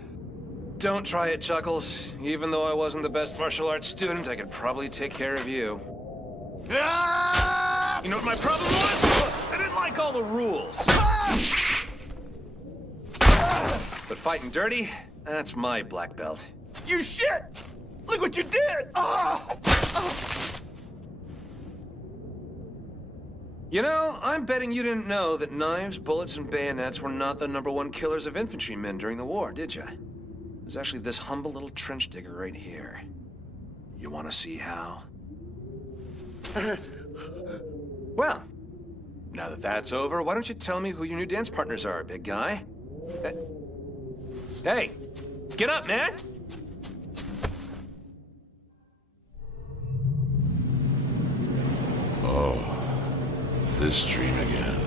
Don't try it, Chuckles. Even though I wasn't the best martial arts student, I could probably take care of you. You know what my problem was? I didn't like all the rules. But fighting dirty, that's my black belt. You shit! Look what you did! You know, I'm betting you didn't know that knives, bullets, and bayonets were not the #1 killers of infantrymen during the war, did you? There's actually this humble little trench digger right here. You want to see how? Well, now that that's over, why don't you tell me who your new dance partners are, big guy? Hey, get up, man! Oh, this dream again.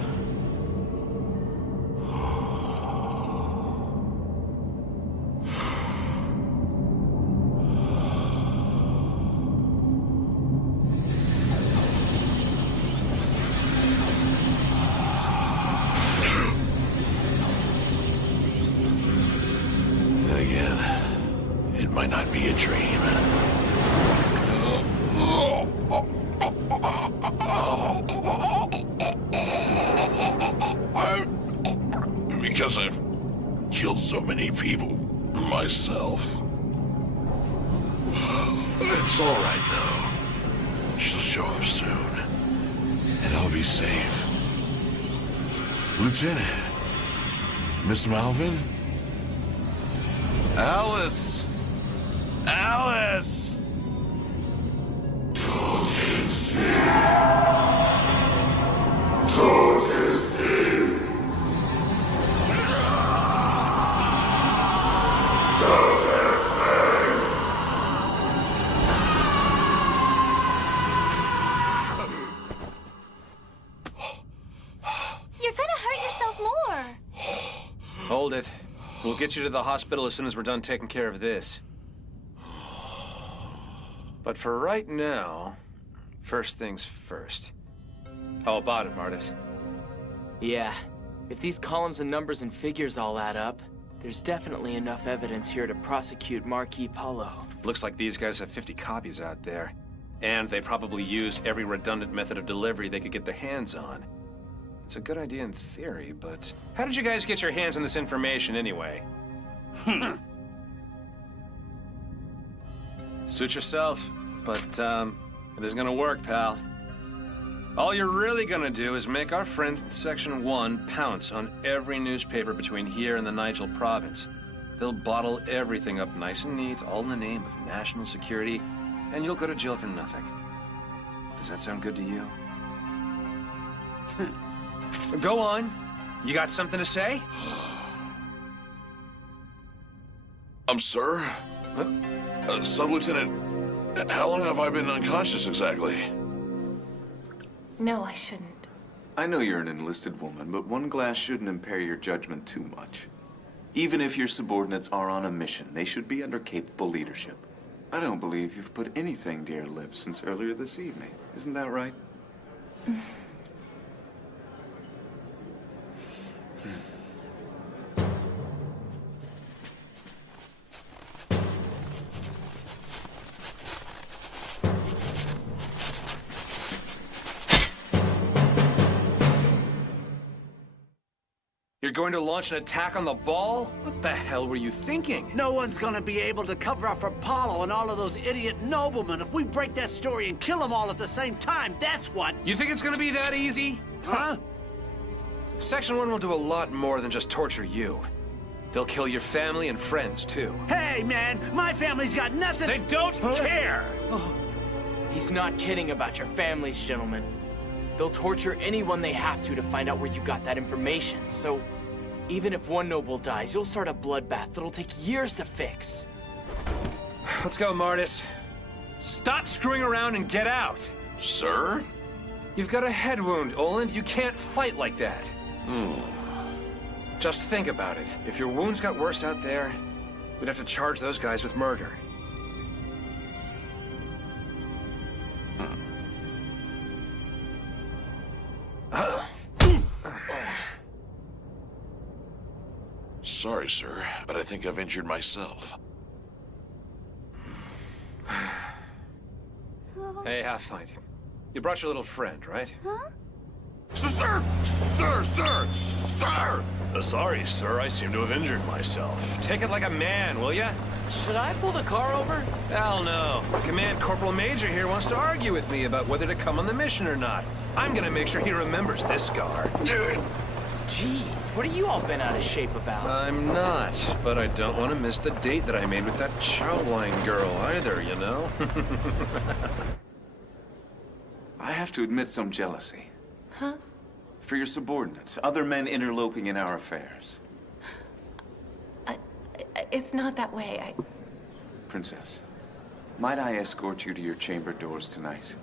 Again. It might not be a dream. Because I've killed so many people myself. It's all right, though. She'll show up soon, and I'll be safe. Lieutenant, Miss Malvin? Alice! Alice! You're gonna hurt yourself more. Hold it. We'll get you to the hospital as soon as we're done taking care of this. But for right now, first things first. How about it, Martis? Yeah. If these columns and numbers and figures all add up, there's definitely enough evidence here to prosecute Marquis Paulo. Looks like these guys have 50 copies out there. And they probably use every redundant method of delivery they could get their hands on. It's a good idea in theory, but how did you guys get your hands on this information anyway? Suit yourself, but it isn't gonna work, pal. All you're really gonna do is make our friends in Section 1 pounce on every newspaper between here and the Nigel province. They'll bottle everything up nice and neat, all in the name of national security, and you'll go to jail for nothing. Does that sound good to you? Go on. You got something to say? Sir? Huh? Sub-Lieutenant, how long have I been unconscious exactly? No, I shouldn't. I know you're an enlisted woman, but one glass shouldn't impair your judgment too much. Even if your subordinates are on a mission, they should be under capable leadership. I don't believe you've put anything to your lips since earlier this evening. Isn't that right? You're going to launch an attack on the ball? What the hell were you thinking? No one's gonna be able to cover up for Paulo and all of those idiot noblemen if we break that story and kill them all at the same time, that's what! You think it's gonna be that easy? Huh? Section 1 will do a lot more than just torture you. They'll kill your family and friends, too. Hey, man, my family's got nothing— They don't care! He's not kidding about your families, gentlemen. They'll torture anyone they have to find out where you got that information, so even if one noble dies, you'll start a bloodbath that'll take years to fix. Let's go, Martis. Stop screwing around and get out! Sir? You've got a head wound, Oland. You can't fight like that. Just think about it. If your wounds got worse out there, we'd have to charge those guys with murder. Sorry, sir, but I think I've injured myself. Hey, Half-Pint. You brought your little friend, right? Huh? Sir! Sorry, sir. I seem to have injured myself. Take it like a man, will ya? Should I pull the car over? Hell no. Command Corporal Major here wants to argue with me about whether to come on the mission or not. I'm gonna make sure he remembers this scar. Jeez, what have you all been out of shape about? I'm not, but I don't want to miss the date that I made with that Chowline girl either, you know? I have to admit some jealousy. Huh? For your subordinates, other men interloping in our affairs. It's not that way. Princess, might I escort you to your chamber doors tonight?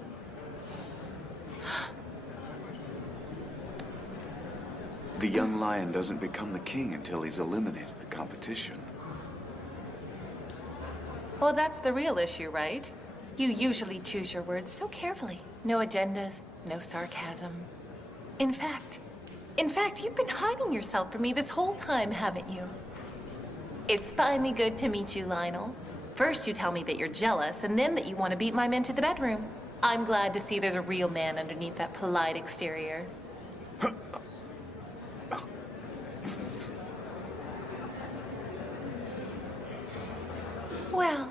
The young lion doesn't become the king until he's eliminated the competition. Well, that's the real issue, right? You usually choose your words so carefully. No agendas, no sarcasm. In fact, you've been hiding yourself from me this whole time, haven't you? It's finally good to meet you, Lionel. First you tell me that you're jealous, and then that you want to beat my men to the bedroom. I'm glad to see there's a real man underneath that polite exterior. Well...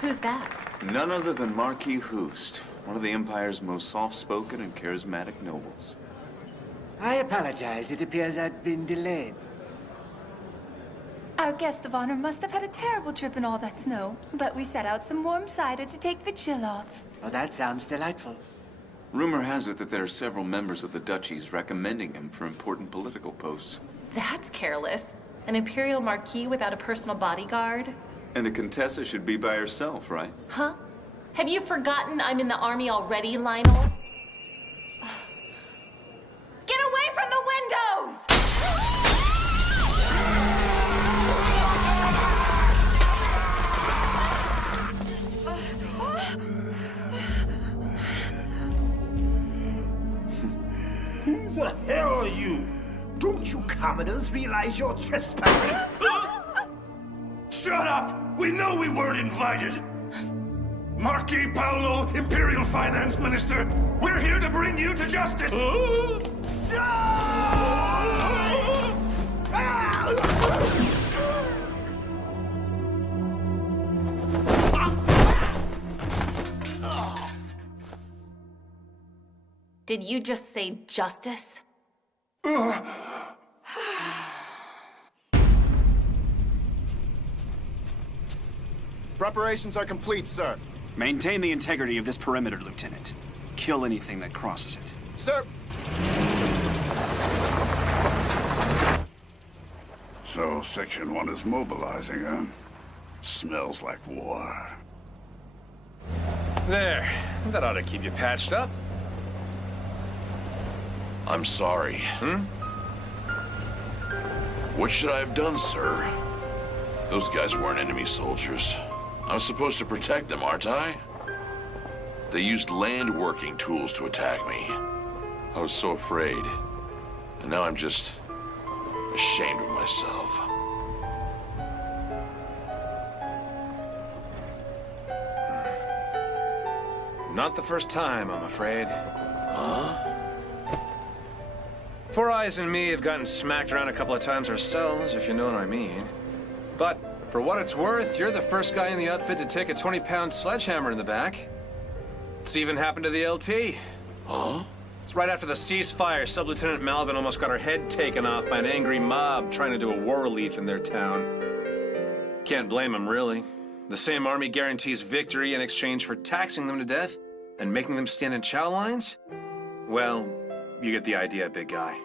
Who's that? None other than Marquis Hoost, one of the Empire's most soft-spoken and charismatic nobles. I apologize. It appears I've been delayed. Our guest of honor must have had a terrible trip in all that snow, but we set out some warm cider to take the chill off. Well, that sounds delightful. Rumor has it that there are several members of the duchies recommending him for important political posts. That's careless. An Imperial Marquis without a personal bodyguard? And a Contessa should be by herself, right? Huh? Have you forgotten I'm in the army already, Lionel? Get away from the windows! Who the hell are you? Don't you commoners realize you're trespassing? Shut up! We know we weren't invited! Marquis Paolo, Imperial Finance Minister, we're here to bring you to justice! Did you just say justice? Preparations are complete, sir. Maintain the integrity of this perimeter, Lieutenant. Kill anything that crosses it. Sir! So, Section 1 is mobilizing, huh? Smells like war. There. That ought to keep you patched up. I'm sorry. What should I have done, sir? Those guys weren't enemy soldiers. I'm supposed to protect them, aren't I? They used land working tools to attack me. I was so afraid. And now I'm just ashamed of myself. Not the first time, I'm afraid. Huh? Four Eyes and me have gotten smacked around a couple of times ourselves, if you know what I mean. But for what it's worth, you're the first guy in the outfit to take a 20-pound sledgehammer in the back. It's even happened to the LT. Huh? It's right after the ceasefire, Sub-Lieutenant Malvin almost got her head taken off by an angry mob trying to do a war relief in their town. Can't blame them, really. The same army guarantees victory in exchange for taxing them to death and making them stand in chow lines? Well, you get the idea, big guy.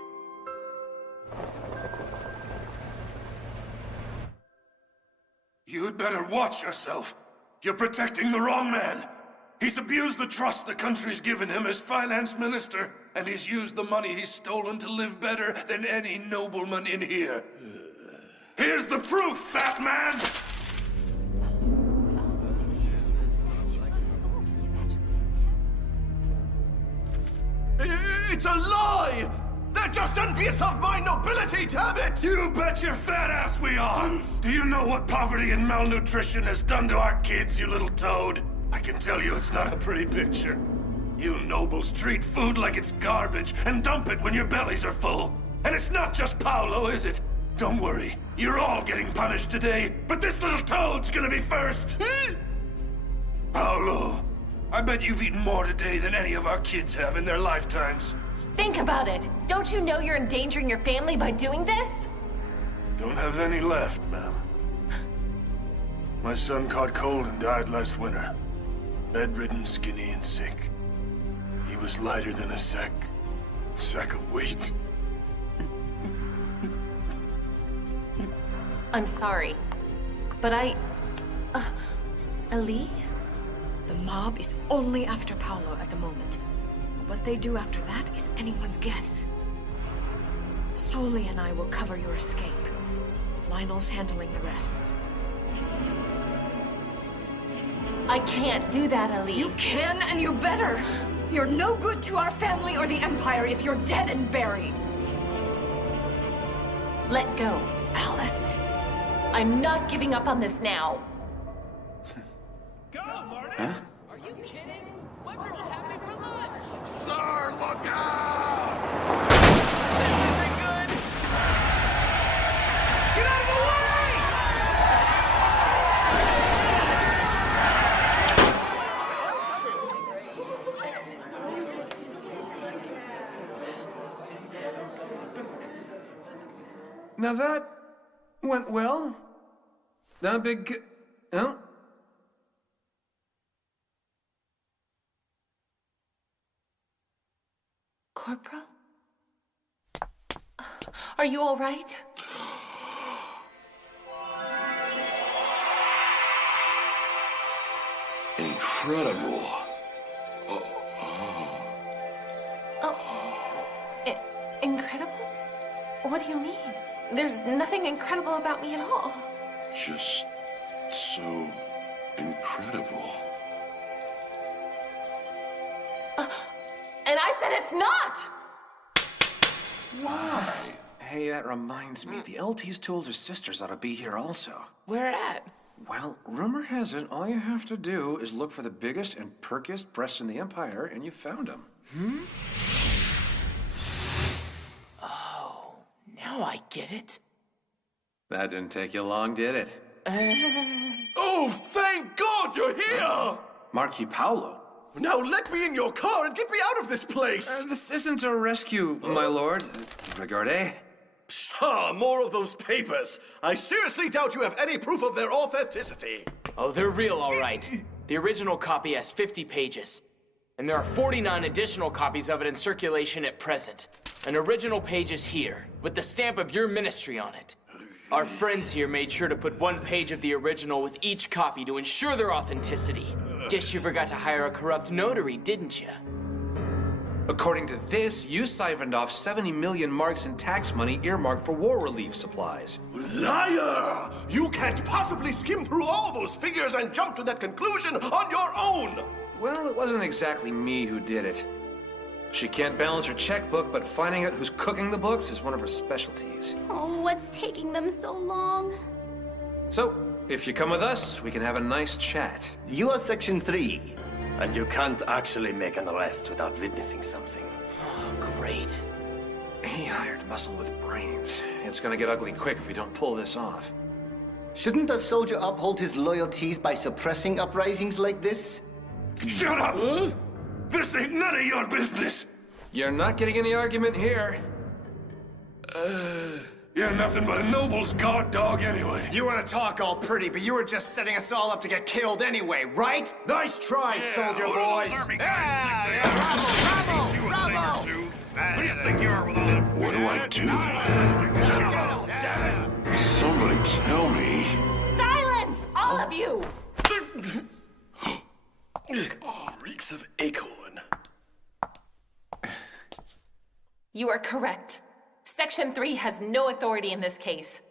You'd better watch yourself. You're protecting the wrong man. He's abused the trust the country's given him as finance minister, and he's used the money he's stolen to live better than any nobleman in here. Here's the proof, fat man! It's a lie! They're just envious of my nobility, damn it! You bet your fat ass we are! Do you know what poverty and malnutrition has done to our kids, you little toad? I can tell you it's not a pretty picture. You nobles treat food like it's garbage and dump it when your bellies are full. And it's not just Paolo, is it? Don't worry, you're all getting punished today, but this little toad's gonna be first! Paolo, I bet you've eaten more today than any of our kids have in their lifetimes. Think about it. Don't you know you're endangering your family by doing this? Don't have any left, ma'am. My son caught cold and died last winter. Bedridden, skinny, and sick. He was lighter than a sack of wheat. I'm sorry, but Ali? The mob is only after Paolo at the moment. What they do after that is anyone's guess. Soli and I will cover your escape. Lionel's handling the rest. I can't do that, Ali. You can, and you better! You're no good to our family or the Empire if you're dead and buried. Let go. Alice, I'm not giving up on this now. Huh? Are you kidding? What were you having for lunch? Sir, look out! Very good. Get out of the way! Now that went well. That big... Oh? Corporal? Are you all right? Incredible. Incredible? What do you mean? There's nothing incredible about me at all. Just so incredible. And I said it's not! Why? Hey, that reminds me. The LT's two older sisters ought to be here also. Where at? Well, rumor has it, all you have to do is look for the biggest and perkiest breasts in the Empire, and you found them. Oh, now I get it. That didn't take you long, did it? Oh, thank God you're here! Marquis Paolo. Now let me in your car and get me out of this place! This isn't a rescue, my lord. Regarde. Sir, more of those papers. I seriously doubt you have any proof of their authenticity. Oh, they're real, all right. The original copy has 50 pages. And there are 49 additional copies of it in circulation at present. An original page is here, with the stamp of your ministry on it. Our friends here made sure to put one page of the original with each copy to ensure their authenticity. Guess you forgot to hire a corrupt notary, didn't you? According to this, you siphoned off 70 million marks in tax money earmarked for war relief supplies. Liar! You can't possibly skim through all those figures and jump to that conclusion on your own! Well, it wasn't exactly me who did it. She can't balance her checkbook, but finding out who's cooking the books is one of her specialties. Oh, what's taking them so long? So, if you come with us, we can have a nice chat. You are Section 3, and you can't actually make an arrest without witnessing something. Oh, great. He hired muscle with brains. It's gonna get ugly quick if we don't pull this off. Shouldn't a soldier uphold his loyalties by suppressing uprisings like this? Shut up! Huh? This ain't none of your business! You're not getting any argument here. You're nothing but a noble's guard dog anyway. You want to talk all pretty, but you were just setting us all up to get killed anyway, right? Nice try, soldier boy! Who do you think you are with all that? What do I do? Somebody tell me. Silence! All of you! Reeks of acorn. You are correct. Section 3 has no authority in this case.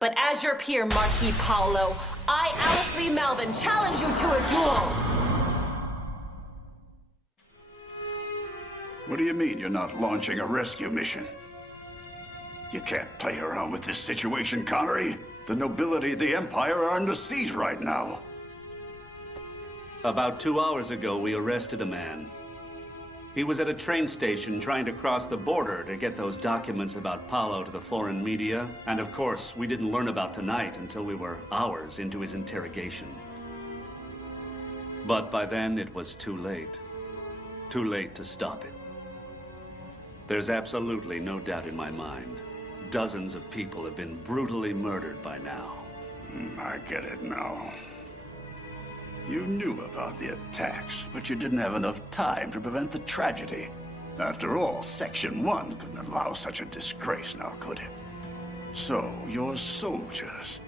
But as your peer, Marquis Paolo, I, Alice Lee Malvin, challenge you to a duel! What do you mean you're not launching a rescue mission? You can't play around with this situation, Connery. The nobility of the Empire are under siege right now. About 2 hours ago, we arrested a man. He was at a train station trying to cross the border to get those documents about Paolo to the foreign media. And of course, we didn't learn about tonight until we were hours into his interrogation. But by then, it was too late. Too late to stop it. There's absolutely no doubt in my mind. Dozens of people have been brutally murdered by now. I get it now. You knew about the attacks, but you didn't have enough time to prevent the tragedy. After all, Section 1 couldn't allow such a disgrace now, could it? So, your soldiers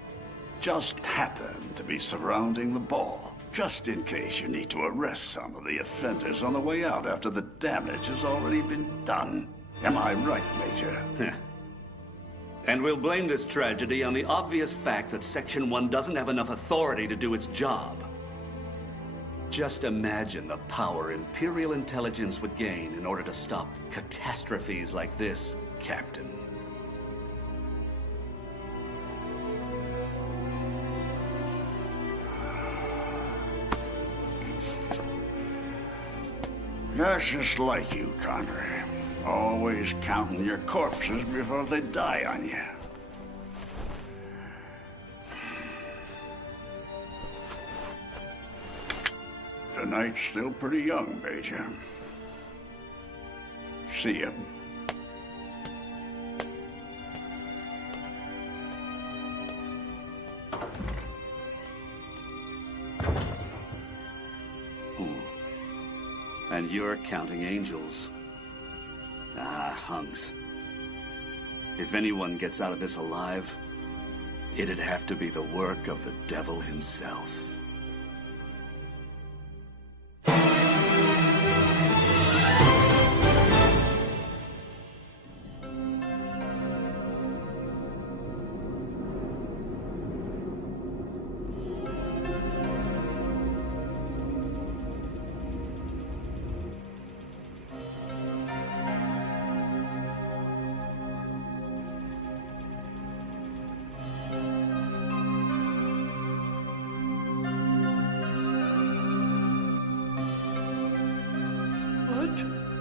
just happened to be surrounding the ball, just in case you need to arrest some of the offenders on the way out after the damage has already been done. Am I right, Major? And we'll blame this tragedy on the obvious fact that Section 1 doesn't have enough authority to do its job. Just imagine the power Imperial intelligence would gain in order to stop catastrophes like this, Captain. That's just like you, Connery. Always counting your corpses before they die on you. The night's still pretty young, Major. See ya. And you're counting angels. Ah, hunks. If anyone gets out of this alive, it'd have to be the work of the devil himself.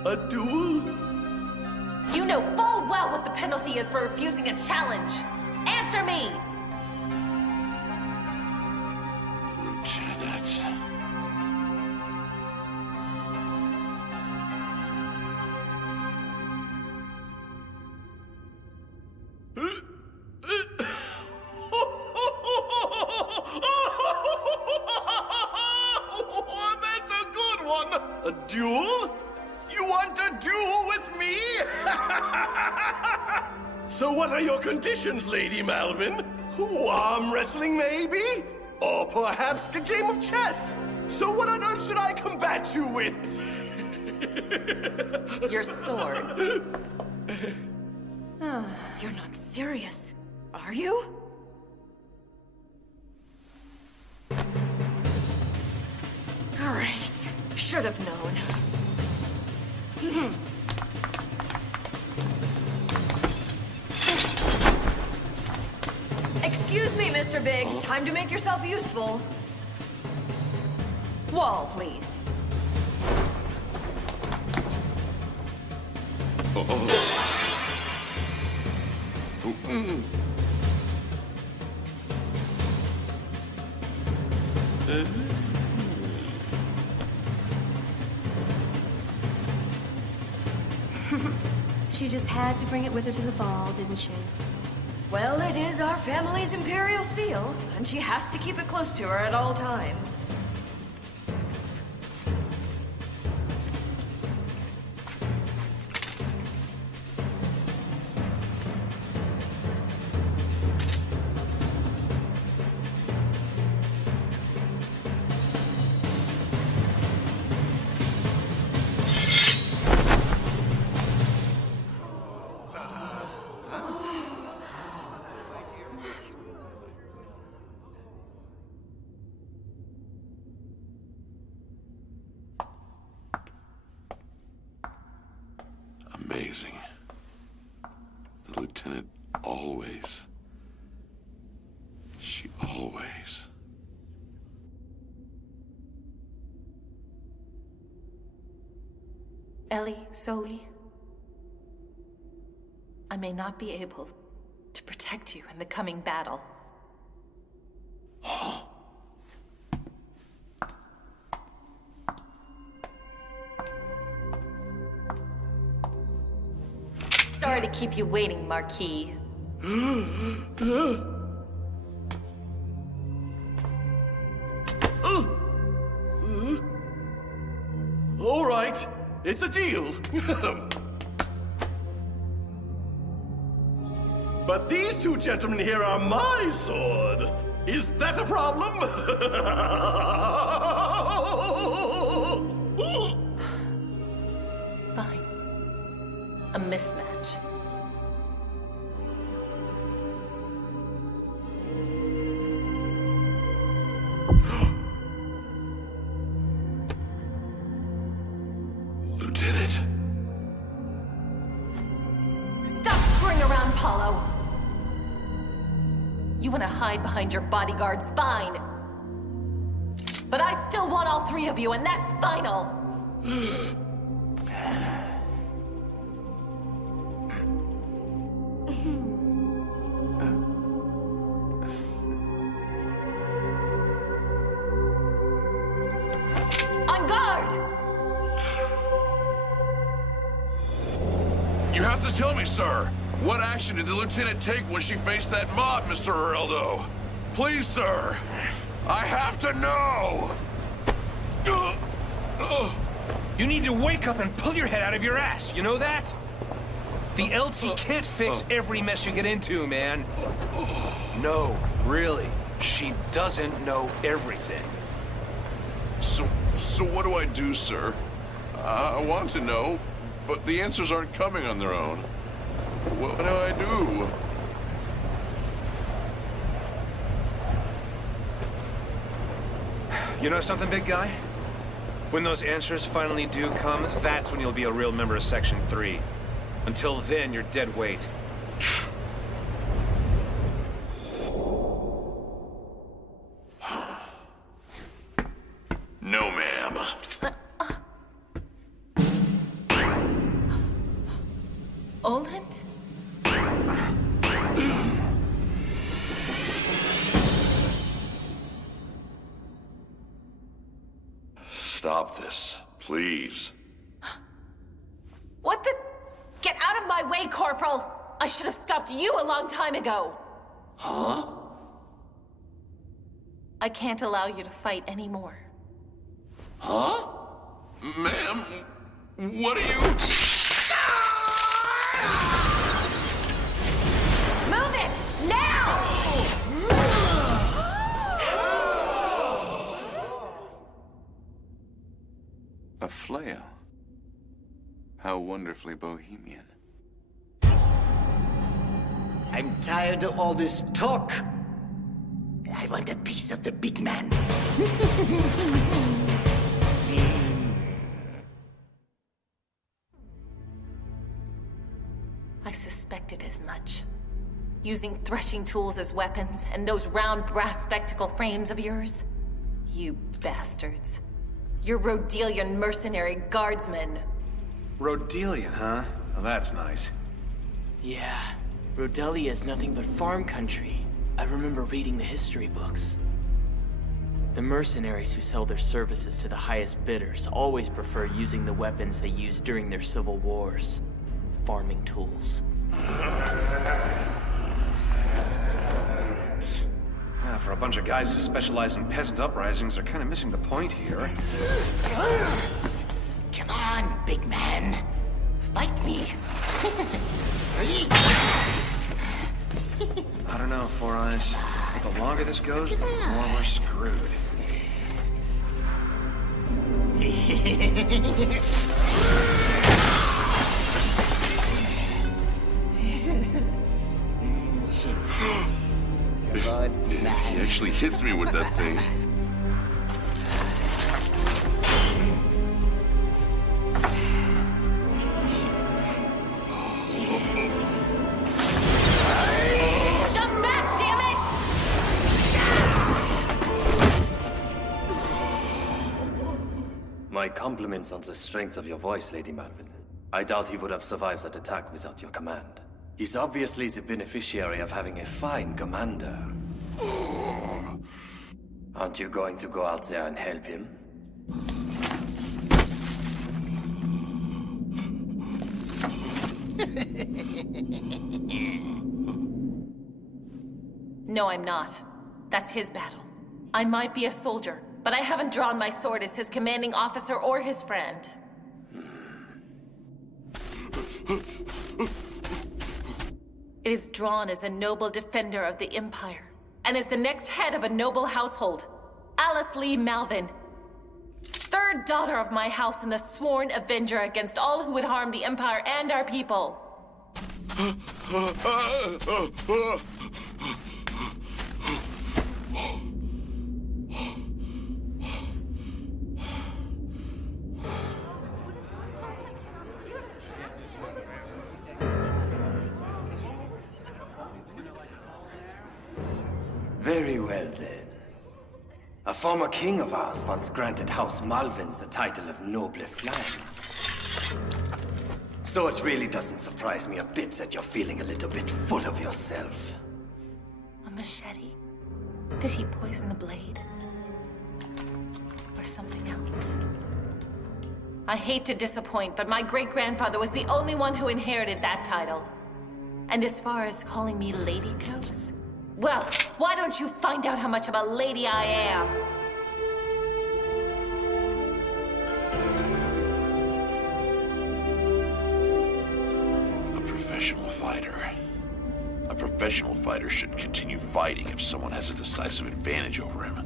A duel? You know full well what the penalty is for refusing a challenge. Answer me! Lieutenant. That's a good one! A duel? You want a duel with me? So what are your conditions, Lady Malvin? Arm wrestling, maybe? Or perhaps a game of chess? So what on earth should I combat you with? Your sword. You're not serious, are you? Great. Should have known. Excuse me, Mr. Big. Time to make yourself useful. Wall, please. She just had to bring it with her to the ball, didn't she? Well, it is our family's imperial seal, and she has to keep it close to her at all times. Amazing. The lieutenant always. She always. Ellie, Soli, I may not be able to protect you in the coming battle. Sorry to keep you waiting, Marquis. All right, it's a deal. But these two gentlemen here are my sword. Is that a problem? Fine. A mismatch. Lieutenant. Stop screwing around, Paulo. You want to hide behind your bodyguards, fine. But I still want all three of you, and that's final. Tell me, sir, what action did the lieutenant take when she faced that mob, Mr. Geraldo? Please, sir. I have to know! You need to wake up and pull your head out of your ass, you know that? The LT can't fix every mess you get into, man. No, really. She doesn't know everything. So what do I do, sir? I want to know, but the answers aren't coming on their own. What do I do? You know something, big guy? When those answers finally do come, that's when you'll be a real member of Section 3. Until then, you're dead weight. No, ma'am. Oland? Stop this, please. What the? Get out of my way, Corporal! I should have stopped you a long time ago! Huh? I can't allow you to fight anymore. Huh? Ma'am, what are you... Move it! Now! A flail. How wonderfully bohemian. I'm tired of all this talk. I want a piece of the big man. I suspected as much. Using threshing tools as weapons, and those round brass spectacle frames of yours. You bastards. You're Rodelian mercenary guardsmen. Rodelian, huh? Well, that's nice. Yeah, Rodelia is nothing but farm country. I remember reading the history books. The mercenaries who sell their services to the highest bidders always prefer using the weapons they used during their civil wars. Farming tools. For a bunch of guys who specialize in peasant uprisings, they're kind of missing the point here. Come on, big man. Fight me. I don't know, Four Eyes. But the longer this goes, the more we're screwed. He actually hits me with that thing. Jump back, damn it! My compliments on the strength of your voice, Lady Malvin. I doubt he would have survived that attack without your command. He's obviously the beneficiary of having a fine commander. Aren't you going to go out there and help him? No, I'm not. That's his battle. I might be a soldier, but I haven't drawn my sword as his commanding officer or his friend. It is drawn as a noble defender of the Empire, and as the next head of a noble household, Alice Lee Malvin. Third daughter of my house and the sworn avenger against all who would harm the Empire and our people. Very well, then. A former king of ours once granted House Malvins the title of Noble Flan. So it really doesn't surprise me a bit that you're feeling a little bit full of yourself. A machete? Did he poison the blade? Or something else? I hate to disappoint, but my great-grandfather was the only one who inherited that title. And as far as calling me lady goes, well, why don't you find out how much of a lady I am? A professional fighter. A professional fighter shouldn't continue fighting if someone has a decisive advantage over him.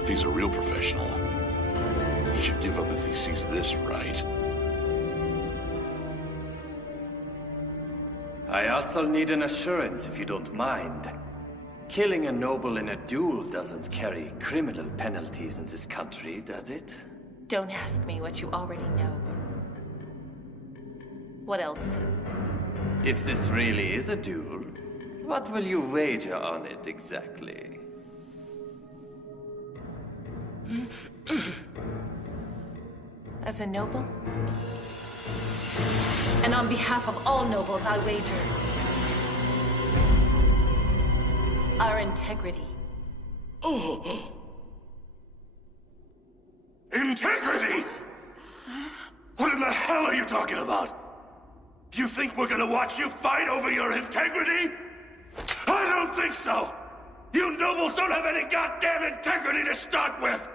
If he's a real professional, he should give up if he sees this, right? I also need an assurance, if you don't mind. Killing a noble in a duel doesn't carry criminal penalties in this country, does it? Don't ask me what you already know. What else? If this really is a duel, what will you wager on it exactly? As a noble? And on behalf of all nobles, I wager our integrity. Oh. Integrity? What in the hell are you talking about? You think we're gonna watch you fight over your integrity? I don't think so! You nobles don't have any goddamn integrity to start with!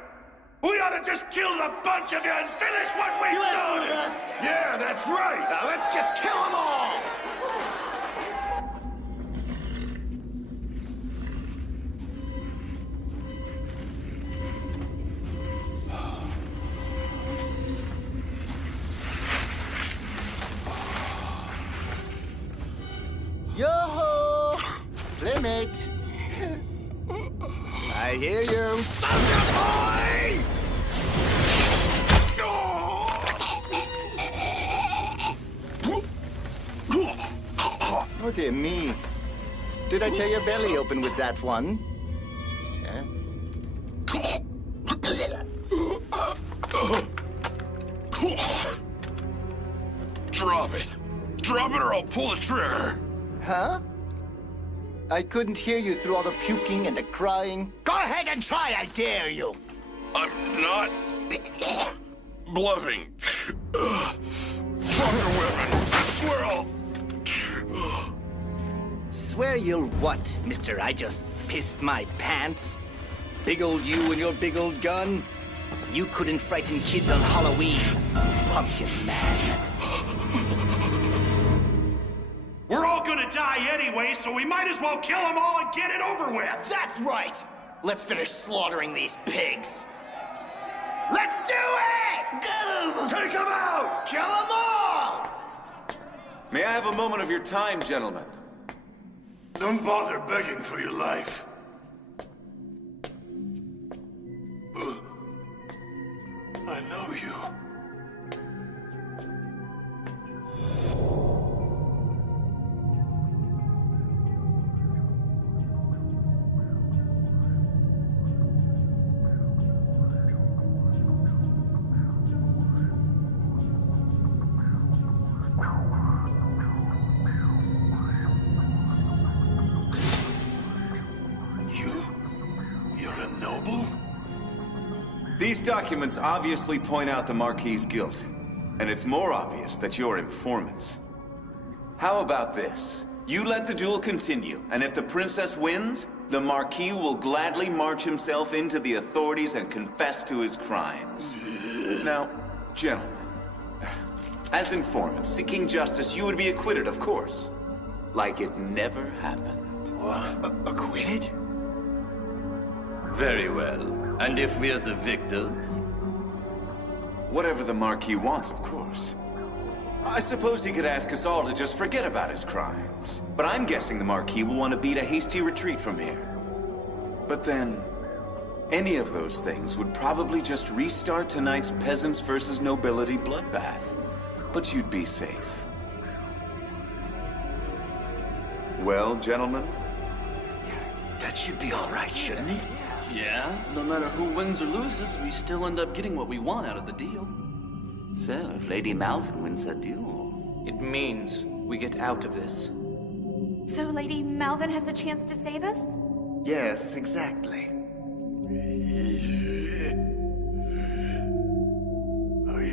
We ought to just kill the bunch of you and finish what we started! Yeah, that's right! Now let's just kill them all! Yo-ho! Playmate! I hear you. Soldier boy! Oh dear me. Did I tear your belly open with that one? Drop it. Drop it or I'll pull the trigger. Huh? I couldn't hear you through all the puking and the crying. Go ahead and try, I dare you! I'm not bluffing. Fuck the women. I swear I'll... Swear you'll what, mister? I just pissed my pants? Big old you and your big old gun? You couldn't frighten kids on Halloween, pumpkin man. We're all gonna die anyway, so we might as well kill them all and get it over with! That's right! Let's finish slaughtering these pigs. Let's do it! Get him! Take them out! Kill them all! May I have a moment of your time, gentlemen? Don't bother begging for your life. I know you. You're a noble? These documents obviously point out the Marquis's guilt. And it's more obvious that you're informants. How about this? You let the duel continue, and if the princess wins, the Marquis will gladly march himself into the authorities and confess to his crimes. Now, gentlemen, as informants seeking justice, you would be acquitted, of course. Like it never happened. What? Acquitted? Very well. And if we're the victors? Whatever the Marquis wants, of course. I suppose he could ask us all to just forget about his crimes. But I'm guessing the Marquis will want to beat a hasty retreat from here. But then, any of those things would probably just restart tonight's peasants versus nobility bloodbath. But you'd be safe. Well, gentlemen? That should be all right, shouldn't it? Yeah, no matter who wins or loses, we still end up getting what we want out of the deal. So, if Lady Malvin wins her duel... It means we get out of this. So Lady Malvin has a chance to save us? Yes, exactly.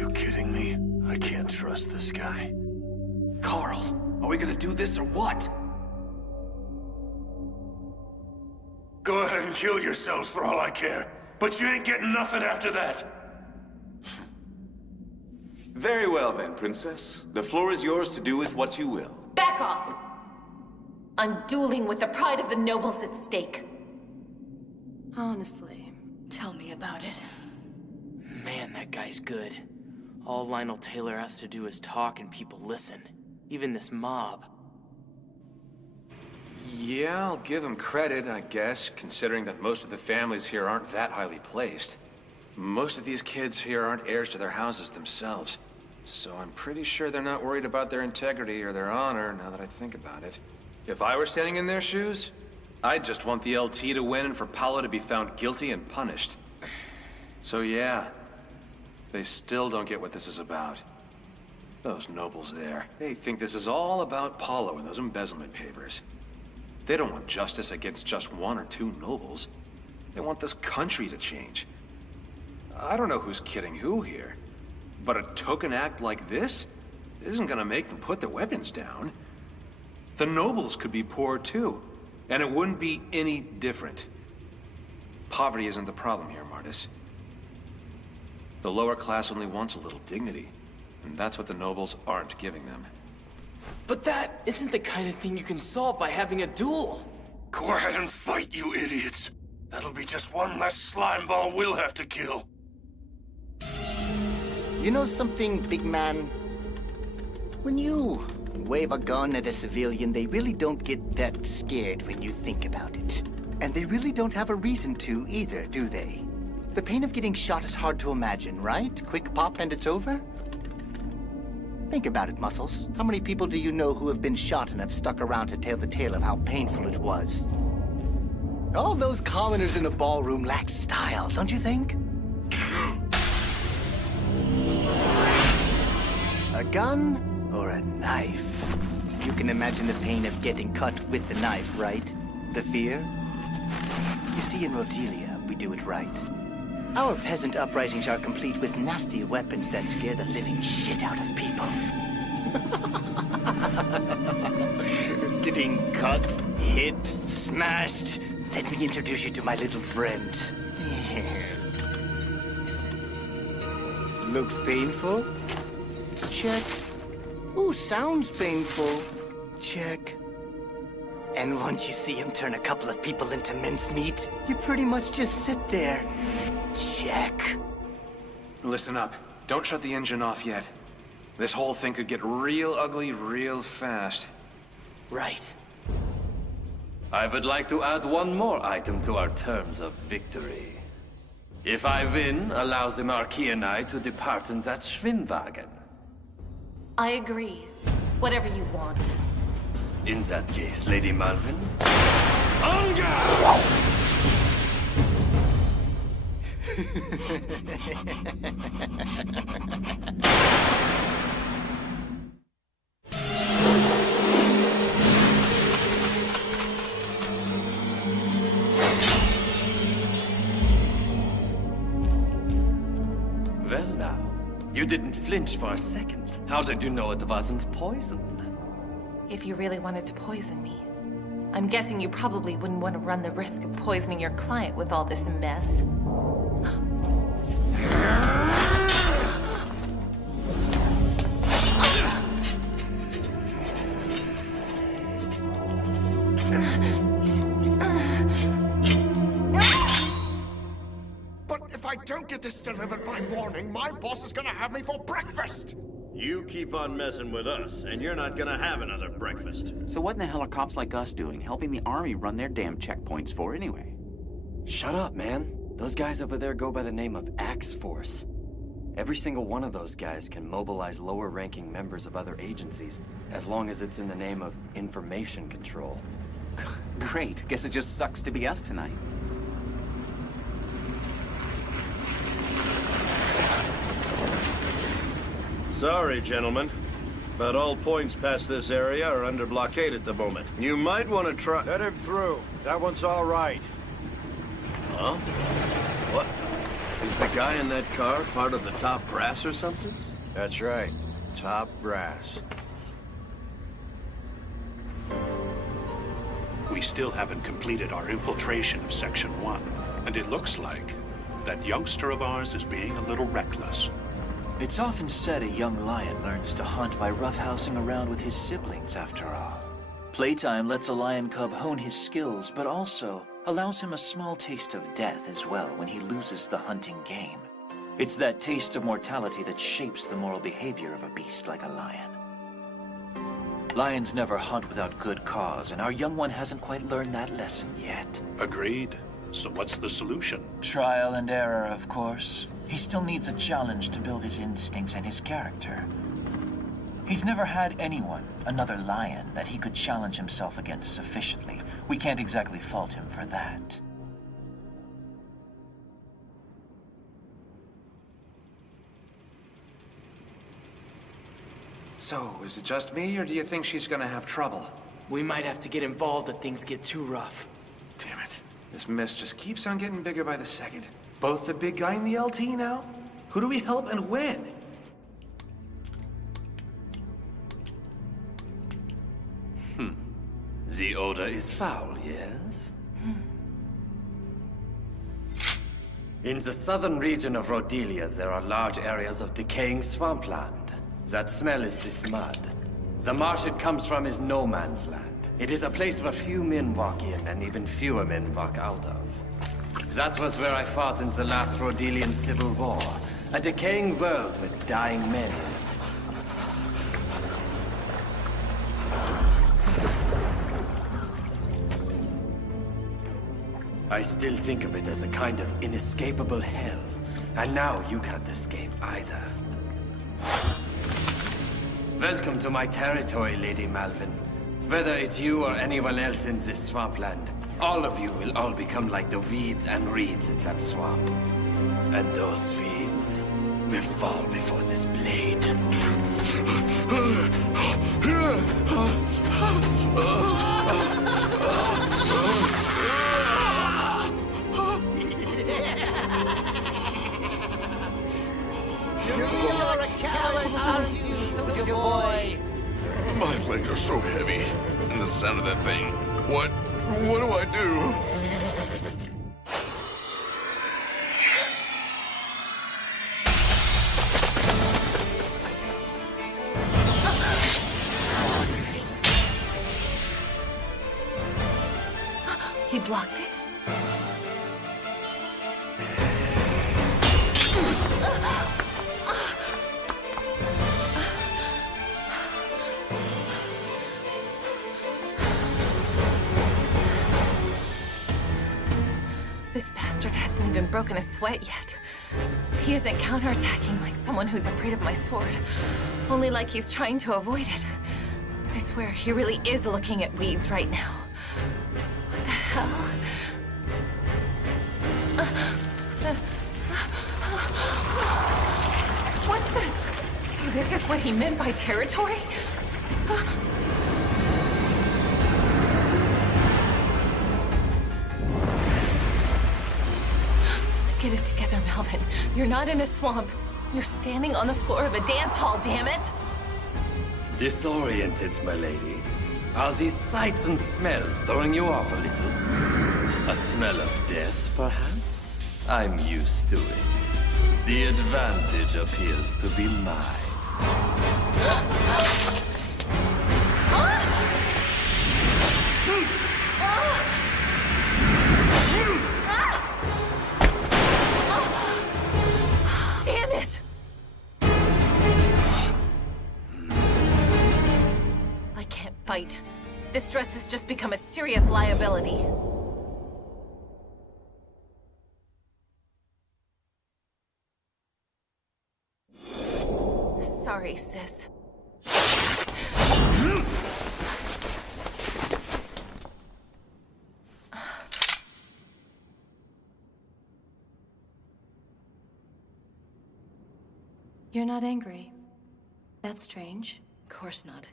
you kidding me? I can't trust this guy. Carl, are we gonna do this or what? Go ahead and kill yourselves for all I care. But you ain't getting nothing after that. Very well then, Princess. The floor is yours to do with what you will. Back off! I'm dueling with the pride of the nobles at stake. Honestly, tell me about it. Man, that guy's good. All Lionel Taylor has to do is talk and people listen. Even this mob. Yeah, I'll give him credit, I guess, considering that most of the families here aren't that highly placed. Most of these kids here aren't heirs to their houses themselves. So I'm pretty sure they're not worried about their integrity or their honor, now that I think about it. If I were standing in their shoes, I'd just want the LT to win and for Paolo to be found guilty and punished. So yeah, they still don't get what this is about. Those nobles there, they think this is all about Paolo and those embezzlement papers. They don't want justice against just one or two nobles. They want this country to change. I don't know who's kidding who here, but a token act like this isn't gonna make them put their weapons down. The nobles could be poor too, and it wouldn't be any different. Poverty isn't the problem here, Martis. The lower class only wants a little dignity, and that's what the nobles aren't giving them. But that isn't the kind of thing you can solve by having a duel. Go ahead and fight, you idiots. That'll be just one less slime ball we'll have to kill. You know something, big man? When you wave a gun at a civilian, they really don't get that scared when you think about it. And they really don't have a reason to either, do they? The pain of getting shot is hard to imagine, right? Quick pop and it's over? Think about it, Muscles. How many people do you know who have been shot and have stuck around to tell the tale of how painful it was? All those commoners in the ballroom lack style, don't you think? A gun or a knife? You can imagine the pain of getting cut with the knife, right? The fear? You see, in Rhodelia, we do it right. Our peasant uprisings are complete with nasty weapons that scare the living shit out of people. Getting cut, hit, smashed. Let me introduce you to my little friend. Looks painful? Check. Ooh, sounds painful. Check. And once you see him turn a couple of people into mincemeat, you pretty much just sit there. Check. Listen up. Don't shut the engine off yet. This whole thing could get real ugly real fast. Right. I would like to add one more item to our terms of victory. If I win, allows the Marquis and I to depart in that Schwimmwagen. I agree. Whatever you want. In that case, Lady Malvin. Well now, you didn't flinch for a second. How did you know it wasn't poison? If you really wanted to poison me, I'm guessing you probably wouldn't want to run the risk of poisoning your client with all this mess. But if I don't get this delivered by morning, my boss is gonna have me for breakfast! You keep on messing with us, and you're not gonna have another breakfast. So what in the hell are cops like us doing, helping the army run their damn checkpoints for anyway? Shut up, man. Those guys over there go by the name of Axe Force. Every single one of those guys can mobilize lower-ranking members of other agencies, as long as it's in the name of information control. Great. Guess it just sucks to be us tonight. Sorry, gentlemen, but all points past this area are under blockade at the moment. You might want to try... Let him through. That one's all right. Huh? What? Is the guy in that car part of the top brass or something? That's right. Top brass. We still haven't completed our infiltration of Section 1, and it looks like that youngster of ours is being a little reckless. It's often said a young lion learns to hunt by roughhousing around with his siblings, after all. Playtime lets a lion cub hone his skills, but also allows him a small taste of death as well when he loses the hunting game. It's that taste of mortality that shapes the moral behavior of a beast like a lion. Lions never hunt without good cause, and our young one hasn't quite learned that lesson yet. Agreed. So what's the solution? Trial and error, of course. He still needs a challenge to build his instincts and his character. He's never had anyone, another lion, that he could challenge himself against sufficiently. We can't exactly fault him for that. So, is it just me, or do you think she's gonna have trouble? We might have to get involved if things get too rough. Damn it. This mess just keeps on getting bigger by the second. Both the big guy and the LT now? Who do we help and when? The odor is foul, yes? In the southern region of Rhodelia, there are large areas of decaying swampland. That smell is this mud. The marsh it comes from is no man's land. It is a place where few men walk in and even fewer men walk out of. That was where I fought in the last Rhodelian Civil War. A decaying world with dying men in it. I still think of it as a kind of inescapable hell. And now you can't escape either. Welcome to my territory, Lady Malvin. Whether it's you or anyone else in this swampland, all of you will all become like the weeds and reeds in that swamp. And those weeds will fall before this blade. You're a coward, aren't you, soldier boy? My legs are so heavy, and the sound of that thing. What do I do? He blocked it? This bastard hasn't even broken a sweat yet. He isn't counterattacking like someone who's afraid of my sword. Only like he's trying to avoid it. I swear he really is looking at weeds right now. What the hell? What the? So this is what he meant by territory? Get it together, Malvin. You're not in a swamp. You're standing on the floor of a dance hall, damn it! Disoriented, my lady. Are these sights and smells throwing you off a little? A smell of death, perhaps? I'm used to it. The advantage appears to be mine. Damn it! I can't fight. This dress has just become a serious liability. Sorry, sis. You're not angry. That's strange. Of course not.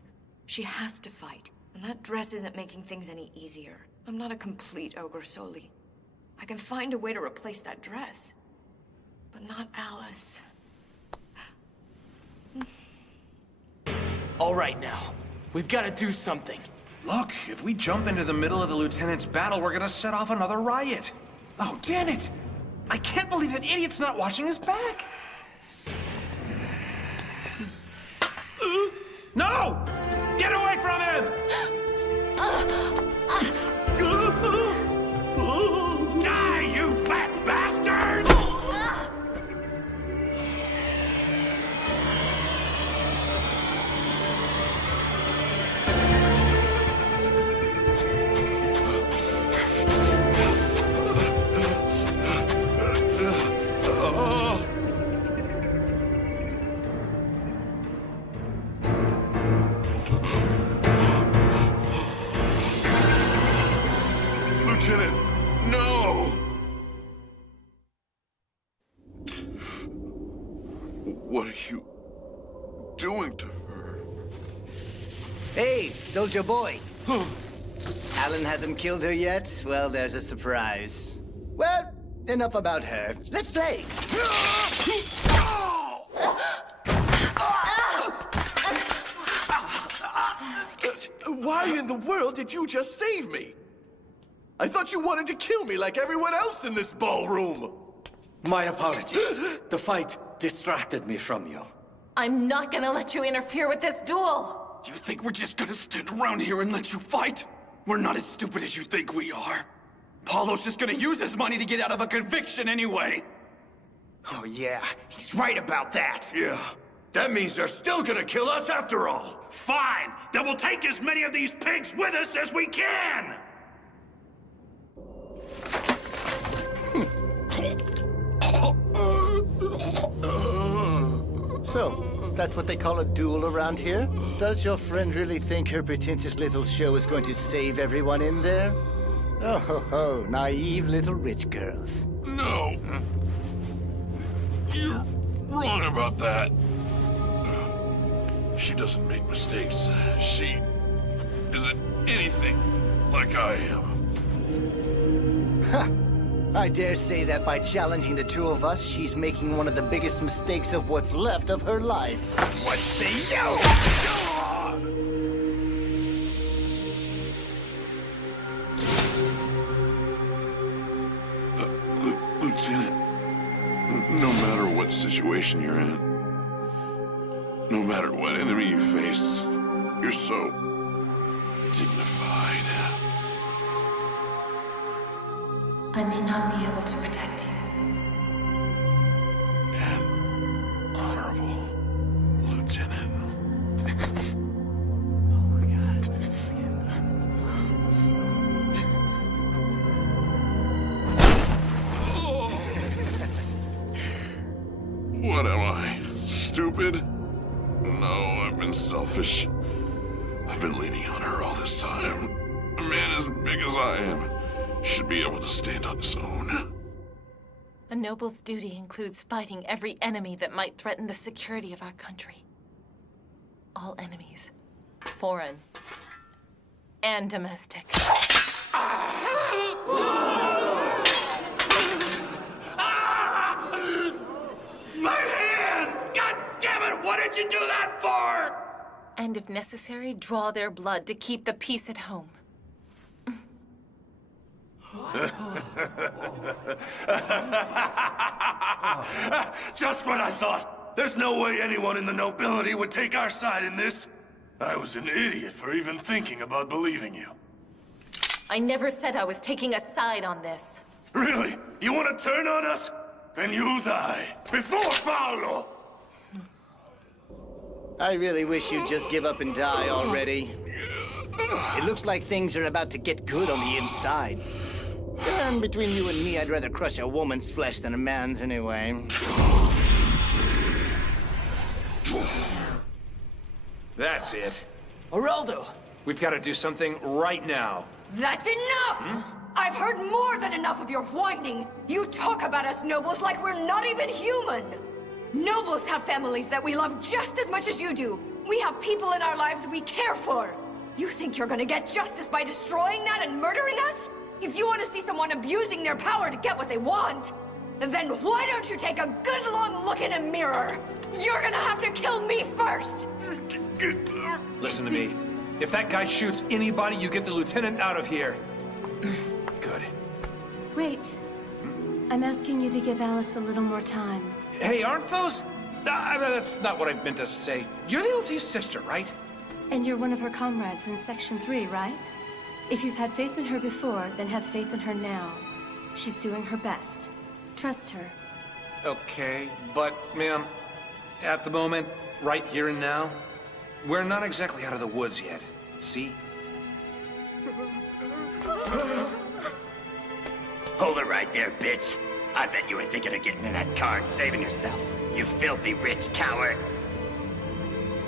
She has to fight, and that dress isn't making things any easier. I'm not a complete ogre, Soli. I can find a way to replace that dress. But not Alice. All right now. We've got to do something. Look, if we jump into the middle of the Lieutenant's battle, we're gonna set off another riot. Oh, damn it! I can't believe that idiot's not watching his back! No! Get away from him! Die, you fat bastard! Lieutenant, no! What are you doing to her? Hey, soldier boy. Alan hasn't killed her yet? Well, there's a surprise. Well, enough about her. Let's play. Why in the world did you just save me? I thought you wanted to kill me like everyone else in this ballroom. My apologies. The fight distracted me from you. I'm not gonna let you interfere with this duel! Do you think we're just gonna stand around here and let you fight? We're not as stupid as you think we are. Paulo's just gonna use his money to get out of a conviction anyway. Oh yeah, he's right about that. Yeah, that means they're still gonna kill us after all. Fine, then we'll take as many of these pigs with us as we can! So, that's what they call a duel around here? Does your friend really think her pretentious little show is going to save everyone in there? Oh ho ho, naive little rich girls. No. You're wrong about that. She doesn't make mistakes. She isn't anything like I am. Ha! I dare say that by challenging the two of us, she's making one of the biggest mistakes of what's left of her life. What say you? Lieutenant, no matter what situation you're in, no matter what enemy you face, you're so dignified. I may not be able to protect you. And honorable, Lieutenant. What am I? Stupid? No, I've been selfish. I've been leaning on her all this time. A man as big as I am should be able to stand on his own. A noble's duty includes fighting every enemy that might threaten the security of our country. All enemies. Foreign. And domestic. My hand! God damn it! What did you do that for? And if necessary, draw their blood to keep the peace at home. Just what I thought. There's no way anyone in the nobility would take our side in this. I was an idiot for even thinking about believing you. I never said I was taking a side on this. Really? You want to turn on us? Then you'll die. Before Paolo! I really wish you'd just give up and die already. It looks like things are about to get good on the inside. And between you and me, I'd rather crush a woman's flesh than a man's anyway. That's it. Geraldo! We've got to do something right now. That's enough! I've heard more than enough of your whining. You talk about us nobles like we're not even human. Nobles have families that we love just as much as you do. We have people in our lives we care for. You think you're gonna get justice by destroying that and murdering us? If you want to see someone abusing their power to get what they want, Then why don't you take a good long look in a mirror? You're gonna have to kill me first! Listen to me. If that guy shoots anybody, you get the lieutenant out of here. Good. Wait. I'm asking you to give Alice a little more time. Hey, aren't those... that's not what I meant to say. You're the LT's sister, right? And you're one of her comrades in Section 3, right? If you've had faith in her before, then have faith in her now. She's doing her best. Trust her. Okay, but, ma'am, at the moment, right here and now, we're not exactly out of the woods yet. See? Hold it right there, bitch. I bet you were thinking of getting in that car and saving yourself. You filthy rich coward.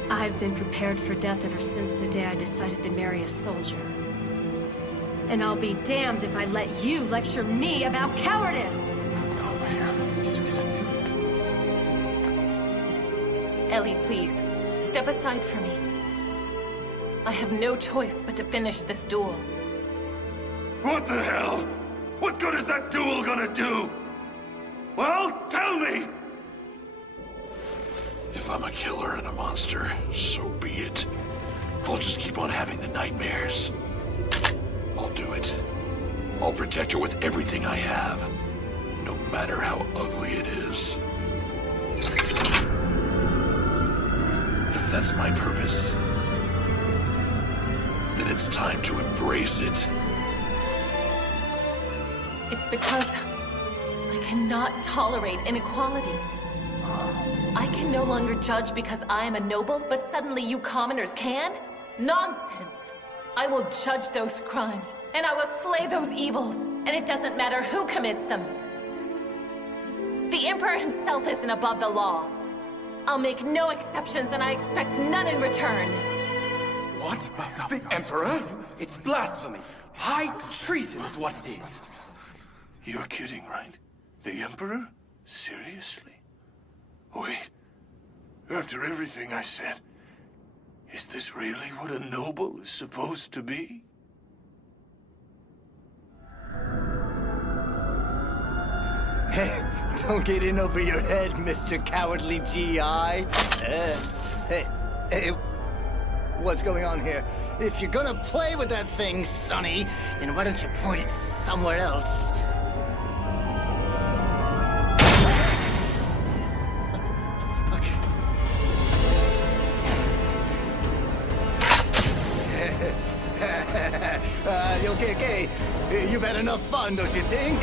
I've been prepared for death ever since the day I decided to marry a soldier. And I'll be damned if I let you lecture me about cowardice! Ellie, please, step aside for me. I have no choice but to finish this duel. What the hell? What good is that duel gonna do? Well, tell me! If I'm a killer and a monster, so be it. I'll just keep on having the nightmares. I'll do it. I'll protect her with everything I have, no matter how ugly it is. If that's my purpose, then it's time to embrace it. It's because I cannot tolerate inequality. I can no longer judge because I am a noble, but suddenly you commoners can? Nonsense! I will judge those crimes, and I will slay those evils, and it doesn't matter who commits them. The Emperor himself isn't above the law. I'll make no exceptions, and I expect none in return. What? The Emperor? It's blasphemy. High treason is what it is. You're kidding, right? The Emperor? Seriously? Wait. After everything I said, is this really what a noble is supposed to be? Hey, don't get in over your head, Mr. Cowardly GI. Hey, what's going on here? If you're gonna play with that thing, Sonny, then why don't you point it somewhere else? Okay. You've had enough fun, don't you think?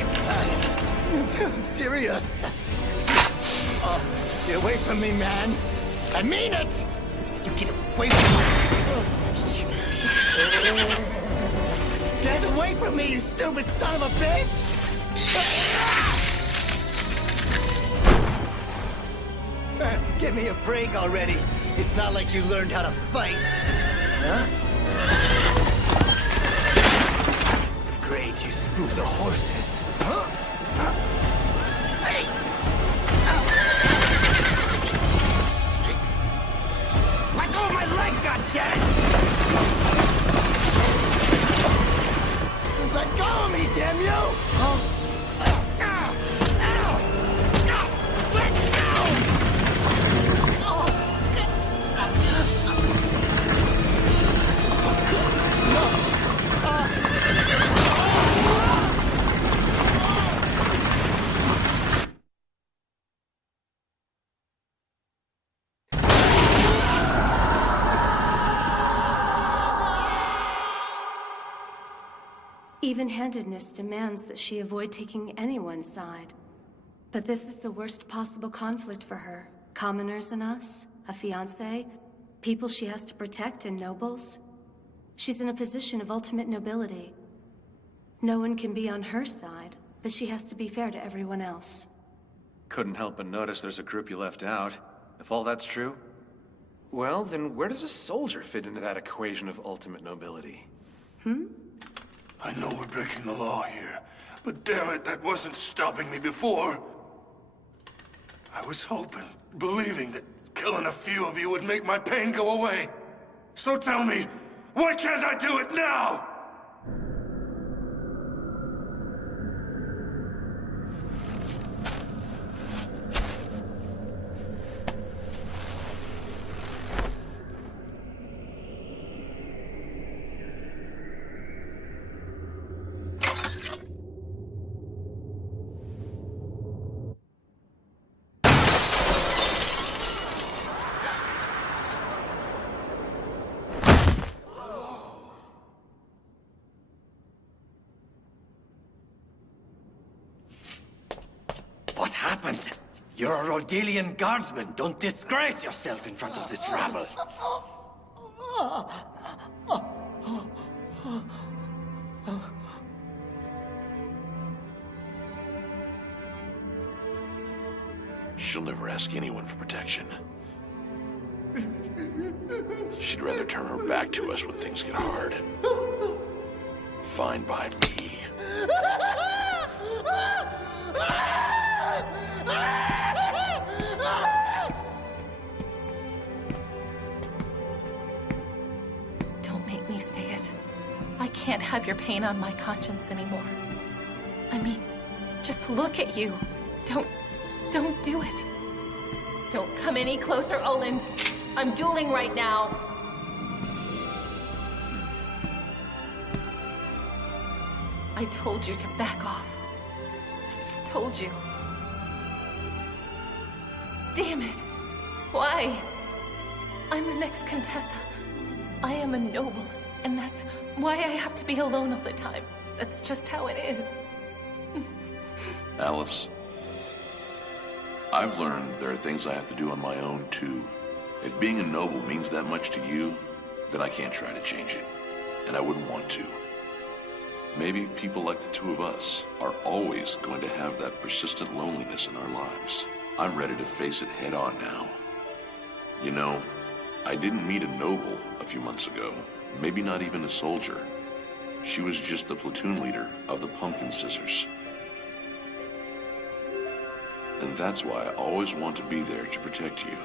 I'm serious. Get away from me, man. I mean it! You get away from me. Get away from me, you stupid son of a bitch! Give me a break already. It's not like you learned how to fight. Huh? Great, you spooked the horses. Huh? Hey! Let go of my leg, goddammit! Let go of me, damn you! Ow! Let go! Even-handedness demands that she avoid taking anyone's side. But this is the worst possible conflict for her. Commoners and us, a fiancé, people she has to protect, and nobles. She's in a position of ultimate nobility. No one can be on her side, but she has to be fair to everyone else. Couldn't help but notice there's a group you left out. If all that's true, well, then where does a soldier fit into that equation of ultimate nobility? I know we're breaking the law here, but damn it, that wasn't stopping me before. I was hoping, believing that killing a few of you would make my pain go away. So tell me, why can't I do it now? happened? You're a Rodelian guardsman. Don't disgrace yourself in front of this rabble. She'll never ask anyone for protection. She'd rather turn her back to us when things get hard. Fine by me. Don't make me say it. I can't have your pain on my conscience anymore. I mean, just look at you. Don't do it. Don't come any closer, Oland. I'm dueling right now. I told you to back off. Told you. Damn it. Why? I'm the next Contessa. I am a noble, and that's why I have to be alone all the time. That's just how it is. Alice, I've learned there are things I have to do on my own, too. If being a noble means that much to you, then I can't try to change it. And I wouldn't want to. Maybe people like the two of us are always going to have that persistent loneliness in our lives. I'm ready to face it head on now. You know, I didn't meet a noble a few months ago. Maybe not even a soldier. She was just the platoon leader of the pumpkin scissors. And that's why I always want to be there to protect you.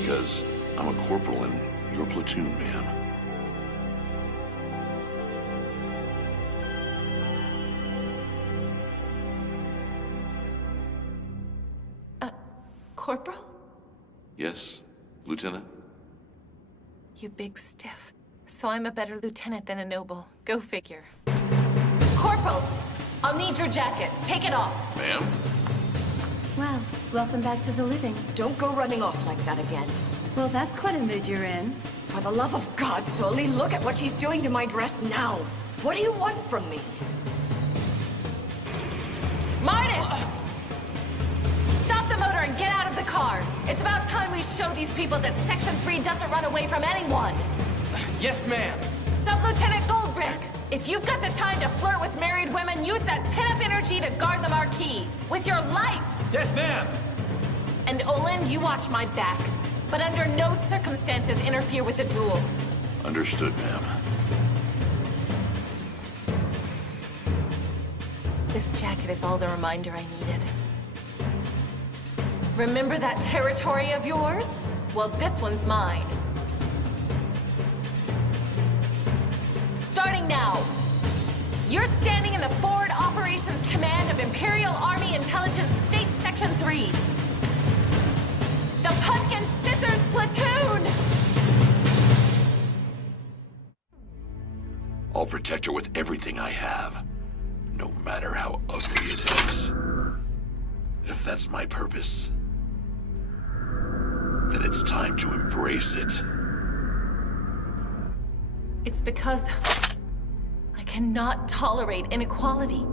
Because I'm a corporal in your platoon, ma'am. Corporal? Yes, Lieutenant? You big stiff. So I'm a better lieutenant than a noble. Go figure. Corporal! I'll need your jacket. Take it off. Ma'am? Well, welcome back to the living. Don't go running off like that again. Well, that's quite a mood you're in. For the love of God, Sully, look at what she's doing to my dress now. What do you want from me? Midas! Stop the motor and get out of the car. It's about time we show these people that Section 3 doesn't run away from anyone. Yes, ma'am. Sub-Lieutenant Goldbrick, if you've got the time to flirt with married women, use that pin-up energy to guard the marquee. With your life! Yes, ma'am. And Oland, you watch my back. But under no circumstances interfere with the duel. Understood, ma'am. This jacket is all the reminder I needed. Remember that territory of yours? Well, this one's mine. Starting now. You're standing in the Forward Operations Command of Imperial Army Intelligence State Section 3. The Pumpkin Scissors Platoon! I'll protect her with everything I have, no matter how ugly it is. If that's my purpose, then it's time to embrace it. It's because I cannot tolerate inequality.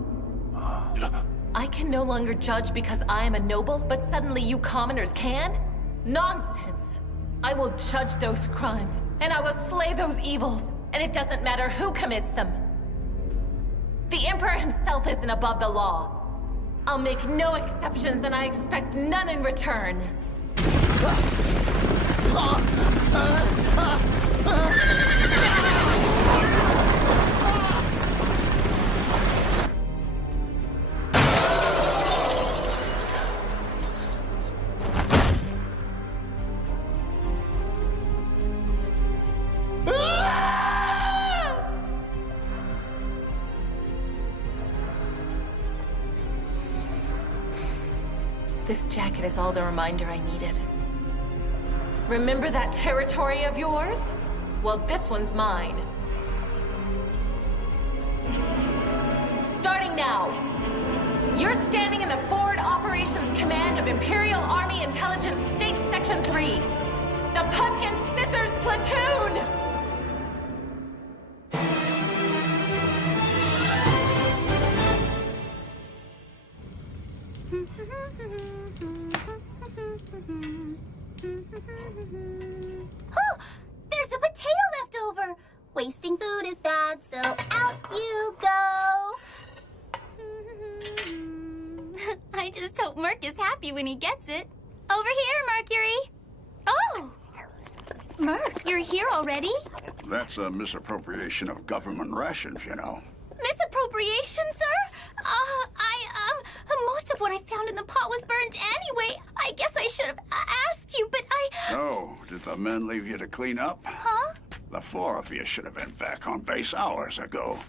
I can no longer judge because I am a noble, but suddenly you commoners can? Nonsense! I will judge those crimes, and I will slay those evils, and it doesn't matter who commits them. The Emperor himself isn't above the law. I'll make no exceptions, and I expect none in return. This jacket is all the reminder I needed. Remember that territory of yours? Well, this one's mine. Starting now. You're standing in the Forward Operations Command of Imperial Army Intelligence State Section 3. The Pumpkin Scissors Platoon! Oh, there's a potato left over. Wasting food is bad, so out you go. I just hope Merc is happy when he gets it. Over here, Mercury. Oh! Merc, you're here already? That's a misappropriation of government rations, you know. Misappropriation, sir? Most of what I found in the pot was burned anyway. I guess I should have asked you, but I... Oh, did the men leave you to clean up? Huh? The 4 of you should have been back on base hours ago.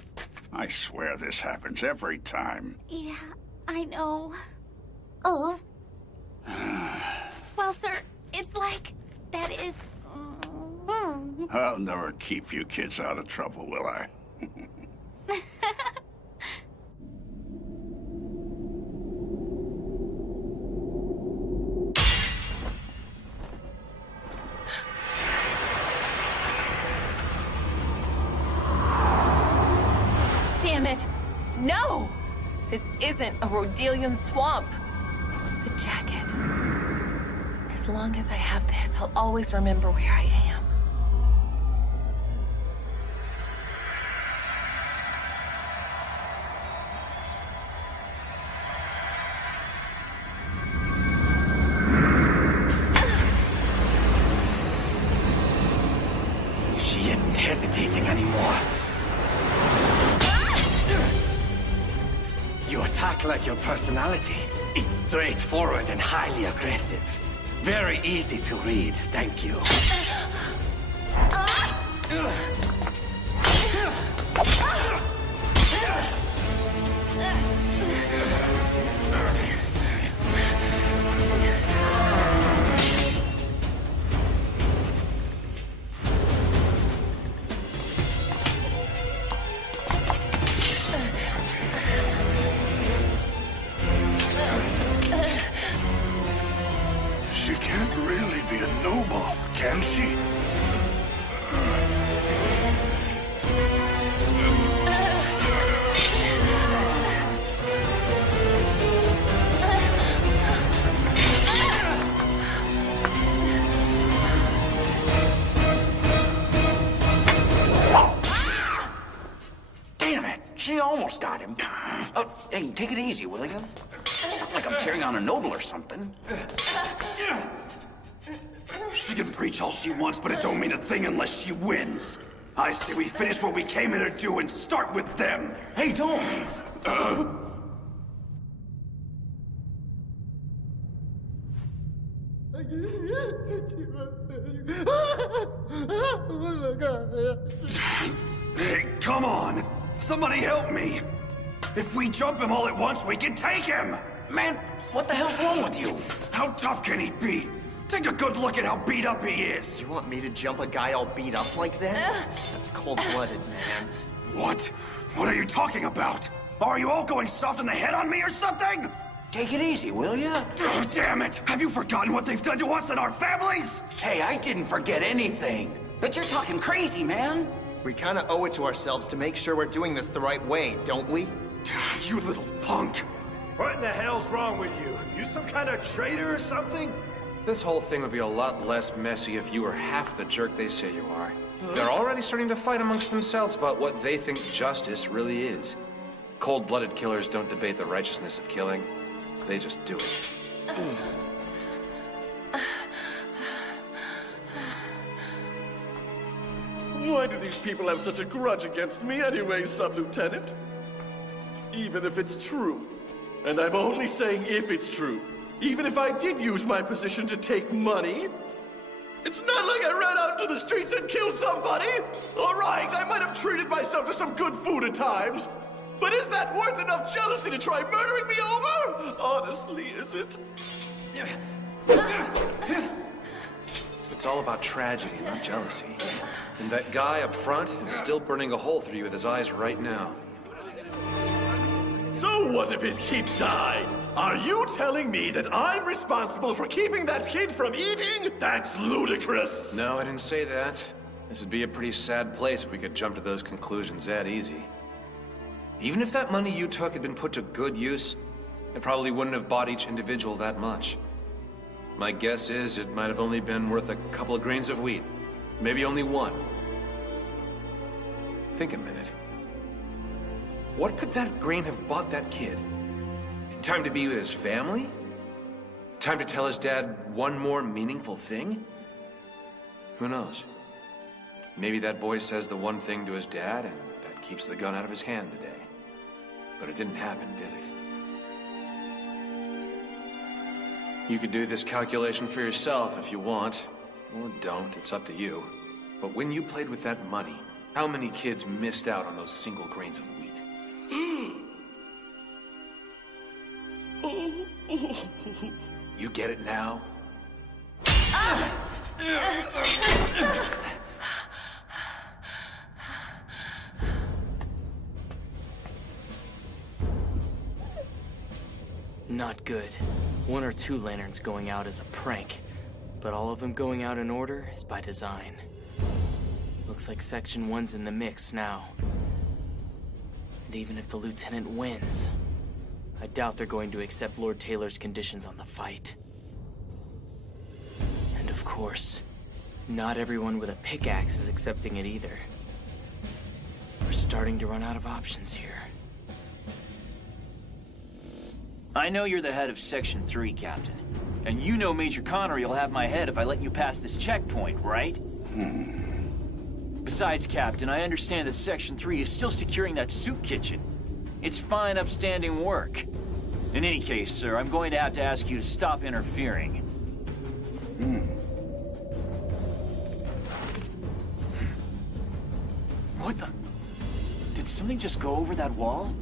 I swear this happens every time. Yeah, I know. Oh. Well, sir, it's like... that is... I'll never keep you kids out of trouble, will I? Damn it! No! This isn't a Rodelian swamp. The jacket. As long as I have this, I'll always remember where I am. She isn't hesitating anymore. You attack like your personality. It's straightforward and highly aggressive. Very easy to read, thank you. She can't really be a noble, can she? Damn it! She almost got him. Oh, hey, take it easy, will you? It's not like I'm cheering on a noble or something. She can preach all she wants, but it don't mean a thing unless she wins. I say we finish what we came here to do and start with them. Hey, don't! Hey, come on! Somebody help me! If we jump him all at once, we can take him! Man, what the hell's wrong with you? How tough can he be? Take a good look at how beat up he is! You want me to jump a guy all beat up like that? That's cold-blooded, man. What? What are you talking about? Are you all going soft in the head on me or something? Take it easy, will ya? Oh, damn it! Have you forgotten what they've done to us and our families? Hey, I didn't forget anything. But you're talking crazy, man. We kind of owe it to ourselves to make sure we're doing this the right way, don't we? You little punk! What in the hell's wrong with you? You some kind of traitor or something? This whole thing would be a lot less messy if you were half the jerk they say you are. They're already starting to fight amongst themselves about what they think justice really is. Cold-blooded killers don't debate the righteousness of killing. They just do it. Why do these people have such a grudge against me anyway, Sub-Lieutenant? Even if it's true. And I'm only saying if it's true. Even if I did use my position to take money. It's not like I ran out into the streets and killed somebody! Alright, I might have treated myself to some good food at times. But is that worth enough jealousy to try murdering me over? Honestly, is it? It's all about tragedy, not jealousy. And that guy up front is still burning a hole through you with his eyes right now. So what if his kid died? Are you telling me that I'm responsible for keeping that kid from eating? That's ludicrous! No, I didn't say that. This would be a pretty sad place if we could jump to those conclusions that easy. Even if that money you took had been put to good use, it probably wouldn't have bought each individual that much. My guess is it might have only been worth a couple of grains of wheat. Maybe only one. Think a minute. What could that grain have bought that kid? Time to be with his family? Time to tell his dad one more meaningful thing? Who knows? Maybe that boy says the one thing to his dad, and that keeps the gun out of his hand today. But it didn't happen, did it? You could do this calculation for yourself if you want. Or don't, it's up to you. But when you played with that money, how many kids missed out on those single grains of wheat? You get it now? Not good. One or two lanterns going out is a prank, but all of them going out in order is by design. Looks like Section 1's in the mix now. And even if the Lieutenant wins, I doubt they're going to accept Lord Taylor's conditions on the fight. And of course, not everyone with a pickaxe is accepting it either. We're starting to run out of options here. I know you're the head of Section 3, Captain. And you know Major Connery will have my head if I let you pass this checkpoint, right? Besides, Captain, I understand that Section 3 is still securing that soup kitchen. It's fine, upstanding work. In any case, sir, I'm going to have to ask you to stop interfering. What the? Did something just go over that wall?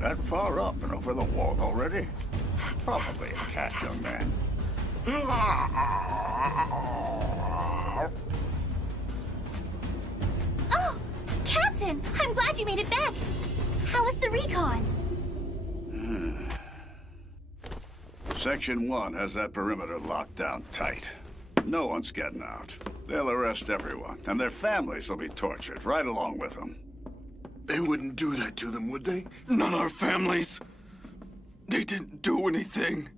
That far up and over the wall already? Probably a cat, young man. Oh! Captain! I'm glad you made it back! How was the recon? Section 1 has that perimeter locked down tight. No one's getting out. They'll arrest everyone, and their families will be tortured right along with them. They wouldn't do that to them, would they? Not our families. They didn't do anything.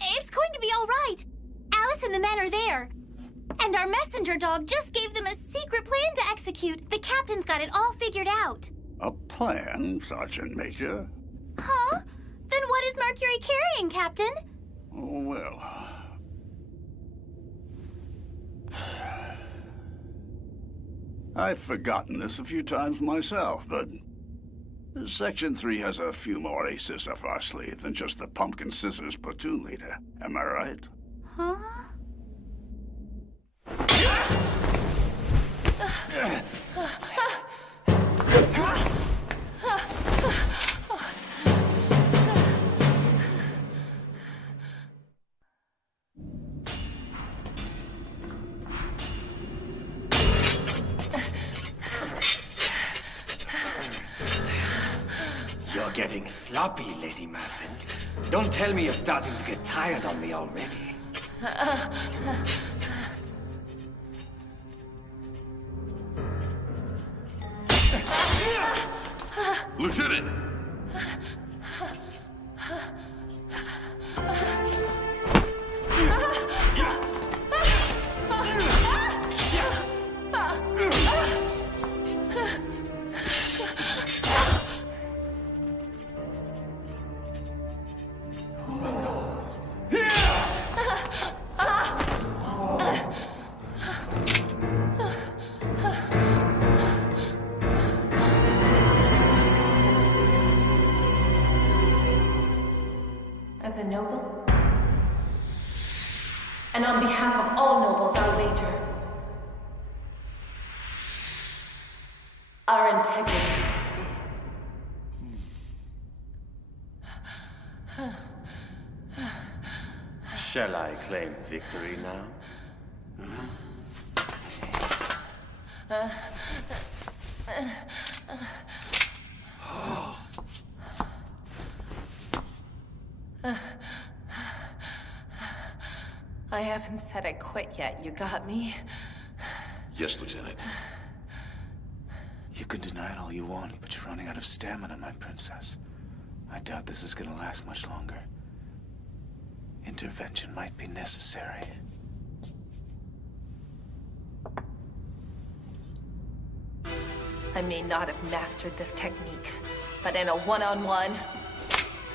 It's going to be all right. Alice and the men are there. And our messenger dog just gave them a secret plan to execute. The captain's got it all figured out. A plan, Sergeant Major? Huh? Then what is Mercury carrying, Captain? Oh, well. I've forgotten this a few times myself, but Section 3 has a few more aces up our sleeve than just the Pumpkin Scissors platoon leader. Am I right? Huh? You're getting sloppy, Lady Marvin. Don't tell me you're starting to get tired on me already. Lieutenant! As a noble, and on behalf of all nobles, I wager our integrity. Shall I claim victory now? I haven't said I quit yet. You got me? Yes, Lieutenant. You can deny it all you want, but you're running out of stamina, my princess. I doubt this is gonna last much longer. Intervention might be necessary. I may not have mastered this technique, but in a one-on-one,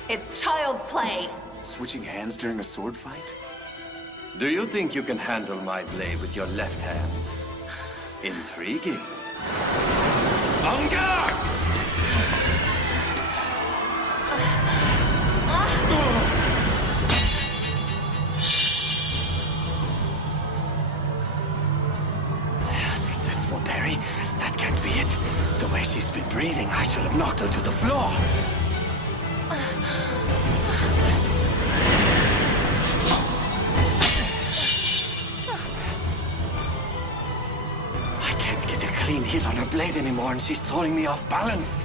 it's child's play. Switching hands during a sword fight? Do you think you can handle my blade with your left hand? Intriguing. On guard! Successful, Barry. That can't be it. The way she's been breathing, I should have knocked her to the floor. I can't get a clean hit on her blade anymore, and she's throwing me off balance.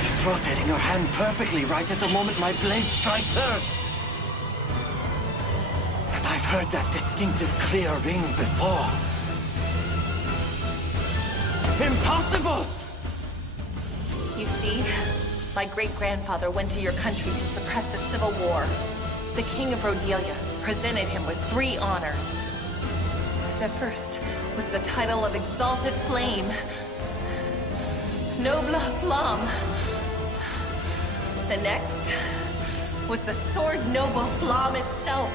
She's rotating her hand perfectly right at the moment my blade strikes hers. And I've heard that distinctive clear ring before. Impossible! You see, my great-grandfather went to your country to suppress a civil war. The King of Rhodelia presented him with 3 honors. The first was the title of Exalted Flame. Noble Flamme. The next was the Sword Noble Flamme itself.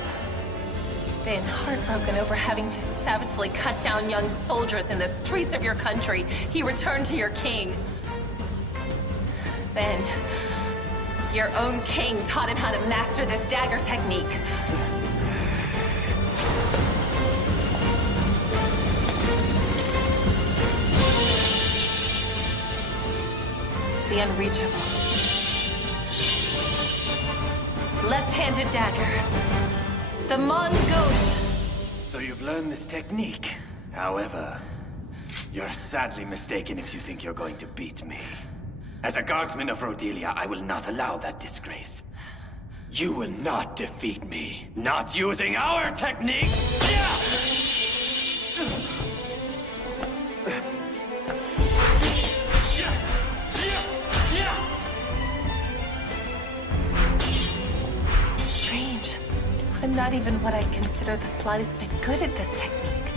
Then, heartbroken over having to savagely cut down young soldiers in the streets of your country, he returned to your king. Then, your own king taught him how to master this dagger technique. The unreachable. Left-handed dagger. The Mon Gauche. So you've learned this technique. However, you're sadly mistaken if you think you're going to beat me. As a guardsman of Rhodelia, I will not allow that disgrace. You will not defeat me. Not using our technique! Strange. I'm not even what I'd consider the slightest bit good at this technique.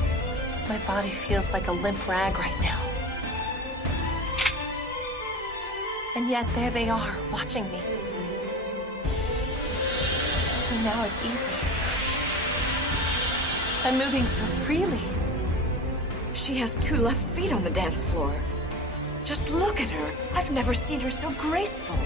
My body feels like a limp rag right now. And yet there they are, watching me. So now it's easy. I'm moving so freely. She has 2 left feet on the dance floor. Just look at her. I've never seen her so graceful.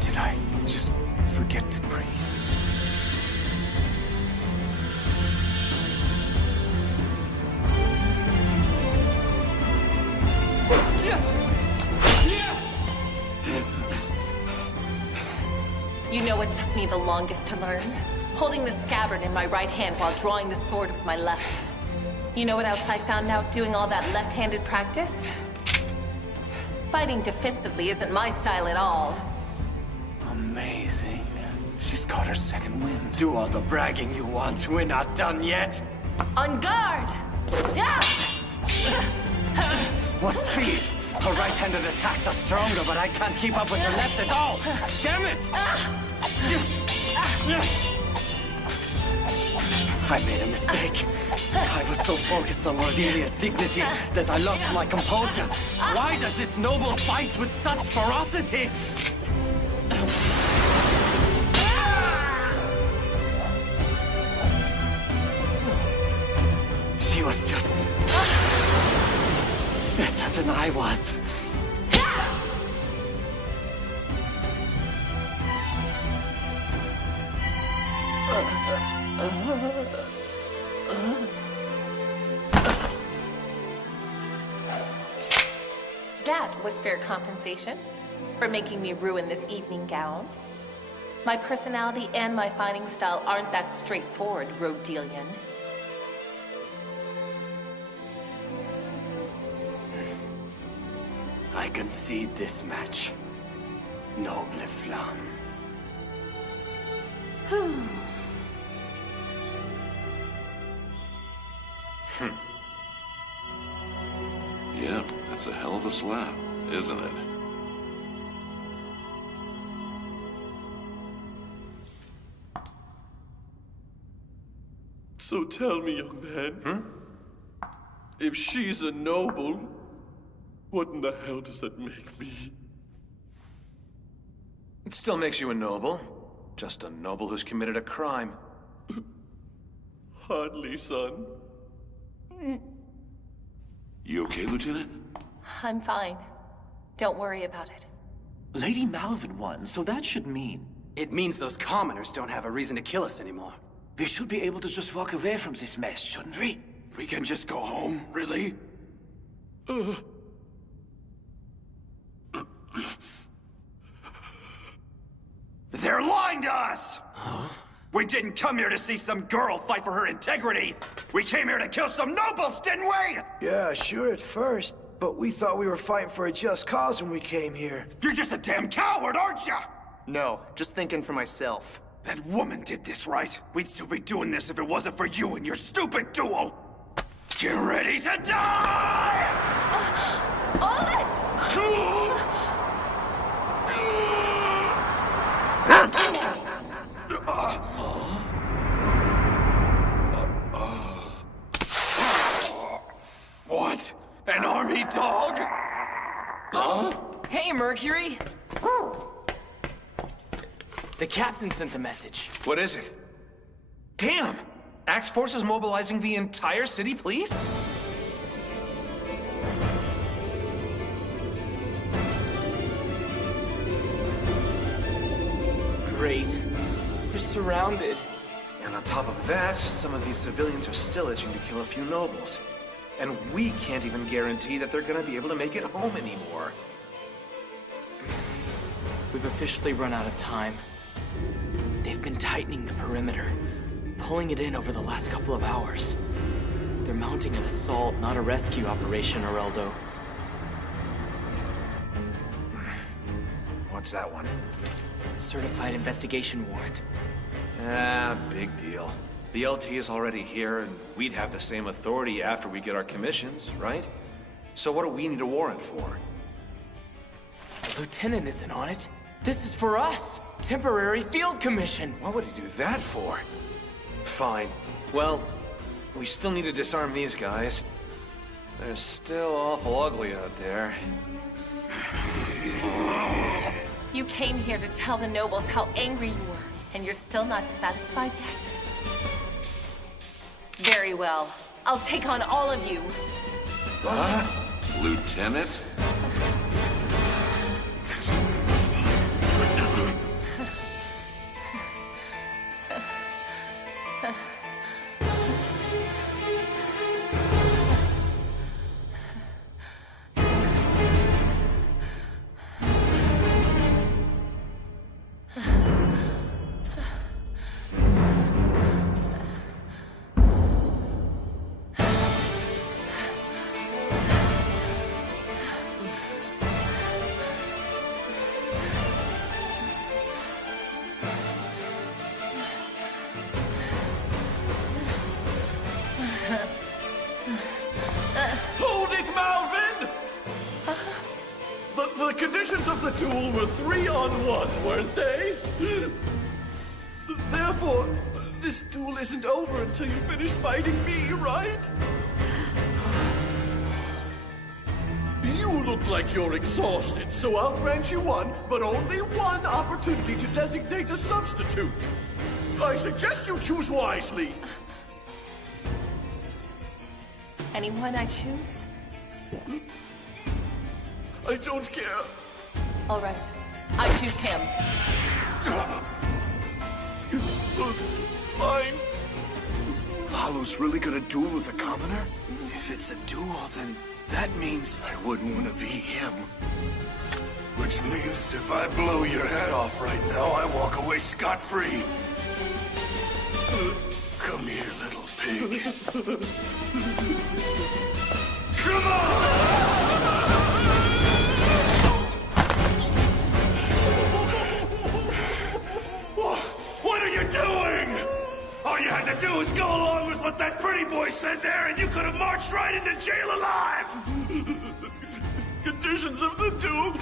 Did I just forget to breathe? You know what took me the longest to learn? Holding the scabbard in my right hand while drawing the sword with my left. You know what else I found out doing all that left-handed practice? Fighting defensively isn't my style at all. Amazing. She's caught her second wind. Do all the bragging you want. We're not done yet. On guard! What speed? Her right-handed attacks are stronger, but I can't keep up with her left at all. Damn it! I made a mistake. I was so focused on Rhodelia's dignity that I lost my composure. Why does this noble fight with such ferocity? She was just better than I was. That was fair compensation for making me ruin this evening gown. My personality and my fighting style aren't that straightforward, Rhodelian. I concede this match. Noble flamme. Yeah, that's a hell of a slap, isn't it? So tell me, young man, if she's a noble, what in the hell does that make me? It still makes you a noble. Just a noble who's committed a crime. Hardly, son. You okay, Lieutenant? I'm fine. Don't worry about it. Lady Malvin won, so that should mean... It means those commoners don't have a reason to kill us anymore. We should be able to just walk away from this mess, shouldn't we? We can just go home, really? They're lying to us! Huh? We didn't come here to see some girl fight for her integrity! We came here to kill some nobles, didn't we? Yeah, sure at first, but we thought we were fighting for a just cause when we came here. You're just a damn coward, aren't you? No, just thinking for myself. That woman did this, right? We'd still be doing this if it wasn't for you and your stupid duel! Get ready to die! What? An army dog? Huh? Hey, Mercury! The captain sent the message. What is it? Damn! Axe Force is mobilizing the entire city police? Great. We're surrounded. And on top of that, some of these civilians are still itching to kill a few nobles. And we can't even guarantee that they're gonna be able to make it home anymore. We've officially run out of time. They've been tightening the perimeter, pulling it in over the last couple of hours. They're mounting an assault, not a rescue operation, Oreldo. What's that one? Certified investigation warrant. Ah, big deal. The LT is already here, and we'd have the same authority after we get our commissions, right? So what do we need a warrant for? The lieutenant isn't on it. This is for us! Temporary field commission! What would he do that for? Fine. Well, we still need to disarm these guys. They're still awful ugly out there. You came here to tell the nobles how angry you were, and you're still not satisfied yet? Very well. I'll take on all of you. Lieutenant? The conditions of the duel were 3-on-1, weren't they? Therefore, this duel isn't over until you finish fighting me, right? You look like you're exhausted, so I'll grant you one, but only one opportunity to designate a substitute. I suggest you choose wisely. Anyone I choose? I don't care. All right. I choose him. Fine. Hollow's really gonna duel with a commoner? If it's a duel, then that means I wouldn't want to be him. Which means if I blow your head off right now, I walk away scot-free. Come here, little pig. Come on! had to do was go along with what that pretty boy said there, and you could have marched right into jail alive! Conditions of the duel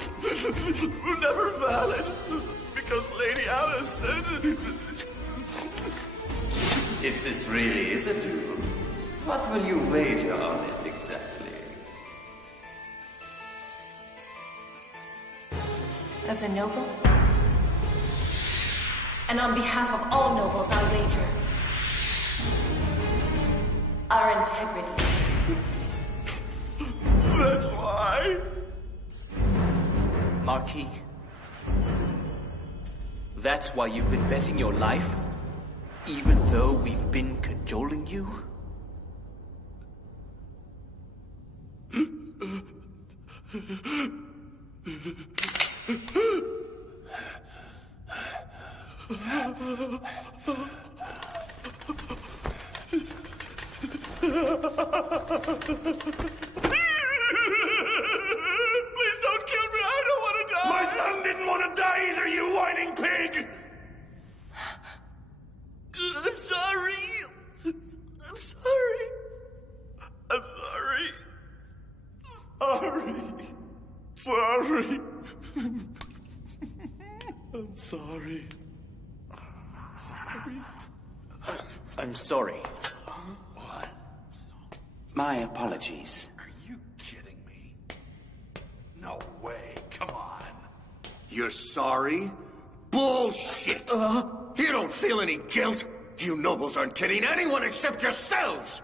were never valid, because Lady Alice said... If this really is a duel, what will you wager on it exactly? As a noble, and on behalf of all nobles, I wager our integrity. That's why. Marquis, that's why you've been betting your life? Even though we've been cajoling you? Please don't kill me, I don't want to die! My son didn't want to die either, you whining pig! I'm sorry! I'm sorry! I'm sorry! Sorry! I'm sorry. I'm sorry. What? My apologies. Are you kidding me? No way, come on. You're sorry? Bullshit! You don't feel any guilt? You nobles aren't kidding anyone except yourselves!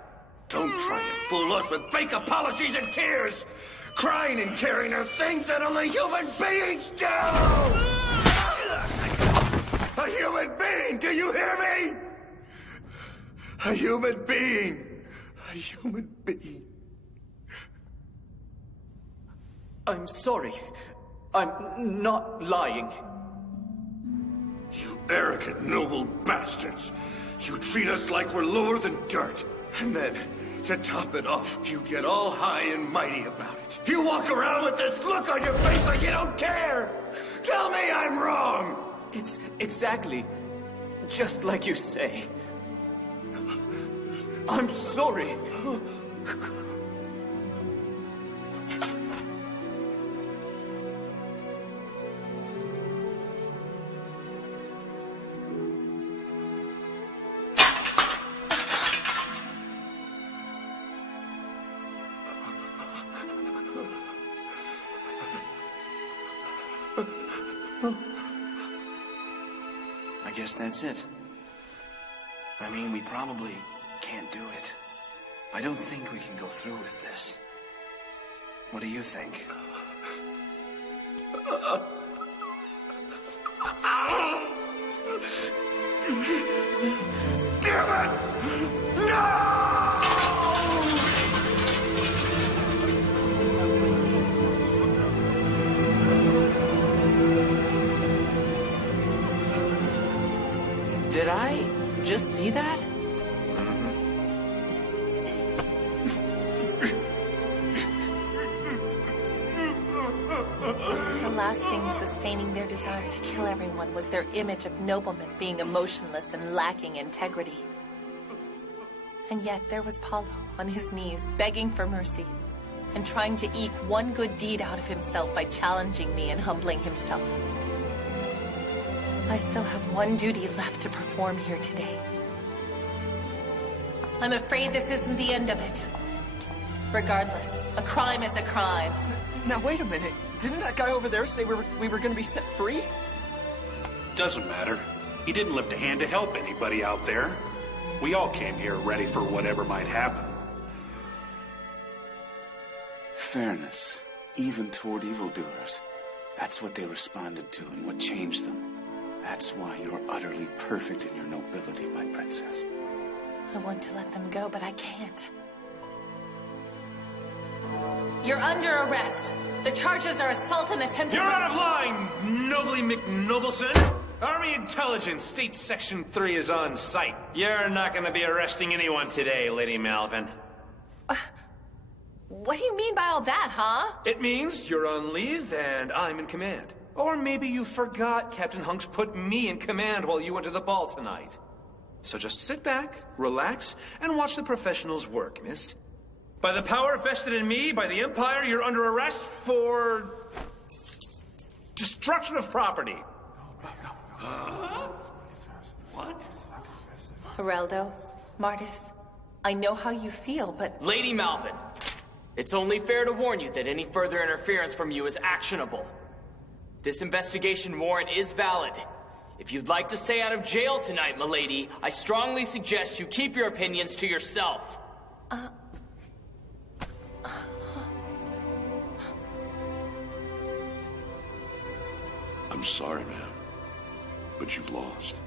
Don't try and fool us with fake apologies and tears! Crying and caring are things that only human beings do! A human being, do you hear me? A human being. A human being. I'm sorry. I'm not lying. You arrogant, noble bastards. You treat us like we're lower than dirt. And then, to top it off, you get all high and mighty about it. You walk around with this look on your face like you don't care. Tell me I'm wrong. It's exactly just like you say. I'm sorry. I guess that's it. I mean, we probably can't do it. I don't think we can go through with this. What do you think? Damn it! No! Did I just see that? The last thing sustaining their desire to kill everyone was their image of noblemen being emotionless and lacking integrity. And yet there was Paulo on his knees, begging for mercy, and trying to eke one good deed out of himself by challenging me and humbling himself. I still have one duty left to perform here today. I'm afraid this isn't the end of it. Regardless, a crime is a crime. Now wait a minute. Didn't that guy over there say we were gonna be set free? Doesn't matter. He didn't lift a hand to help anybody out there. We all came here ready for whatever might happen. Fairness, even toward evildoers. That's what they responded to and what changed them. That's why you're utterly perfect in your nobility, my princess. I want to let them go, but I can't. You're under arrest. The charges are assault and attempted... You're out of line, Nobly McNobleson! Army Intelligence, State Section 3 is on site. You're not gonna be arresting anyone today, Lady Malvin. What do you mean by all that, huh? It means you're on leave and I'm in command. Or maybe you forgot Captain Hunks put me in command while you went to the ball tonight. So just sit back, relax, and watch the professionals work, miss. By the power vested in me by the Empire, you're under arrest for... destruction of property. What? Geraldo, Martis, I know how you feel, but... Lady Malvin, it's only fair to warn you that any further interference from you is actionable. This investigation warrant is valid. If you'd like to stay out of jail tonight, milady, I strongly suggest you keep your opinions to yourself. I'm sorry, ma'am, but you've lost.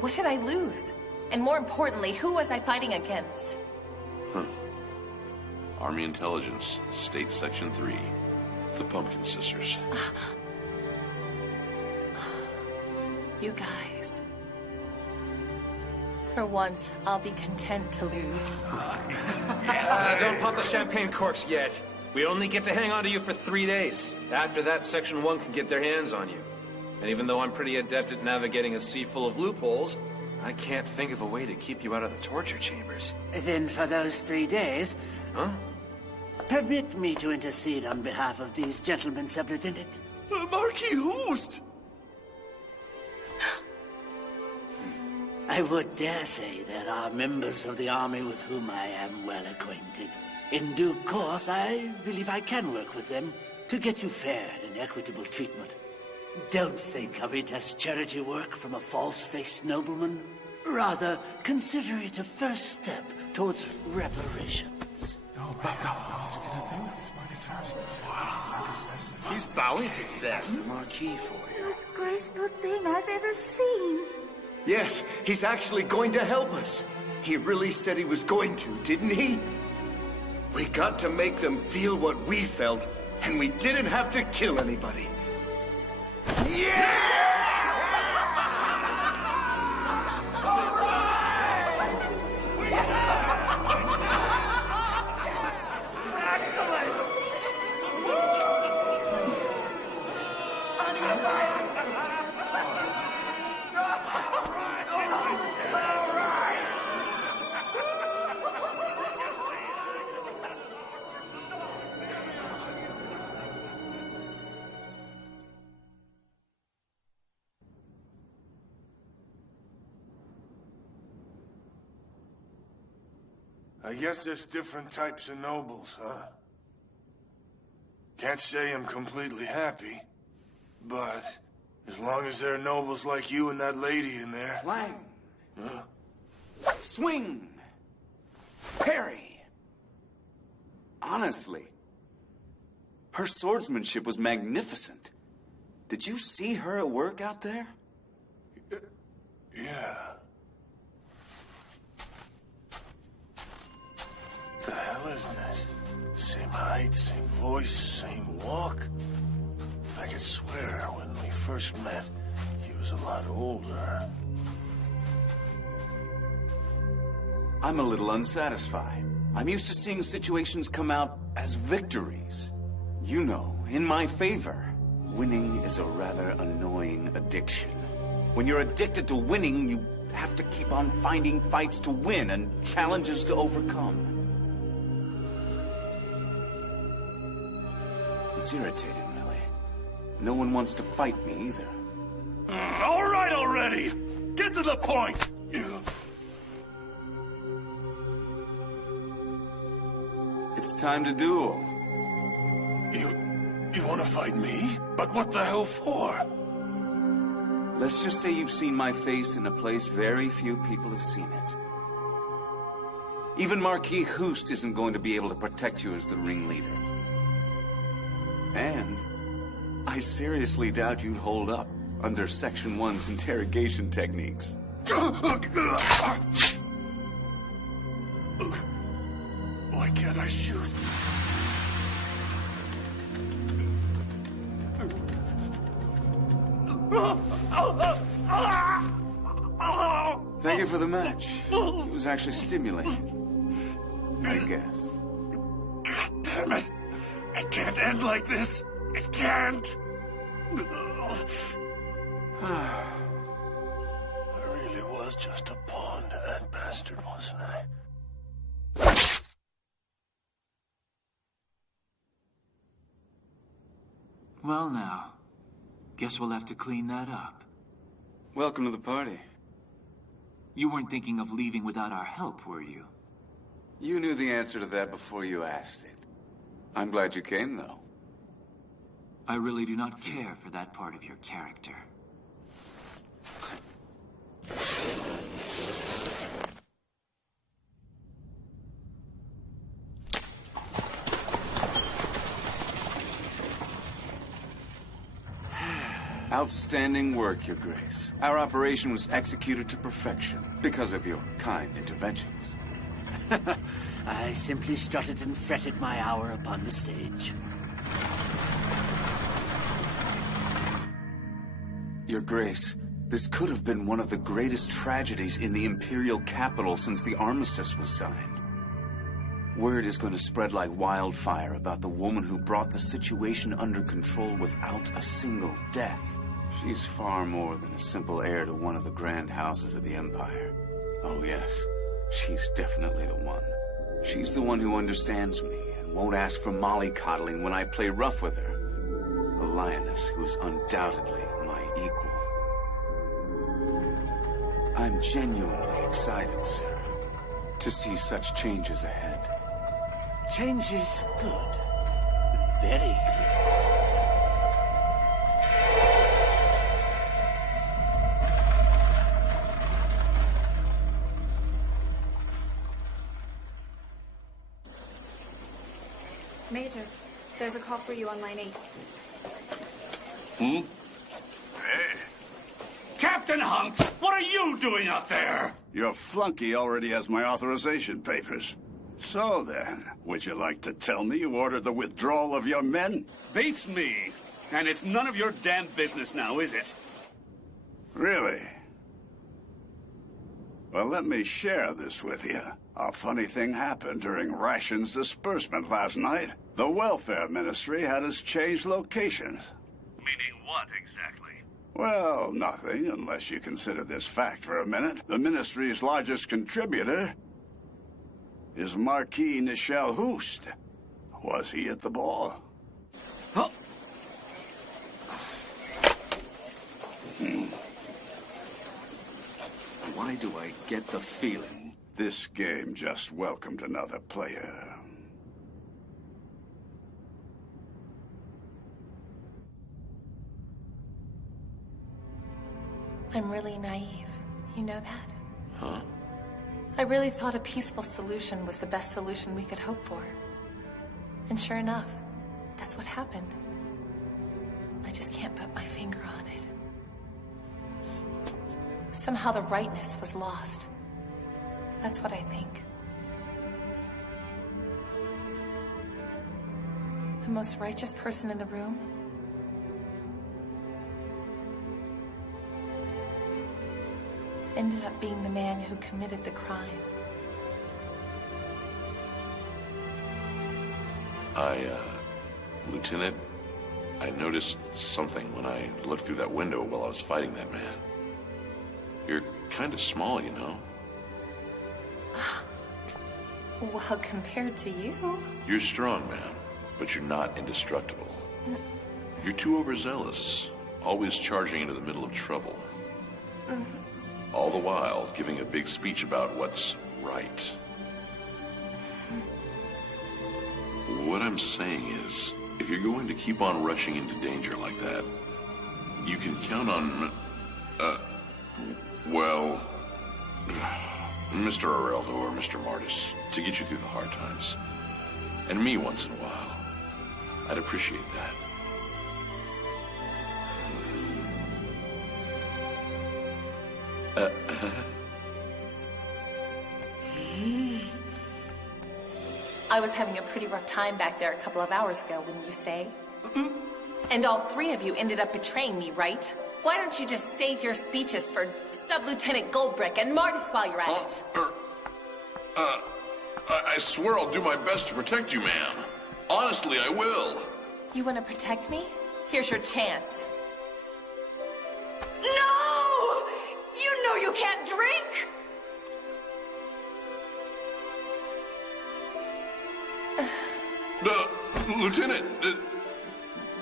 What did I lose? And more importantly, who was I fighting against? Army Intelligence, State Section 3, the Pumpkin Sisters. You guys. For once, I'll be content to lose. Don't pop the champagne corks yet. We only get to hang on to you for 3 days. After that, Section 1 can get their hands on you. And even though I'm pretty adept at navigating a sea full of loopholes, I can't think of a way to keep you out of the torture chambers. Then for those 3 days... Huh? Permit me to intercede on behalf of these gentlemen, Sub-Lieutenant. Marquis Hoost! I would dare say there are members of the army with whom I am well acquainted. In due course, I believe I can work with them to get you fair and equitable treatment. Don't think of it as charity work from a false-faced nobleman. Rather, consider it a first step towards reparations. He's bowing to that's the Marquis for you. Most graceful thing I've ever seen. Yes, he's actually going to help us. He really said he was going to, didn't he? We got to make them feel what we felt, and we didn't have to kill anybody. Yeah! I guess there's different types of nobles, huh? Can't say I'm completely happy, but as long as there are nobles like you and that lady in there... Clang! Huh? Swing! Parry! Honestly, her swordsmanship was magnificent. Did you see her at work out there? Yeah. The hell is this? Same height, same voice, same walk. I could swear when we first met, he was a lot older. I'm a little unsatisfied. I'm used to seeing situations come out as victories. You know, in my favor. Winning is a rather annoying addiction. When you're addicted to winning, you have to keep on finding fights to win and challenges to overcome. It's irritating, really. No one wants to fight me either. All right already! Get to the point! It's time to duel. You want to fight me? But what the hell for? Let's just say you've seen my face in a place very few people have seen it. Even Marquis Hoost isn't going to be able to protect you as the ringleader. And I seriously doubt you'd hold up under Section 1's interrogation techniques. Why can't I shoot? Thank you for the match. It was actually stimulating. I guess. God damn it! It can't end like this! It can't! was just a pawn to that bastard, wasn't I? Well now, guess we'll have to clean that up. Welcome to the party. You weren't thinking of leaving without our help, were you? You knew the answer to that before you asked it. I'm glad you came, though. I really do not care for that part of your character. Outstanding work, Your Grace. Our operation was executed to perfection because of your kind interventions. I simply strutted and fretted my hour upon the stage. Your Grace, this could have been one of the greatest tragedies in the Imperial capital since the armistice was signed. Word is going to spread like wildfire about the woman who brought the situation under control without a single death. She's far more than a simple heir to one of the grand houses of the Empire. Oh yes, she's definitely the one. She's the one who understands me and won't ask for mollycoddling when I play rough with her. A lioness who's undoubtedly my equal. I'm genuinely excited, sir, to see such changes ahead. Change is good. Very good. Major, there's a call for you on line 8. Hey. Captain Hunks, what are you doing up there? Your flunky already has my authorization papers. So then, would you like to tell me you ordered the withdrawal of your men? Beats me. And it's none of your damn business now, is it? Really? Well, let me share this with you. A funny thing happened during rations disbursement last night. The Welfare Ministry had us change locations. Meaning what, exactly? Well, nothing, unless you consider this fact for a minute. The Ministry's largest contributor is Marquis Nichelle Hoost. Was he at the ball? Huh? Why do I get the feeling this game just welcomed another player? I'm really naive. You know that? Huh? I really thought a peaceful solution was the best solution we could hope for. And sure enough, that's what happened. I just can't put my finger on it. Somehow the rightness was lost. That's what I think. The most righteous person in the room ended up being the man who committed the crime. Lieutenant, I noticed something when I looked through that window while I was fighting that man. You're kind of small, you know? Well, compared to you... You're strong, man, but you're not indestructible. You're too overzealous, always charging into the middle of trouble. All the while giving a big speech about what's right. What I'm saying is, if you're going to keep on rushing into danger like that, you can count on, well, Mr. Areldo or Mr. Martis to get you through the hard times. And me once in a while. I'd appreciate that. I was having a pretty rough time back there a couple of hours ago, wouldn't you say? And all three of you ended up betraying me, right? Why don't you just save your speeches for Sub-Lieutenant Goldbrick and Martis while you're at it? I swear I'll do my best to protect you, ma'am. Honestly, I will. You want to protect me? Here's your chance. No! You know you can't drink! Lieutenant,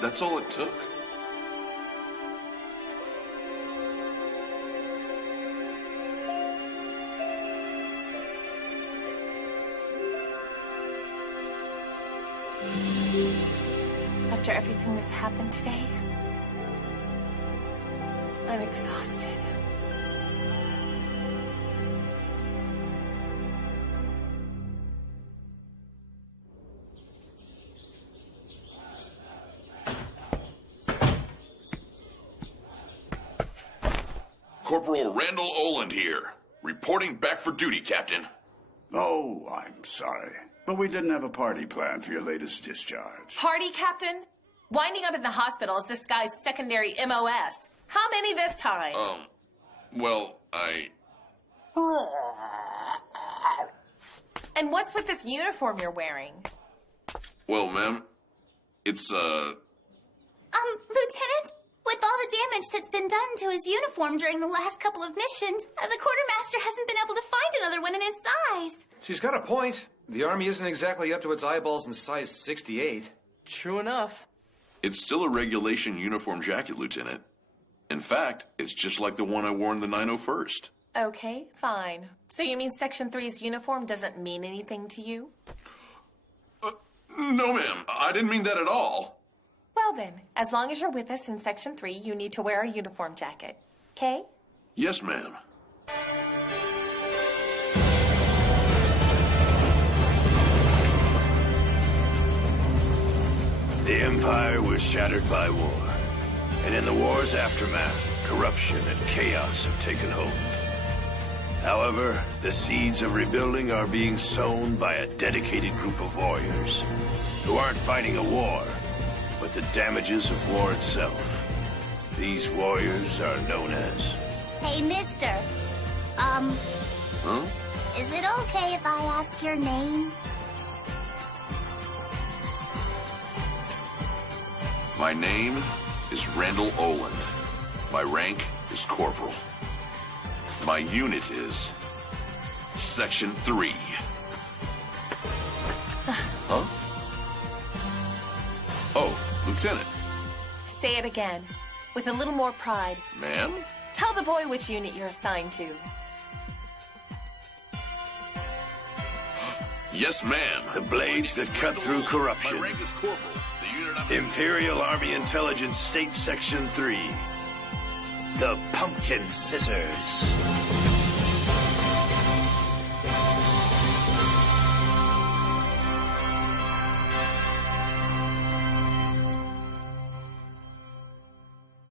that's all it took? After everything that's happened today, I'm exhausted. Corporal Randall Oland here. Reporting back for duty, Captain. Oh, I'm sorry. But we didn't have a party planned for your latest discharge. Party, Captain? Winding up in the hospital is this guy's secondary MOS. How many this time? Well, I... And what's with this uniform you're wearing? Well, ma'am, it's, Lieutenant? With all the damage that's been done to his uniform during the last couple of missions, the quartermaster hasn't been able to find another one in his size. She's got a point. The Army isn't exactly up to its eyeballs in size 68. True enough. It's still a regulation uniform jacket, Lieutenant. In fact, it's just like the one I wore in the 901st. Okay, fine. So you mean Section 3's uniform doesn't mean anything to you? No, ma'am. I didn't mean that at all. Well then, as long as you're with us in Section 3, you need to wear a uniform jacket. Okay? Yes, ma'am. The Empire was shattered by war. And in the war's aftermath, corruption and chaos have taken hold. However, the seeds of rebuilding are being sown by a dedicated group of warriors who aren't fighting a war, but the damages of war itself. These warriors are known as... Hey, mister. Huh? Is it okay if I ask your name? My name is Randall Oland. My rank is Corporal. My unit is... Section 3. Huh? Oh, Lieutenant. Say it again, with a little more pride. Ma'am? Tell the boy which unit you're assigned to. Yes, ma'am. The blades that cut through corruption. My rank is Corporal. The unit I'm... Imperial Army Intelligence State Section 3. The Pumpkin Scissors.